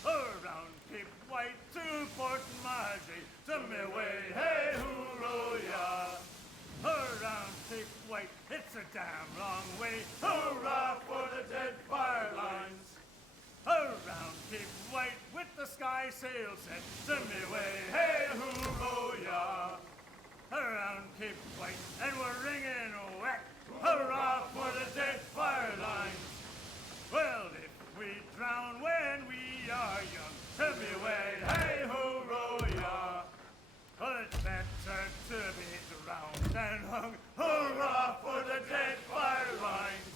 Around Cape White to Port Maggi, to me way, hey hooroo ya. Around Cape White, it's a damn long way. Hurrah for the dead fire lines. Around Cape White with the sky sail set, to me way, hey hooroo ya. Around Cape White, and we're ringing whack. Hurrah for the dead fire lines. Well, if we drown when we are young, to be way, hey hooroo ya. But it's better to be drowned than hung. Hurrah for the dead fire lines.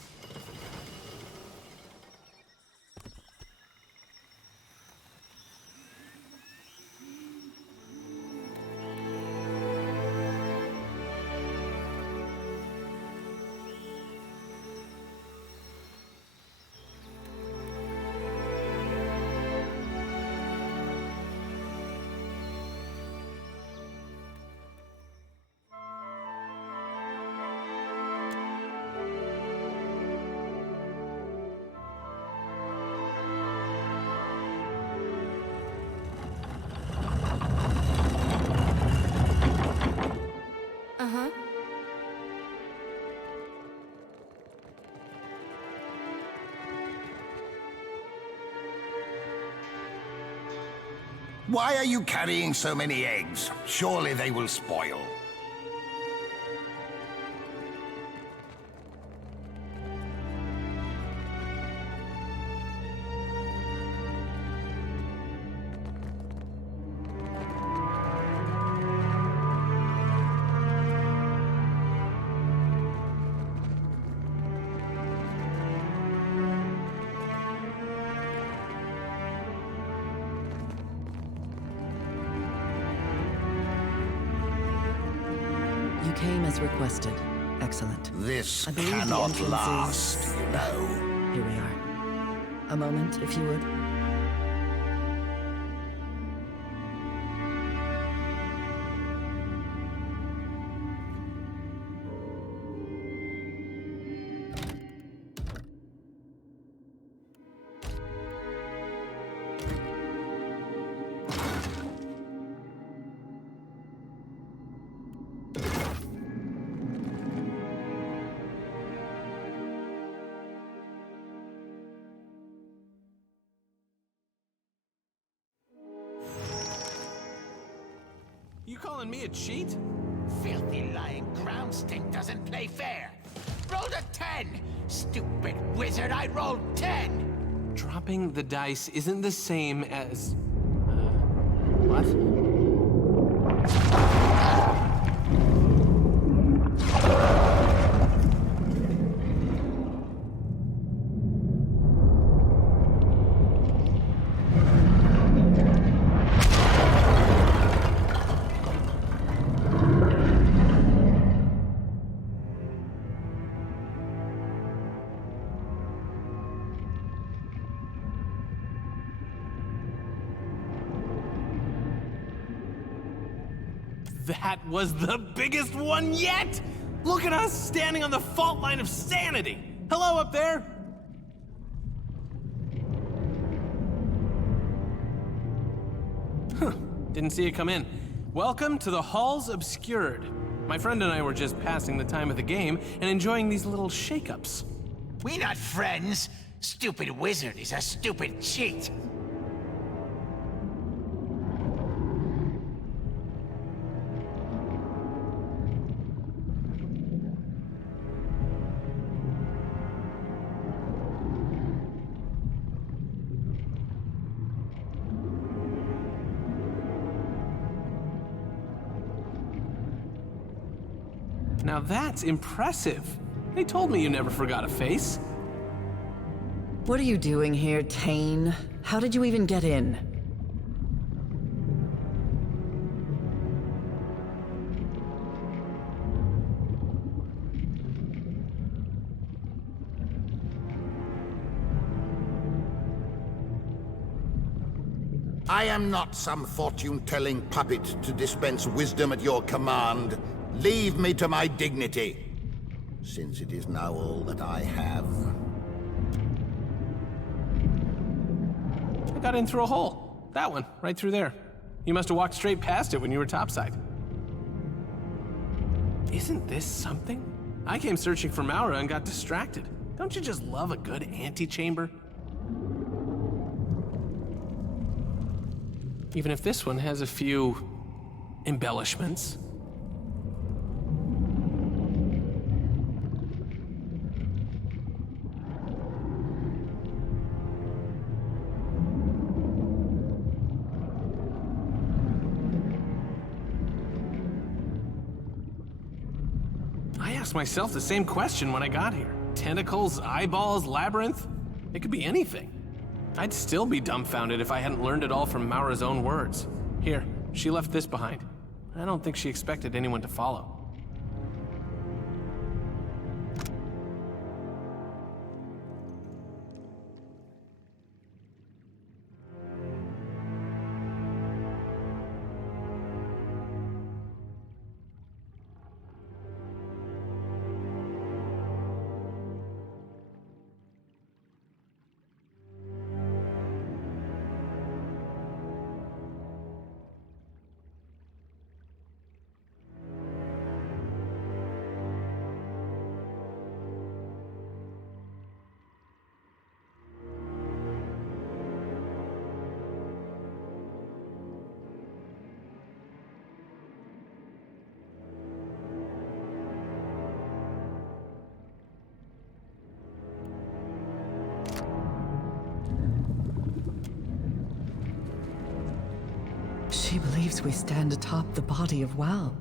Why are you carrying so many eggs? Surely they will spoil. You came as requested. Excellent. This I believe the cannot entrance last, is- you know. Here we are. A moment, if you would. You calling me a cheat? Filthy lying ground stink doesn't play fair. Rolled a 10! Stupid wizard, I rolled 10! Dropping the dice isn't the same as... what? That was the biggest one yet! Look at us standing on the fault line of sanity! Hello up there! Huh, didn't see it come in. Welcome to the Halls Obscured. My friend and I were just passing the time of the game and enjoying these little shake-ups. We not friends. Stupid wizard is a stupid cheat. Now that's impressive. They told me you never forgot a face. What are you doing here, Tane? How did you even get in? I am not some fortune-telling puppet to dispense wisdom at your command. Leave me to my dignity, since it is now all that I have. I got in through a hole. That one, right through there. You must have walked straight past it when you were topside. Isn't this something? I came searching for Maura and got distracted. Don't you just love a good antechamber? Even if this one has a few embellishments. I asked myself the same question when I got here. Tentacles, eyeballs, labyrinth? It could be anything. I'd still be dumbfounded if I hadn't learned it all from Maura's own words. Here, she left this behind. I don't think she expected anyone to follow. She believes we stand atop the body of Wal.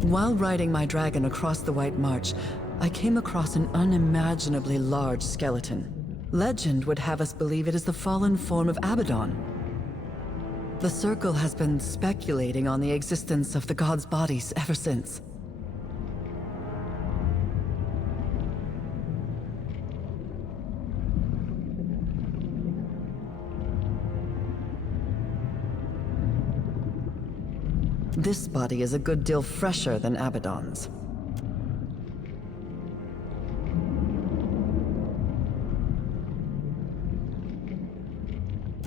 While riding my dragon across the White March, I came across an unimaginably large skeleton. Legend would have us believe it is the fallen form of Abaddon. The Circle has been speculating on the existence of the god's bodies ever since. This body is a good deal fresher than Abaddon's.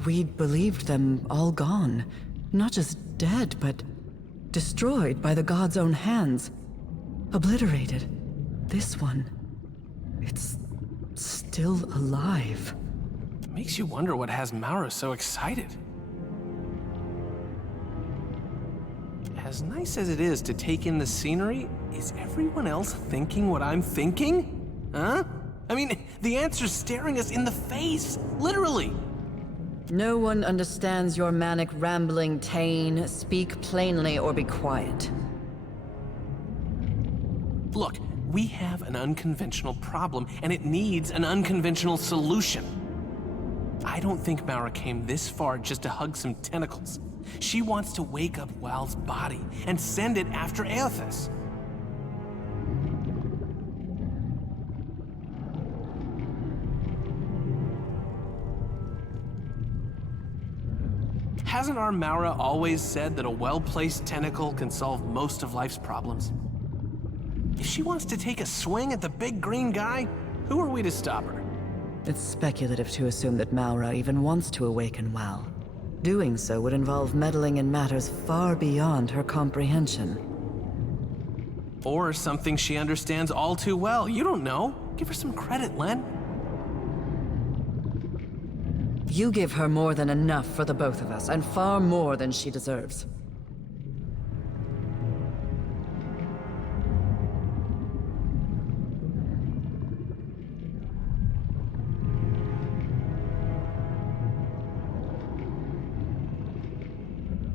We'd believed them all gone. Not just dead, but destroyed by the god's own hands. Obliterated. This one, it's still alive. Makes you wonder what has Maura so excited. As nice as it is to take in the scenery, is everyone else thinking what I'm thinking? Huh? I mean, the answer's staring us in the face, literally. No one understands your manic rambling, Tane. Speak plainly or be quiet. Look, we have an unconventional problem, and it needs an unconventional solution. I don't think Maura came this far just to hug some tentacles. She wants to wake up Wal's body and send it after Eothas. Hasn't our Maura always said that a well-placed tentacle can solve most of life's problems? If she wants to take a swing at the big green guy, who are we to stop her? It's speculative to assume that Maura even wants to awaken Wal. Doing so would involve meddling in matters far beyond her comprehension. Or something she understands all too well. You don't know. Give her some credit, Len. You give her more than enough for the both of us, and far more than she deserves.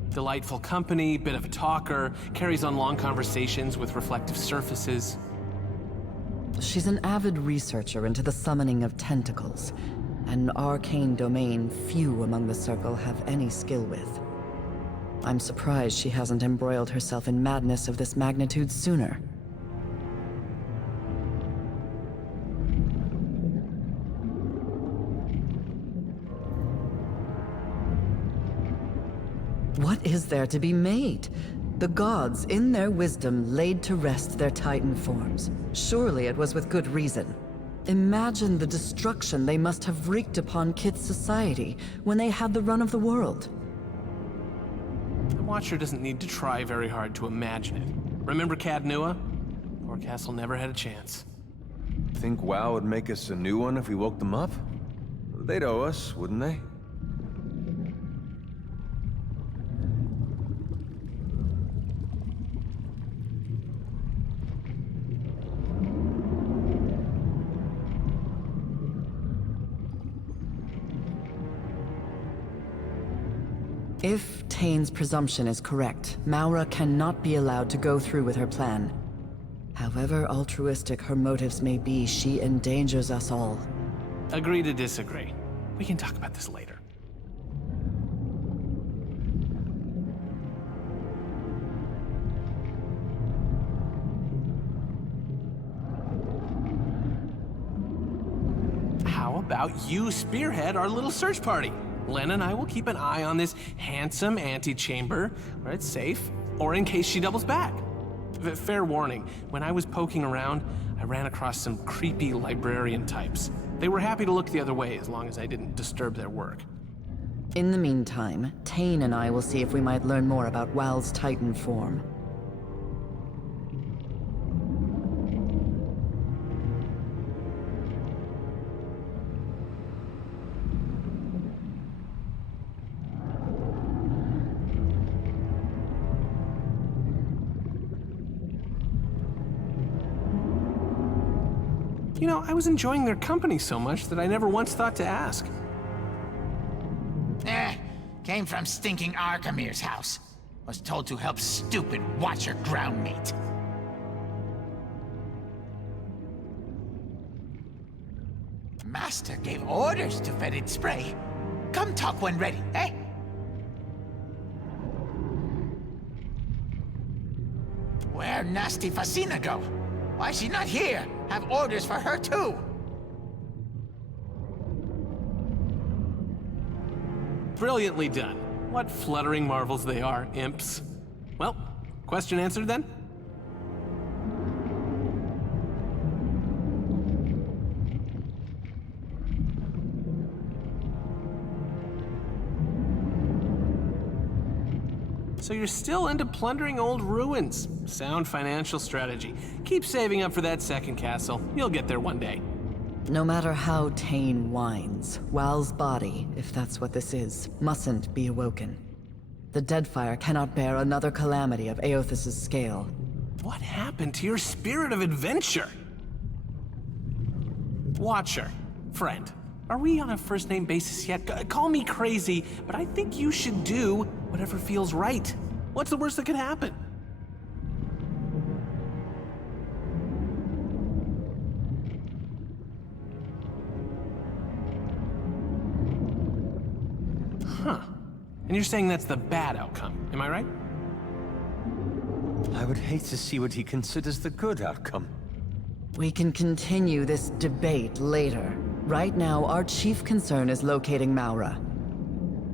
Delightful company, bit of a talker, carries on long conversations with reflective surfaces. She's an avid researcher into the summoning of tentacles, an arcane domain few among the Circle have any skill with. I'm surprised she hasn't embroiled herself in madness of this magnitude sooner. What is there to be made? The gods, in their wisdom, laid to rest their Titan forms. Surely it was with good reason. Imagine the destruction they must have wreaked upon Kit's society when they had the run of the world. The Watcher doesn't need to try very hard to imagine it. Remember Cad Nua? Poor Castle never had a chance. Think WoW would make us a new one if we woke them up? They'd owe us, wouldn't they? If Tane's presumption is correct, Maura cannot be allowed to go through with her plan. However altruistic her motives may be, she endangers us all. Agree to disagree. We can talk about this later. How about you spearhead our little search party? Len and I will keep an eye on this handsome antechamber where it's safe, or in case she doubles back. Fair warning, when I was poking around, I ran across some creepy librarian types. They were happy to look the other way as long as I didn't disturb their work. In the meantime, Tane and I will see if we might learn more about Wal's Titan form. You know, I was enjoying their company so much that I never once thought to ask. Came from stinking Arkamir's house. Was told to help stupid Watcher groundmate. Master gave orders to fetid spray. Come talk when ready, eh? Where'd nasty Fasina go? Why's she not here? Have orders for her too. Brilliantly done. What fluttering marvels they are, imps. Well, question answered then? So you're still into plundering old ruins. Sound financial strategy. Keep saving up for that second castle. You'll get there one day. No matter how Tane whines, Wal's body, if that's what this is, mustn't be awoken. The Deadfire cannot bear another calamity of Eothas' scale. What happened to your spirit of adventure? Watcher, friend, are we on a first-name basis yet? Call me crazy, but I think you should do whatever feels right. What's the worst that could happen? Huh. And you're saying that's the bad outcome, am I right? I would hate to see what he considers the good outcome. We can continue this debate later. Right now, our chief concern is locating Maura.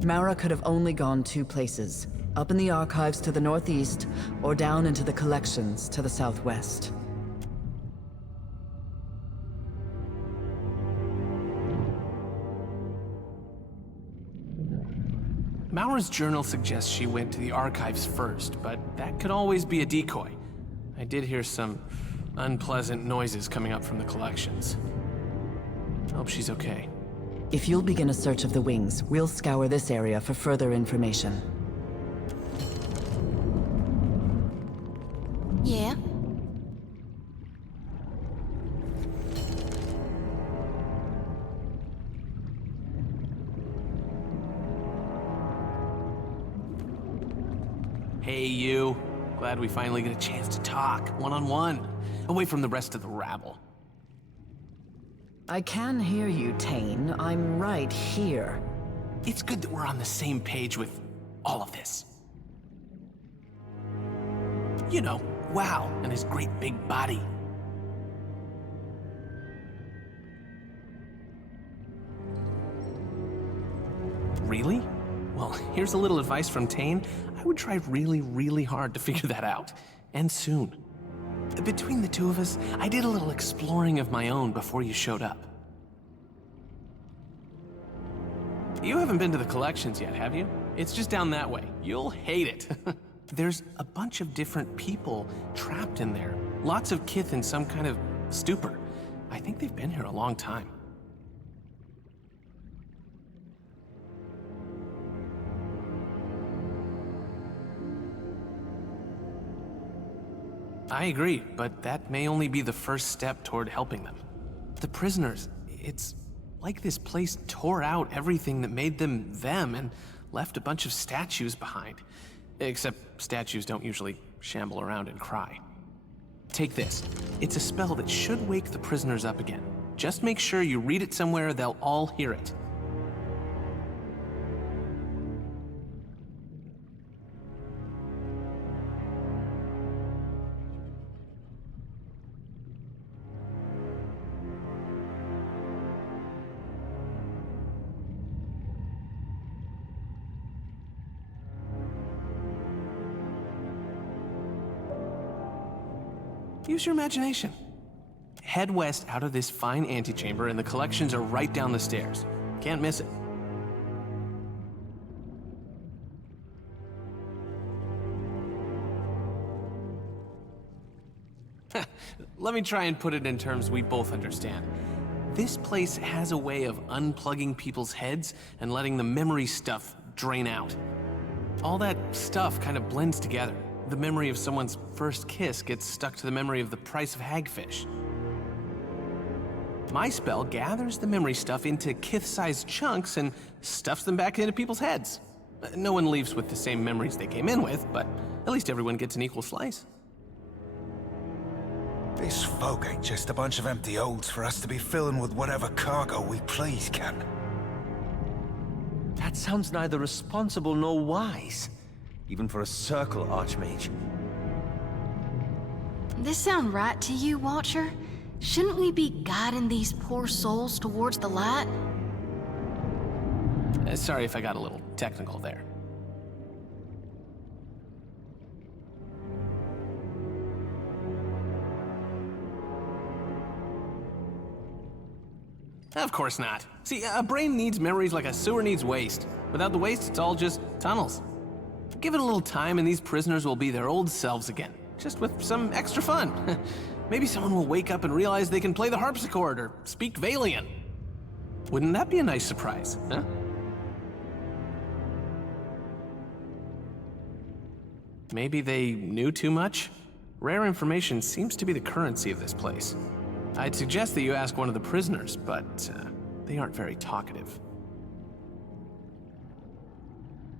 Maura could have only gone two places, up in the archives to the northeast, or down into the collections to the southwest. Maura's journal suggests she went to the archives first, but that could always be a decoy. I did hear some unpleasant noises coming up from the collections. Hope she's okay. If you'll begin a search of the wings, we'll scour this area for further information. Yeah? Hey, you. Glad we finally get a chance to talk, one-on-one, away from the rest of the rabble. I can hear you, Tane. I'm right here. It's good that we're on the same page with all of this. You know, Wal and his great big body. Really? Well, here's a little advice from Tane. I would try really, really hard to figure that out. And soon. Between the two of us, I did a little exploring of my own before you showed up. You haven't been to the collections yet, have you? It's just down that way. You'll hate it. There's a bunch of different people trapped in there. Lots of kith in some kind of stupor. I think they've been here a long time. I agree, but that may only be the first step toward helping them. The prisoners, it's like this place tore out everything that made them them and left a bunch of statues behind. Except statues don't usually shamble around and cry. Take this. It's a spell that should wake the prisoners up again. Just make sure you read it somewhere they'll all hear it. Use your imagination. Head west out of this fine antechamber and the collections are right down the stairs. Can't miss it. Let me try and put it in terms we both understand. This place has a way of unplugging people's heads and letting the memory stuff drain out. All that stuff kind of blends together. The memory of someone's first kiss gets stuck to the memory of the price of hagfish. My spell gathers the memory stuff into kith-sized chunks and stuffs them back into people's heads. No one leaves with the same memories they came in with, but at least everyone gets an equal slice. This fog ain't just a bunch of empty holds for us to be filling with whatever cargo we please, Cap. That sounds neither responsible nor wise, even for a Circle Archmage. This sound right to you, Watcher? Shouldn't we be guiding these poor souls towards the light? Sorry if I got a little technical there. Of course not. See, a brain needs memories like a sewer needs waste. Without the waste, it's all just tunnels. Give it a little time and these prisoners will be their old selves again, just with some extra fun. Maybe someone will wake up and realize they can play the harpsichord or speak Valian. Wouldn't that be a nice surprise, huh? Maybe they knew too much? Rare information seems to be the currency of this place. I'd suggest that you ask one of the prisoners, but they aren't very talkative.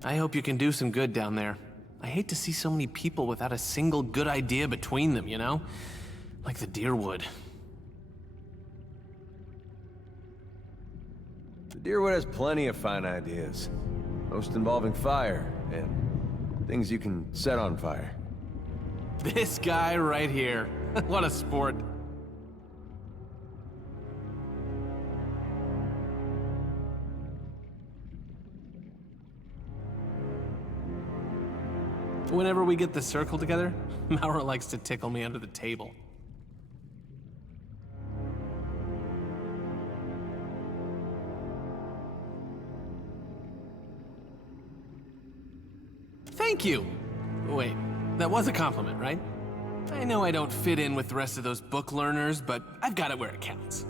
I hope you can do some good down there. I hate to see so many people without a single good idea between them, you know? Like the Deerwood. The Deerwood has plenty of fine ideas. Most involving fire, and things you can set on fire. This guy right here. What a sport. Whenever we get the circle together, Maura likes to tickle me under the table. Thank you! Wait, that was a compliment, right? I know I don't fit in with the rest of those book learners, but I've got it where it counts.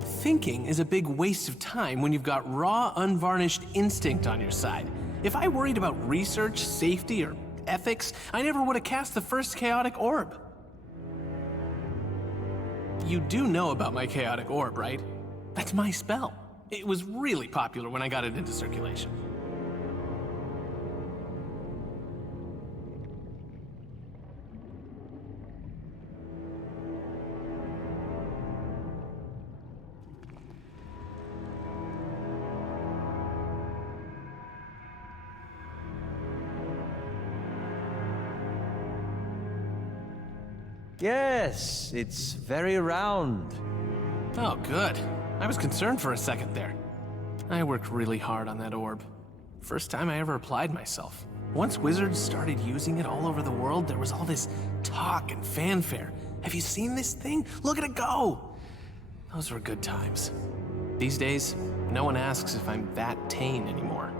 Thinking is a big waste of time when you've got raw, unvarnished instinct on your side. If I worried about research, safety, or ethics, I never would have cast the first chaotic orb. You do know about my chaotic orb, right? That's my spell. It was really popular when I got it into circulation. Yes, it's very round. Oh, good. I was concerned for a second there. I worked really hard on that orb. First time I ever applied myself. Once wizards started using it all over the world, there was all this talk and fanfare. Have you seen this thing? Look at it go! Those were good times. These days, no one asks if I'm that tame anymore.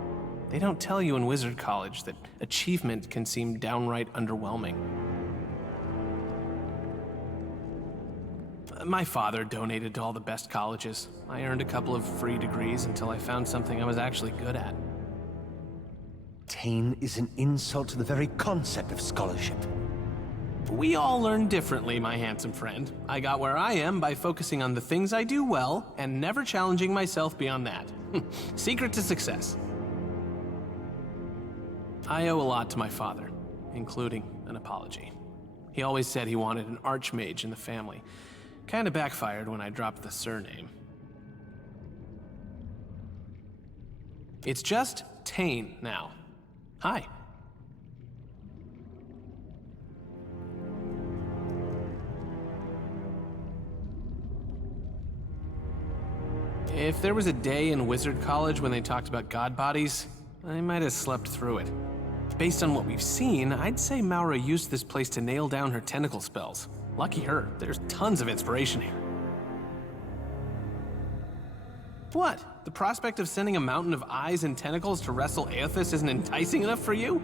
They don't tell you in Wizard College that achievement can seem downright underwhelming. My father donated to all the best colleges. I earned a couple of free degrees until I found something I was actually good at. Tame is an insult to the very concept of scholarship. We all learn differently, my handsome friend. I got where I am by focusing on the things I do well and never challenging myself beyond that. Secret to success. I owe a lot to my father, including an apology. He always said he wanted an archmage in the family. Kinda backfired when I dropped the surname. It's just Tane now. Hi. If there was a day in Wizard College when they talked about god bodies, I might have slept through it. Based on what we've seen, I'd say Maura used this place to nail down her tentacle spells. Lucky her, there's tons of inspiration here. What? The prospect of sending a mountain of eyes and tentacles to wrestle Aothas isn't enticing enough for you?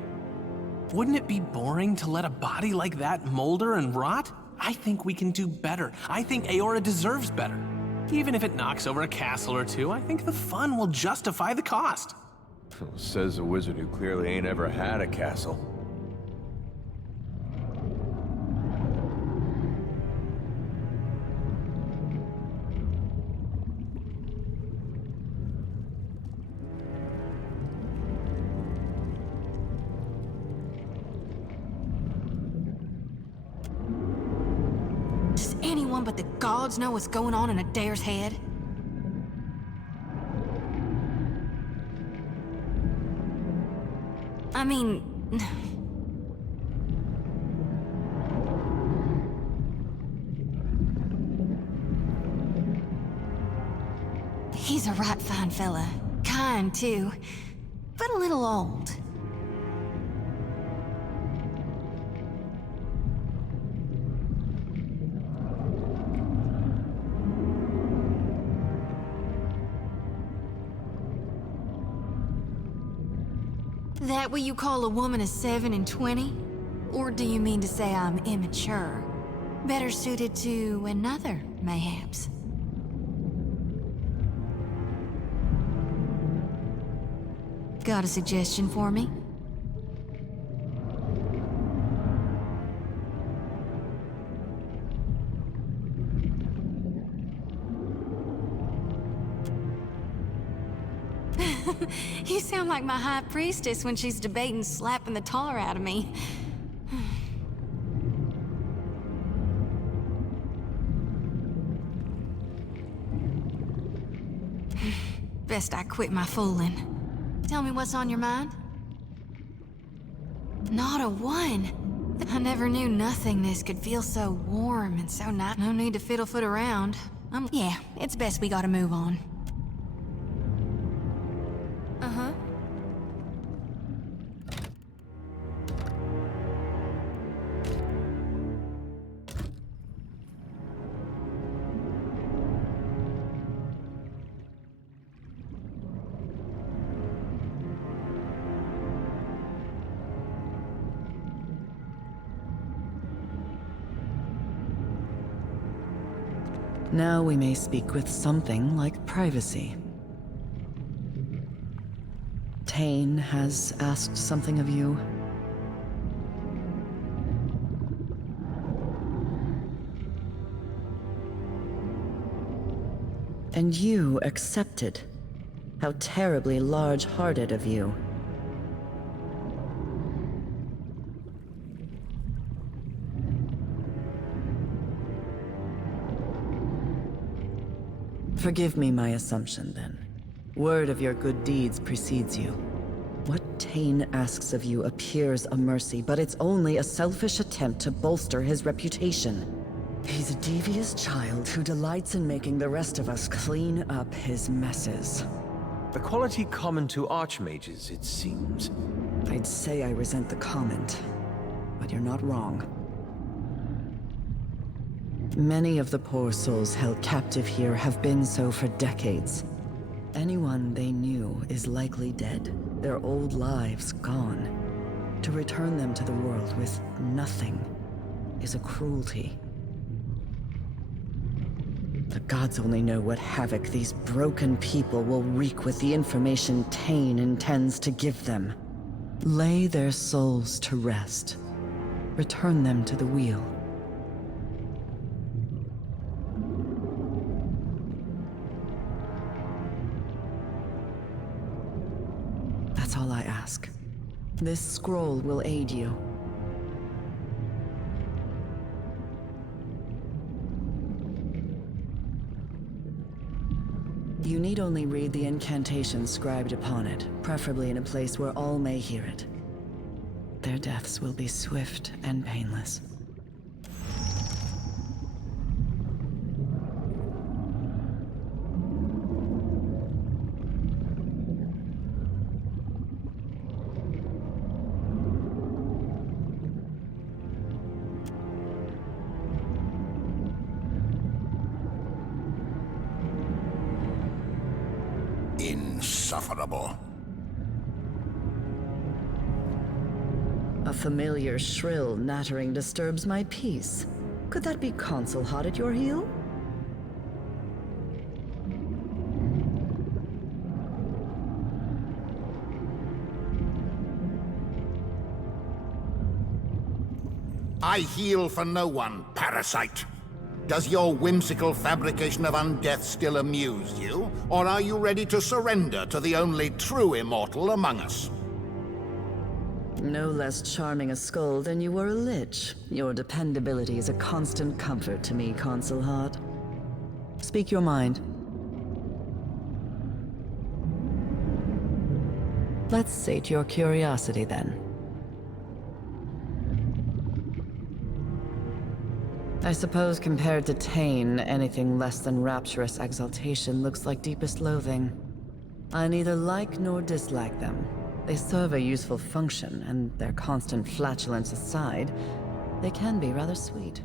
Wouldn't it be boring to let a body like that molder and rot? I think we can do better. I think Eora deserves better. Even if it knocks over a castle or two, I think the fun will justify the cost. Says a wizard who clearly ain't ever had a castle. Does anyone but the gods know what's going on in Adair's head? I mean... He's a right fine fella. Kind, too. But a little old. That what you call a woman of 7 and 20? Or do you mean to say I'm immature? Better suited to another, mayhaps? Got a suggestion for me? You sound like my high priestess when she's debating slapping the tar out of me. Best I quit my fooling. Tell me what's on your mind? Not a one. I never knew nothingness could feel so warm and so nice. No need to fiddle-foot around. Yeah, it's best we gotta move on. Uh-huh. Now we may speak with something like privacy. Tane has asked something of you. And you accepted. How terribly large-hearted of you. Forgive me my assumption, then. Word of your good deeds precedes you. What Tane asks of you appears a mercy, but it's only a selfish attempt to bolster his reputation. He's a devious child who delights in making the rest of us clean up his messes. A quality common to archmages, it seems. I'd say I resent the comment, but you're not wrong. Many of the poor souls held captive here have been so for decades. Anyone they knew is likely dead, their old lives gone. To return them to the world with nothing is a cruelty. The gods only know what havoc these broken people will wreak with the information Tane intends to give them. Lay their souls to rest. Return them to the wheel. That's all I ask. This scroll will aid you. You need only read the incantation scribed upon it, preferably in a place where all may hear it. Their deaths will be swift and painless. Insufferable. A familiar, shrill nattering disturbs my peace. Could that be Consul hot at your heel? I heal for no one, parasite. Does your whimsical fabrication of undeath still amuse you? Or are you ready to surrender to the only true immortal among us? No less charming a skull than you were a lich. Your dependability is a constant comfort to me, Consul Hart. Speak your mind. Let's sate your curiosity then. I suppose compared to Tane, anything less than rapturous exaltation looks like deepest loathing. I neither like nor dislike them. They serve a useful function, and their constant flatulence aside, they can be rather sweet.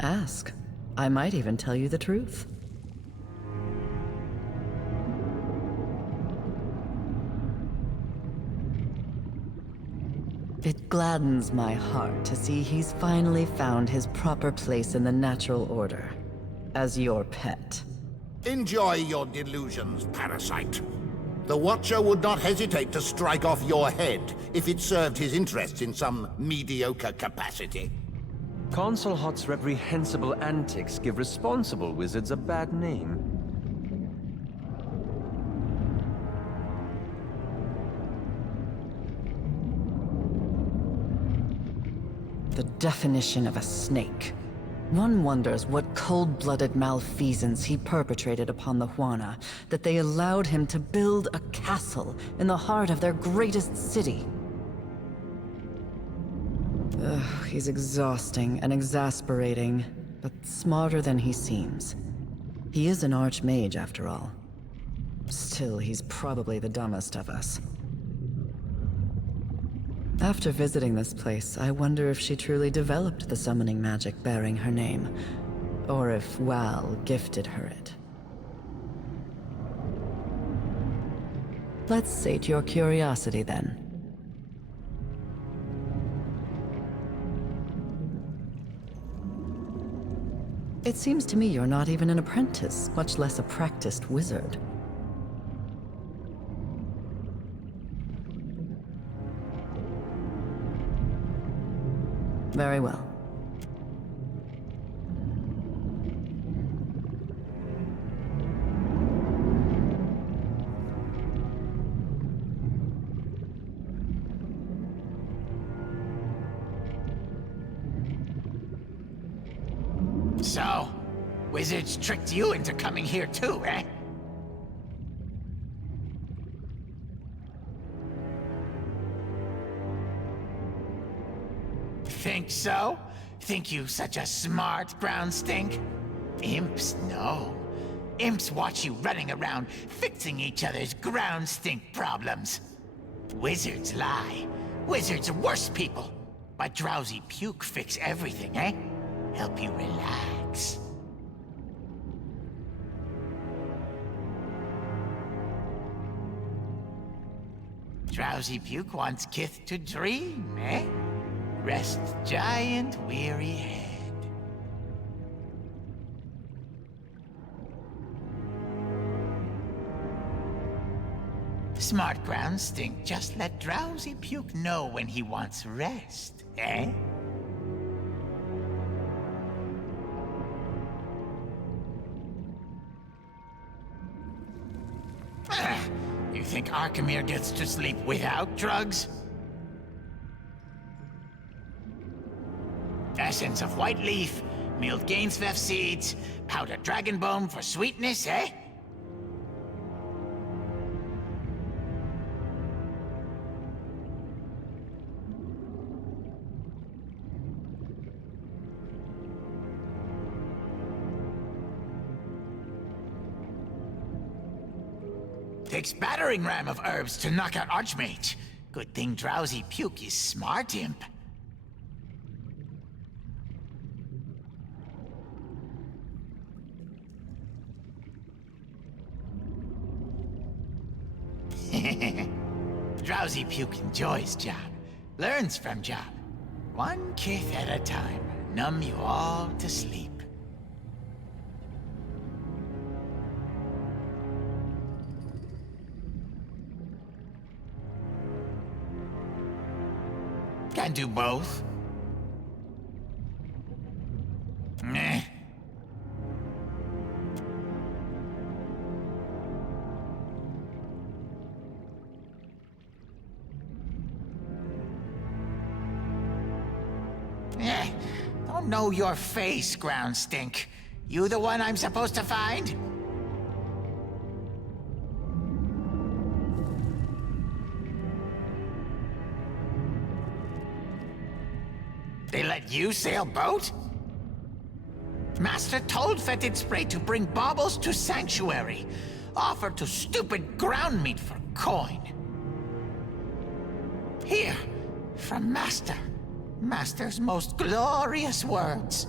Ask. I might even tell you the truth. It gladdens my heart to see he's finally found his proper place in the natural order. As your pet. Enjoy your delusions, parasite. The Watcher would not hesitate to strike off your head if it served his interests in some mediocre capacity. Consul Hart's reprehensible antics give responsible wizards a bad name. The definition of a snake. One wonders what cold-blooded malfeasance he perpetrated upon the Huana, that they allowed him to build a castle in the heart of their greatest city. Ugh, he's exhausting and exasperating, but smarter than he seems. He is an archmage, after all. Still, he's probably the dumbest of us. After visiting this place, I wonder if she truly developed the summoning magic bearing her name, or if Wal gifted her it. Let's sate your curiosity then. It seems to me you're not even an apprentice, much less a practiced wizard. Very well. So, wizards tricked you into coming here too, eh? Think so? Think you such a smart ground stink? Imps, no. Imps watch you running around fixing each other's ground stink problems. Wizards lie. Wizards are worse people. But Drowsy Puke fix everything, eh? Help you relax. Drowsy Puke wants Kith to dream, eh? Rest giant weary head. Smart ground stink, just let Drowsy Puke know when he wants rest, eh? You think Arkemir gets to sleep without drugs? Essence of white leaf, milled Gainsveth seeds, powdered dragon bone for sweetness, eh? Takes battering ram of herbs to knock out Archmage. Good thing Drowsy Puke is smart, imp. Drowsy Puke enjoys job, learns from job. One kith at a time, numb you all to sleep. Can do both. Meh. Don't know your face, ground stink. You the one I'm supposed to find? They let you sail boat? Master told Fetid Spray to bring baubles to Sanctuary. Offered to stupid ground meat for coin. Here, from Master. Master's most glorious words.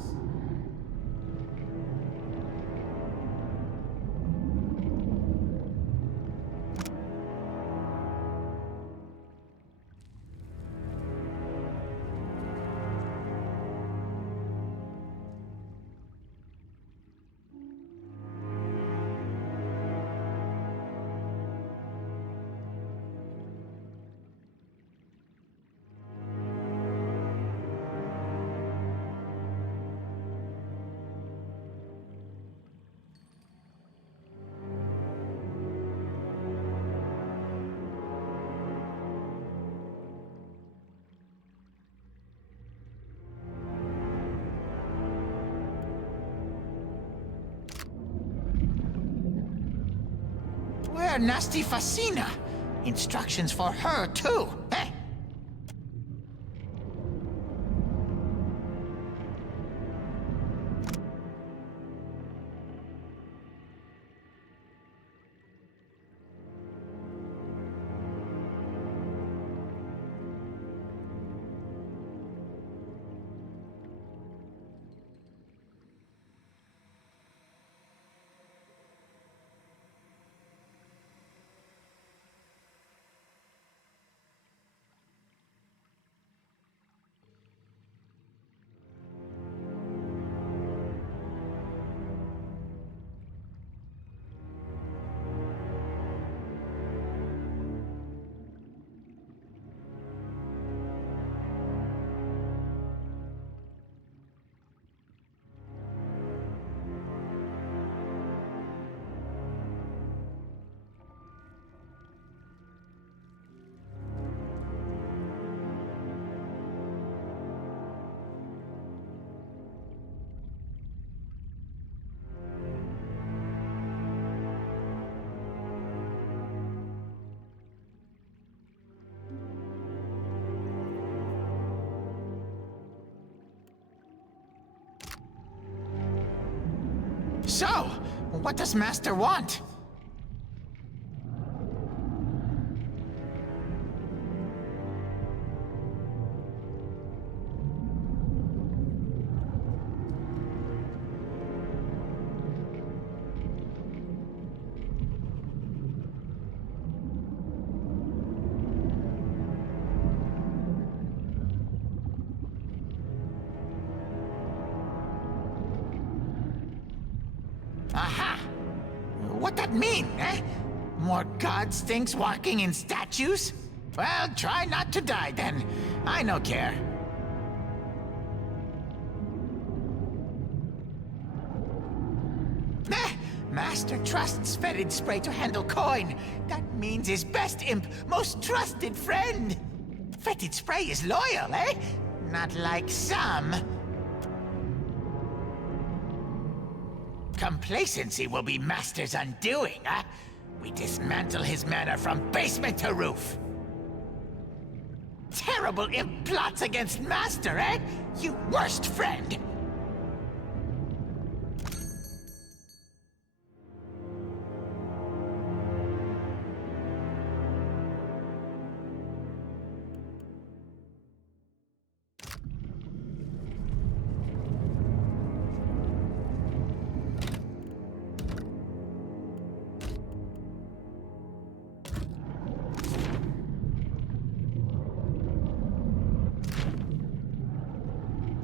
Where Nasty Facina? Instructions for her, too, eh? So, what does Master want? Aha! What that mean, eh? More god stinks walking in statues? Well, try not to die then. I no care. Master trusts Fetid Spray to handle coin. That means his best imp, most trusted friend. Fetid Spray is loyal, eh? Not like some. Complacency will be Master's undoing, huh? We dismantle his manor from basement to roof. Terrible imp plots against Master, eh? You worst friend!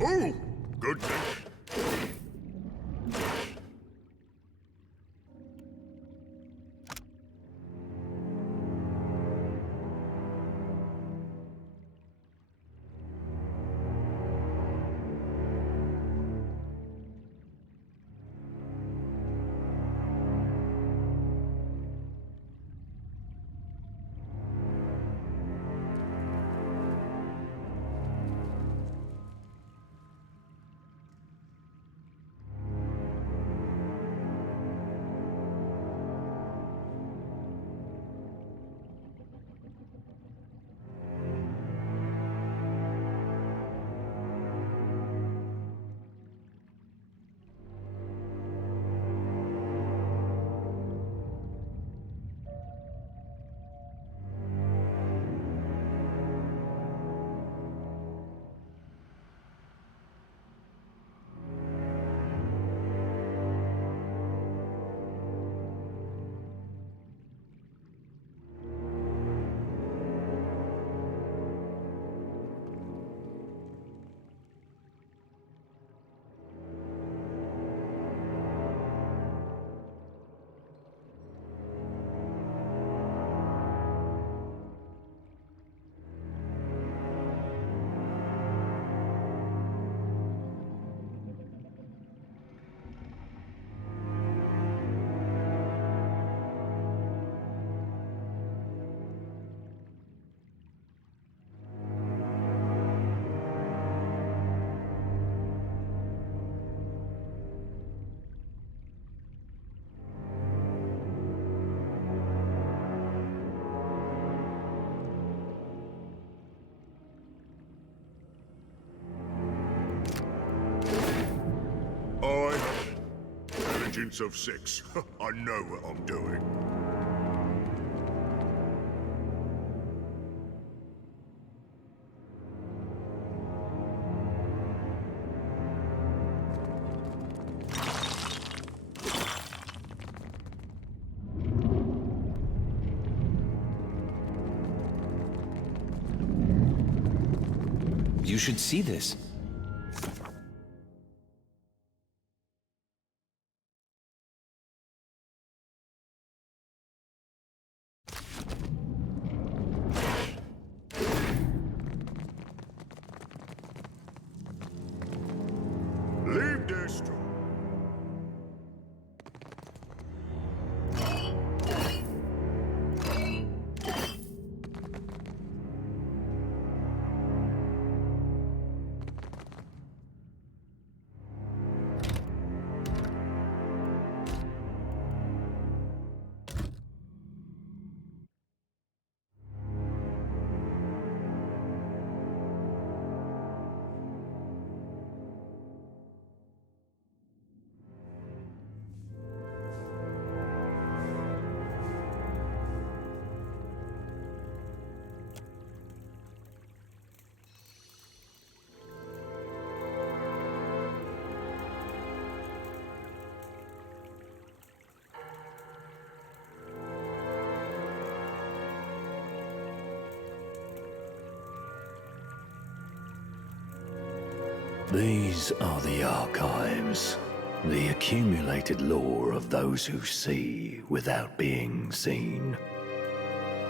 Oh, goodness. Vengeance of Six. I know what I'm doing. You should see this. Leave this to These are the archives, the accumulated lore of those who see without being seen.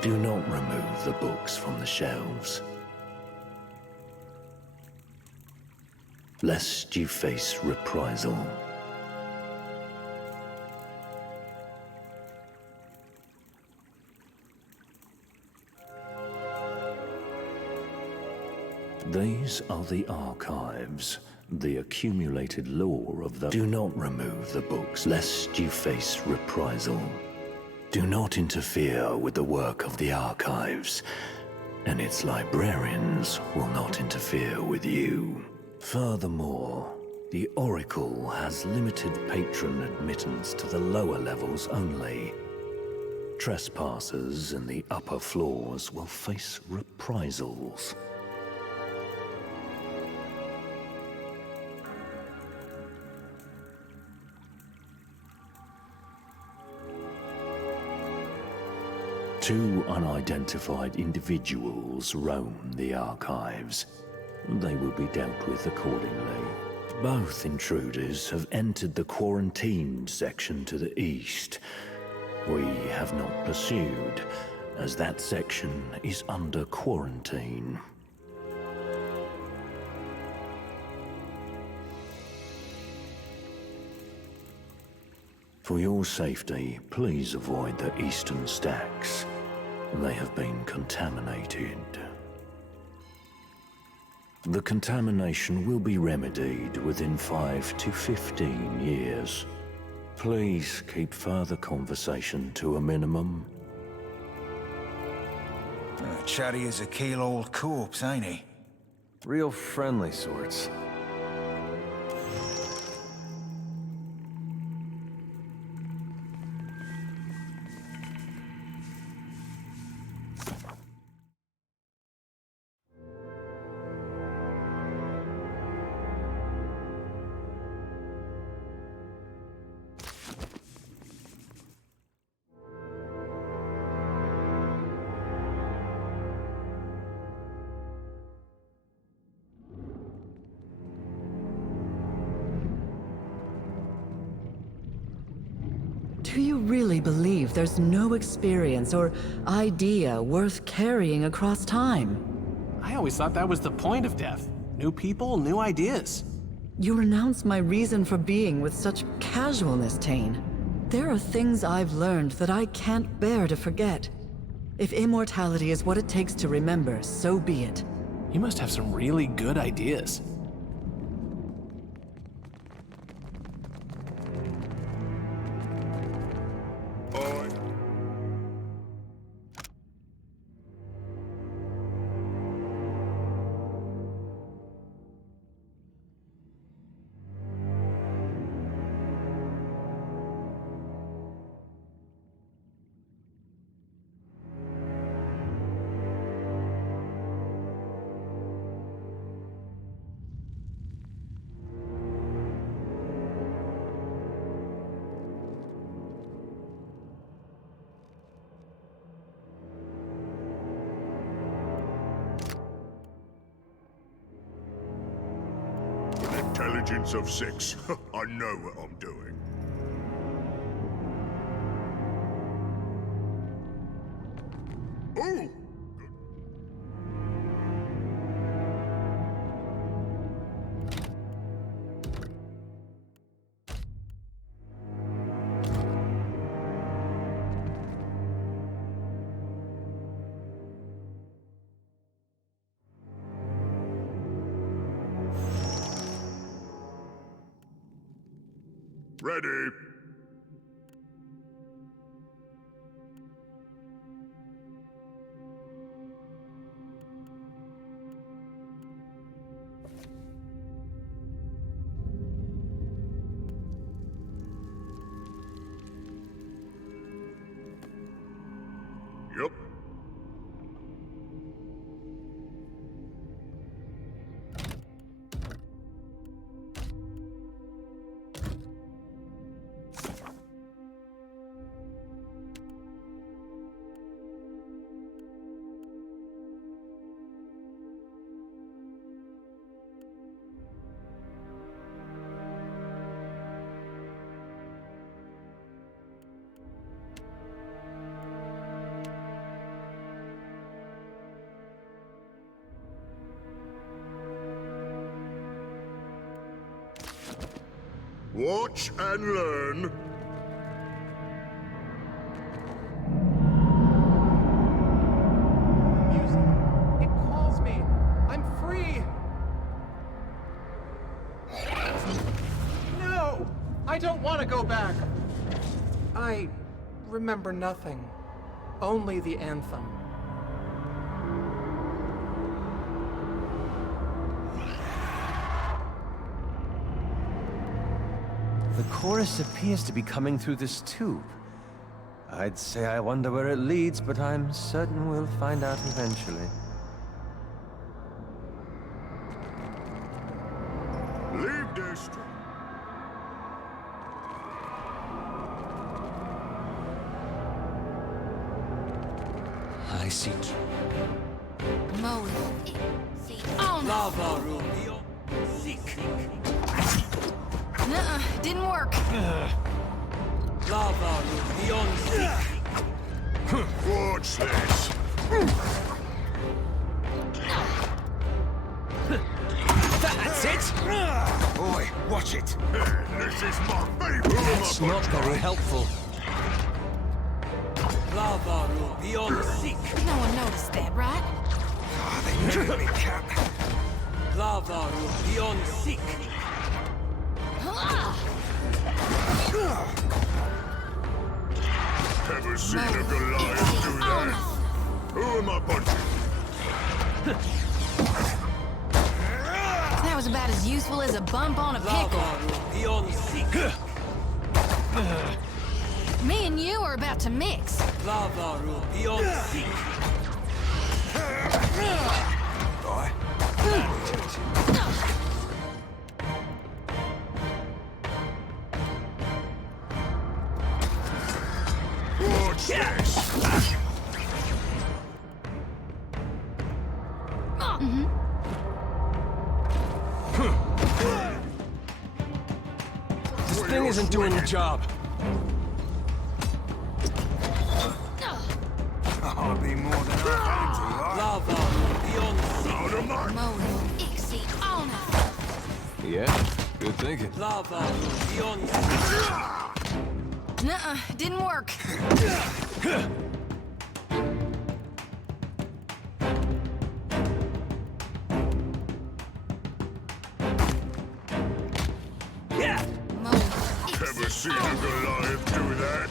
Do not remove the books from the shelves, lest you face reprisal. These are the archives, the accumulated lore of the... Do not remove the books, lest you face reprisal. Do not interfere with the work of the archives, and its librarians will not interfere with you. Furthermore, the Oracle has limited patron admittance to the lower levels only. Trespassers in the upper floors will face reprisals. Two unidentified individuals roam the archives. They will be dealt with accordingly. Both intruders have entered the quarantined section to the east. We have not pursued, as that section is under quarantine. For your safety, please avoid the eastern stacks. They have been contaminated. The contamination will be remedied within 5 to 15 years. Please keep further conversation to a minimum. Chatty as a keel old corpse, ain't he? Real friendly sorts. Do you really believe there's no experience or idea worth carrying across time? I always thought that was the point of death. New people, new ideas. You renounce my reason for being with such casualness, Tane. There are things I've learned that I can't bear to forget. If immortality is what it takes to remember, so be it. You must have some really good ideas. Intelligence of 6. I know what I'm doing. Oh! Ready. Yep. Watch and learn. It calls me. I'm free. No! I don't want to go back. I remember nothing. Only the anthem. The chorus appears to be coming through this tube. I'd say I wonder where it leads, but I'm certain we'll find out eventually. Leave district. I see. Mode. On. Lava Rubio. Seek. Nuh-uh, didn't work. Lava Rubio. Watch this. That's it! Boy, watch it. This is my favorite. That's not very helpful. Lava Rubio. Seek. No one noticed that, right? They drew me, Cap. Lava Rubio. Seek. Ever seen a Goliath do that? Who am I punching? That was about as useful as a bump on a pickle. Me and you are about to mix. Lava Rubio. Seek. Watch this. This thing isn't doing the job. I'll be more than Lava Rubio. Mono, Ixie, Honor. Yeah, good thinking. Lava Rubio. Nuh-uh, didn't work. Ever seen a Goliath do that?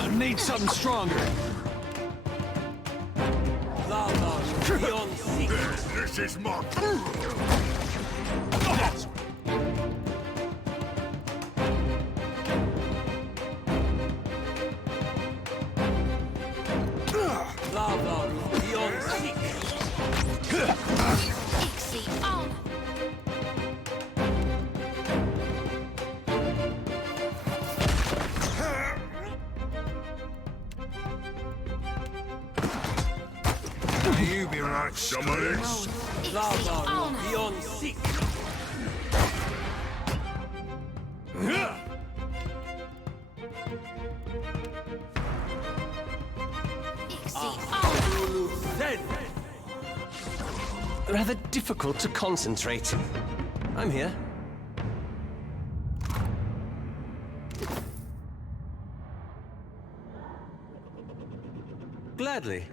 I need something stronger. Lava Rubio. This is my... Lava Rubio. Ixie, Honor. you be right. Somebody's. Honor. Beyond seek. Rather difficult to concentrate. I'm here. Gladly.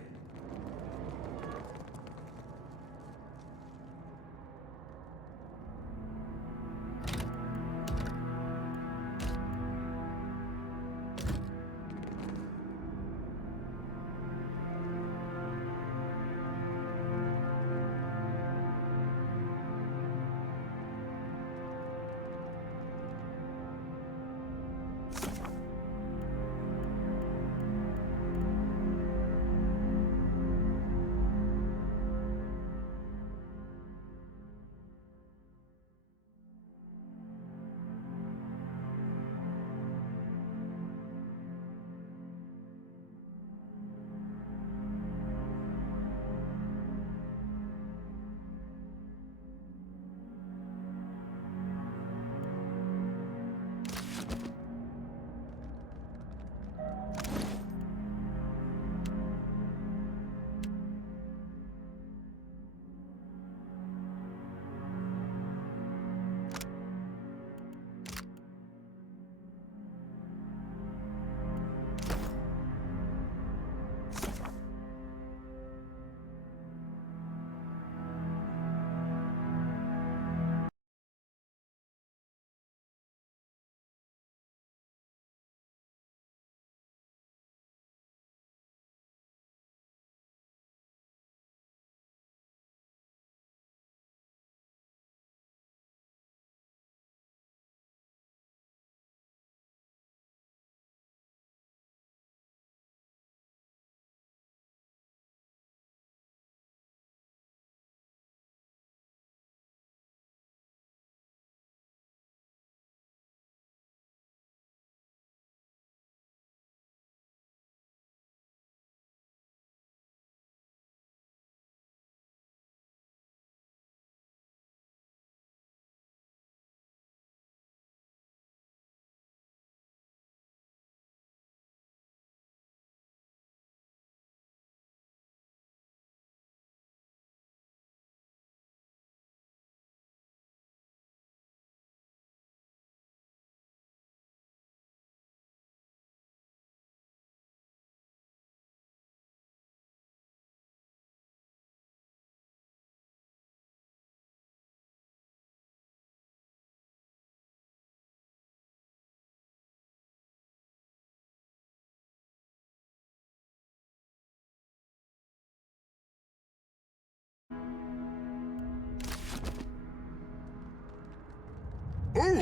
Oh,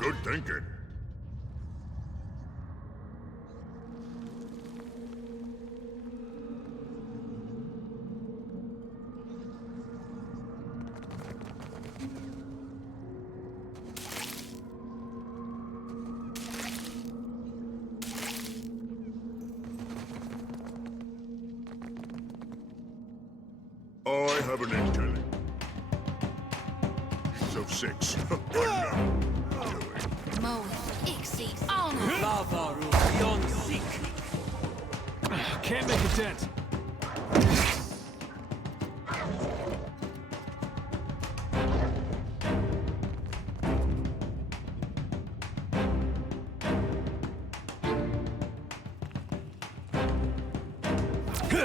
good thinking. I have an intel. So 6. Mo, Ixie, honor. Lava beyond seek. Can't make a dent.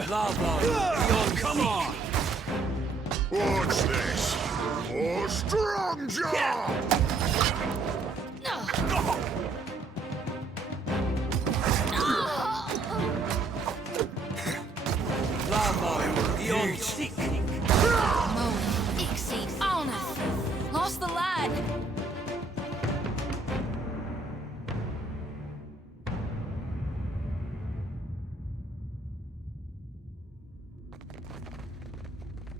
Lava beyond. Come on. What's this? For strong jaw! Lava beyond seek. Mo, Ixie, honor. Lost the lad.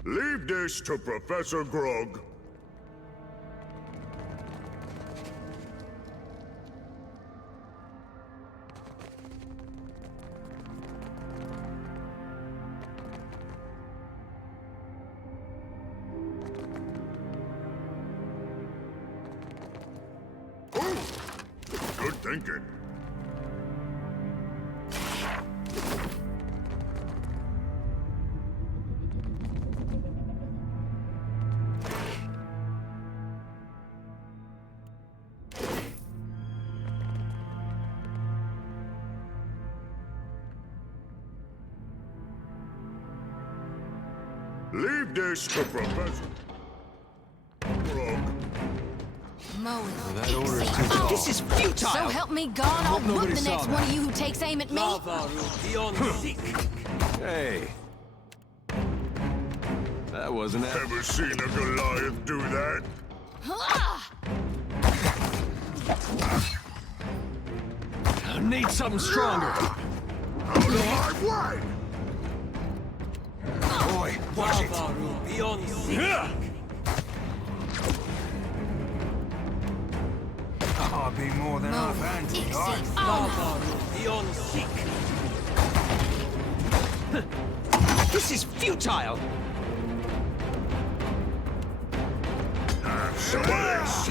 Leave this to Professor Grog. thinking. Leave this to Professor Rogue. That order's too tall. This is futile! So help me God, I'll whoop the next one of you who takes aim at me! Hey. That wasn't it. Ever seen a Goliath do that? I need something stronger. Out of my way! Boy, watch it. I'll be more than half anti. This is futile! Some of this!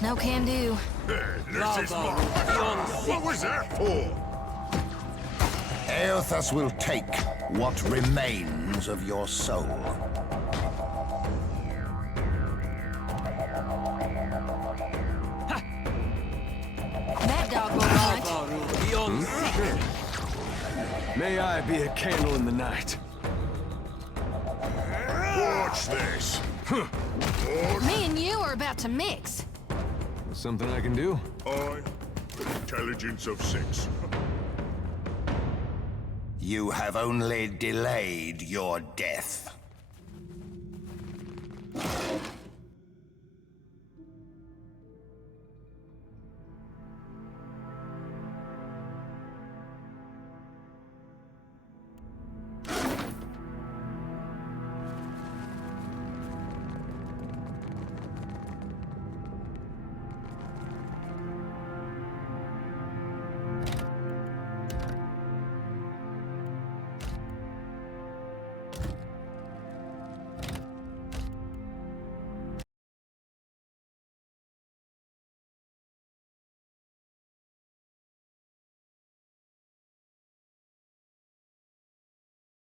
No can do. This is more. What was that for? Eothas will take what remains of your soul. That dog will run. May I be a candle in the night. Watch this. Me and you are about to mix. Something I can do? Intelligence of 6. You have only delayed your death.